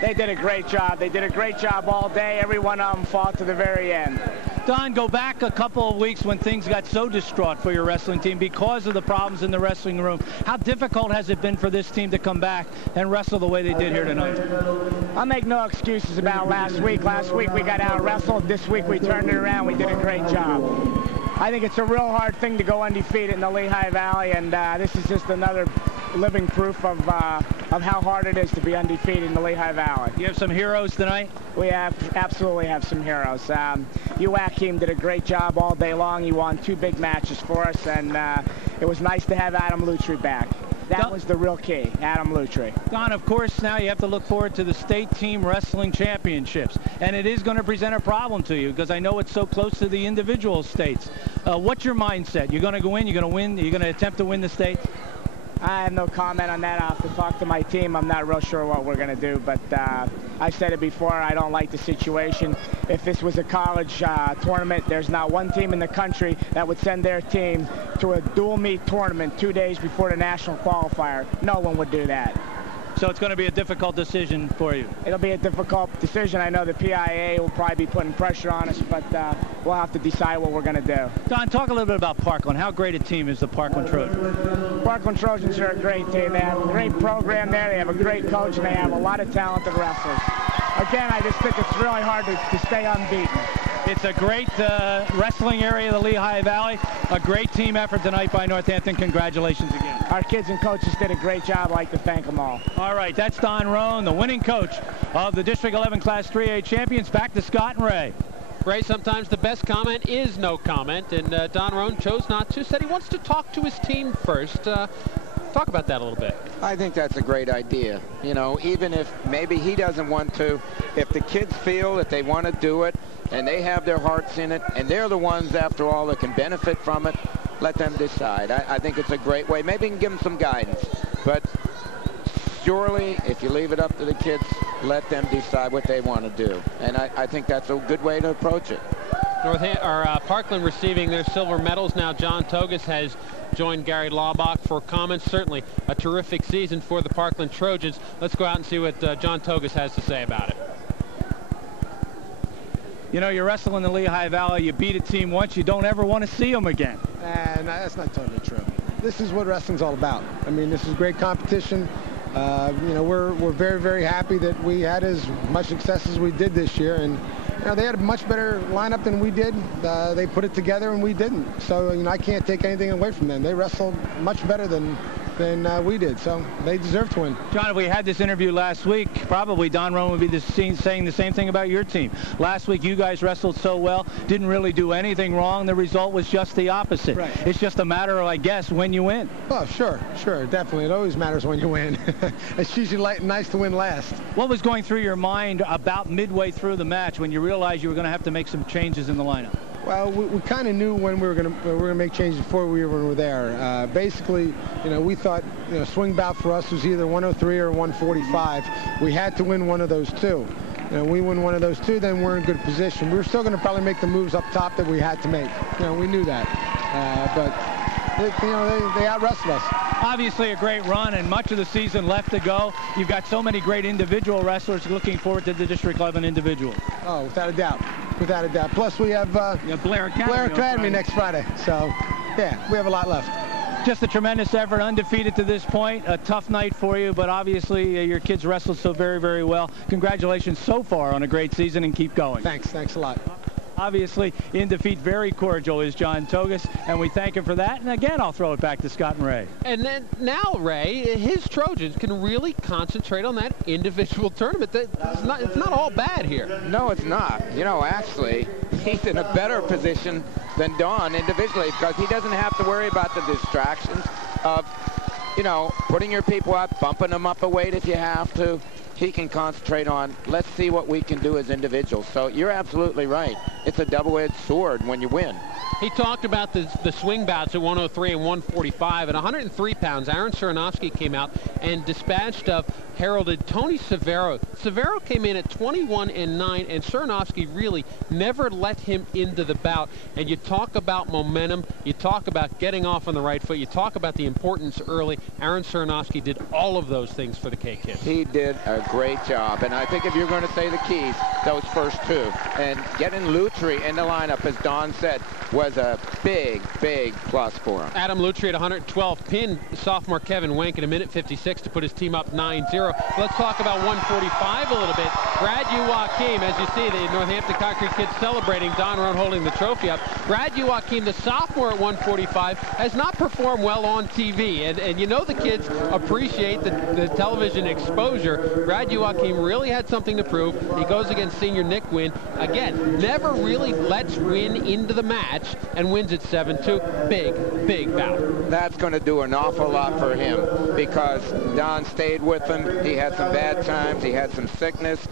They did a great job. They did a great job all day. Every one of them fought to the very end. Don, go back a couple of weeks when things got so distraught for your wrestling team because of the problems in the wrestling room. How difficult has it been for this team to come back and wrestle the way they did here tonight? I'll make no excuses about last week. Last week we got out-wrestled. This week we turned it around. We did a great job. I think it's a real hard thing to go undefeated in the Lehigh Valley, and this is just another living proof of how hard it is to be undefeated in the Lehigh Valley. You have some heroes tonight? We absolutely have some heroes. Joachim did a great job all day long. He won 2 big matches for us, and it was nice to have Adam Lutry back. That was the real key, Adam Lutry. Don, of course, now you have to look forward to the state team wrestling championships, and it is going to present a problem to you because I know it's so close to the individual states. What's your mindset? You're going to go in, you're going to win, you're going to attempt to win the states? I have no comment on that. I'll have to talk to my team. I'm not real sure what we're going to do, but I've said it before. I don't like the situation. If this was a college tournament, there's not one team in the country that would send their team to a dual meet tournament 2 days before the national qualifier. No one would do that. So it's going to be a difficult decision for you. It'll be a difficult decision. I know the PIA will probably be putting pressure on us, but we'll have to decide what we're going to do. Don, talk a little bit about Parkland. How great a team is the Parkland Trojans? Parkland Trojans are a great team. They have a great program there. They have a great coach, and they have a lot of talented wrestlers. Again, I just think it's really hard to stay unbeaten. It's a great wrestling area of the Lehigh Valley. A great team effort tonight by Northampton. Congratulations again. Our kids and coaches did a great job. I'd like to thank them all. All right, that's Don Roan, the winning coach of the District 11 Class 3A champions. Back to Scott and Ray. Ray, sometimes the best comment is no comment, and Don Roan chose not to. Said he wants to talk to his team first. Talk about that a little bit. I think that's a great idea. You know, even if maybe he doesn't want to, if the kids feel that they want to do it and they have their hearts in it and they're the ones, after all, that can benefit from it, let them decide. I think it's a great way. Maybe you can give them some guidance. But surely, if you leave it up to the kids, let them decide what they want to do. And I think that's a good way to approach it. Parkland receiving their silver medals. Now John Togus has joined Gary Laubach for comments. Certainly a terrific season for the Parkland Trojans. Let's go out and see what John Togus has to say about it. You know, you wrestle in the Lehigh Valley, you beat a team once, you don't ever want to see them again. No, that's not totally true. This is what wrestling's all about. I mean, this is great competition. You know, we're very, very happy that we had as much success as we did this year. And you know, they had a much better lineup than we did. They put it together and we didn't. So, you know, I can't take anything away from them. They wrestled much better than we did, so they deserve to win. John, if we had this interview last week, probably Don Roan would be saying the same thing about your team. Last week you guys wrestled so well, didn't really do anything wrong. The result was just the opposite. Right. It's just a matter of, I guess, when you win. Oh, sure, definitely. It always matters when you win. It's usually nice to win last. What was going through your mind about midway through the match when you realized you were going to have to make some changes in the lineup? Well, we kind of knew when we were going to make changes before we were there. Basically, you know, we thought, you know, swing bout for us was either 103 or 145. We had to win one of those two. You know, we win one of those two, then we're in good position. We were still going to probably make the moves up top that we had to make. You know, we knew that. But you know, they out-wrestled us. Obviously a great run and much of the season left to go. You've got so many great individual wrestlers. Looking forward to the District 11 individual. Oh, without a doubt. Without a doubt. Plus we have Blair Academy next Friday. So, yeah, we have a lot left. Just a tremendous effort, undefeated to this point. A tough night for you, but obviously your kids wrestled so very, very well. Congratulations so far on a great season, and keep going. Thanks a lot. Obviously, in defeat, very cordial is John Togus, and we thank him for that. And again, I'll throw it back to Scott and Ray. And then now, Ray, his Trojans can really concentrate on that individual tournament. It's not all bad here. No, it's not. You know, actually, he's in a better position than Don individually because he doesn't have to worry about the distractions of, you know, putting your people up, bumping them up a weight if you have to. He can concentrate on, let's see what we can do as individuals. So you're absolutely right. It's a double-edged sword when you win. He talked about the swing bouts at 103 and 145. At 103 pounds, Aaron Suranovsky came out and dispatched of heralded Tony Severo. Severo came in at 21-9, and Cernovsky really never let him into the bout. And you talk about momentum, you talk about getting off on the right foot, you talk about the importance early. Aaron Cernovsky did all of those things for the K-Kids. He did a great job, and I think if you're going to say the keys, those first two, and getting Lutry in the lineup, as Don said, was a big, big plus for him. Adam Lutry at 112 pinned sophomore Kevin Wenk in a minute 56 to put his team up 9-0. Let's talk about 145 a little bit. Brad Joachim, as you see, the Northampton Concrete kids celebrating. Don Rohn holding the trophy up. Brad Joachim, the sophomore at 145, has not performed well on TV, and you know the kids appreciate the television exposure. Brad Joachim really had something to prove. He goes against senior Nick Wynn. Again, never really lets Wynn into the match and wins at 7-2. Big, big bout. That's going to do an awful lot for him because Don stayed with him. He had some bad times. He had some sickness,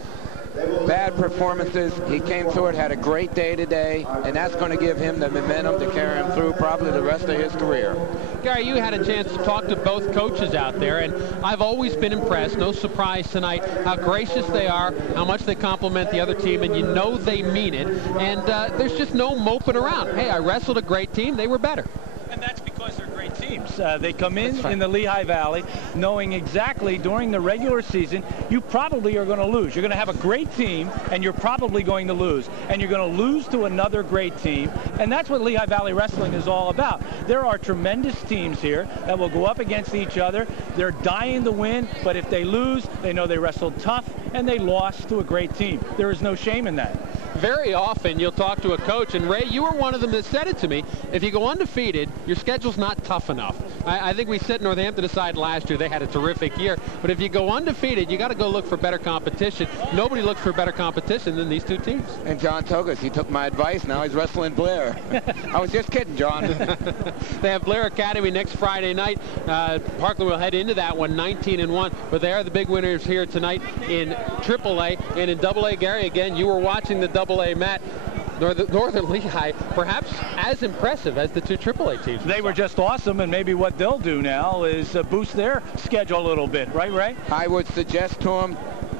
bad performances. He came through it, had a great day today, and that's going to give him the momentum to carry him through probably the rest of his career. Gary, you had a chance to talk to both coaches out there, and I've always been impressed, no surprise tonight, how gracious they are, how much they compliment the other team, and you know they mean it, and there's just no moping around. Hey, I wrestled a great team, they were better. And that's because they're great teams. They come in the Lehigh Valley knowing exactly during the regular season you probably are going to lose. You're going to have a great team and you're probably going to lose. And you're going to lose to another great team. And that's what Lehigh Valley Wrestling is all about. There are tremendous teams here that will go up against each other. They're dying to win, but if they lose, they know they wrestled tough and they lost to a great team. There is no shame in that. Very often you'll talk to a coach, and Ray, you were one of them that said it to me, if you go undefeated, your schedule's not tough enough. I think we set Northampton aside last year. They had a terrific year. But if you go undefeated, you got to go look for better competition. Nobody looks for better competition than these two teams. And John Togas, he took my advice. Now he's wrestling Blair. I was just kidding, John. They have Blair Academy next Friday night. Parkland will head into that one 19-1. But they are the big winners here tonight in AAA. And in AA, Gary, again, you were watching the AA mat. Northern Lehigh, perhaps as impressive as the two AAA teams. They were just awesome, and maybe what they'll do now is boost their schedule a little bit. Right, Ray? I would suggest to them,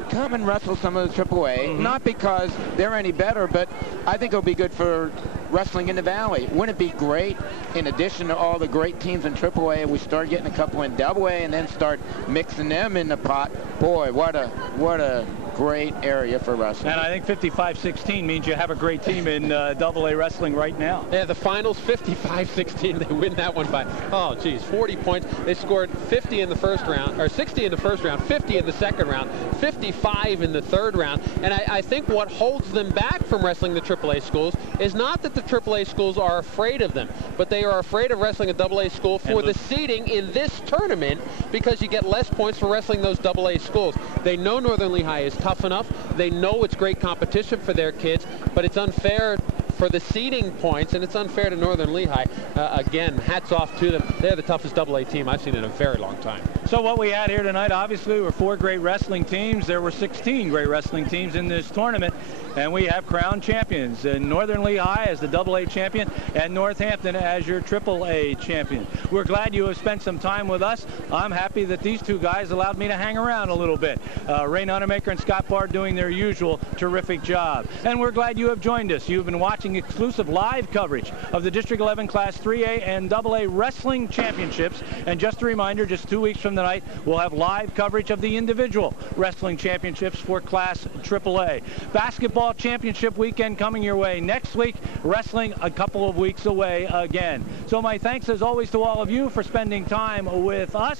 come and wrestle some of the AAA, not because they're any better, but I think it'll be good for wrestling in the Valley. Wouldn't it be great, in addition to all the great teams in AAA, we start getting a couple in AA and then start mixing them in the pot? Boy, what a great area for wrestling. And I think 55-16 means you have a great team in AA wrestling right now. Yeah, the finals 55-16. They win that one by, oh geez, 40 points. They scored 50 in the first round, or 60 in the first round, 50 in the second round, 55 in the third round. And I think what holds them back from wrestling the AAA schools is not that the AAA schools are afraid of them, but they are afraid of wrestling a AA school for the seeding in this tournament because you get less points for wrestling those AA schools. They know Northern Lehigh is tough enough. They know it's great competition for their kids, but it's unfair for the seeding points, and it's unfair to Northern Lehigh. Again, hats off to them. They're the toughest AA team I've seen in a very long time. So what we had here tonight, obviously, were 4 great wrestling teams. There were 16 great wrestling teams in this tournament, and we have crowned champions. And Northern Lehigh as the AA champion, and Northampton as your AAA champion. We're glad you have spent some time with us. I'm happy that these two guys allowed me to hang around a little bit. Ray Nunemaker and Scott Bard doing their usual terrific job. And we're glad you have joined us. You've been watching exclusive live coverage of the District 11 Class 3A and AA Wrestling Championships. And just a reminder, just 2 weeks from tonight, we'll have live coverage of the individual wrestling championships for Class AAA. Basketball championship weekend coming your way next week. Wrestling a couple of weeks away again. So my thanks as always to all of you for spending time with us.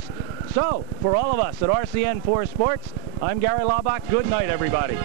So for all of us at RCN4 Sports, I'm Gary Laubach. Good night, everybody.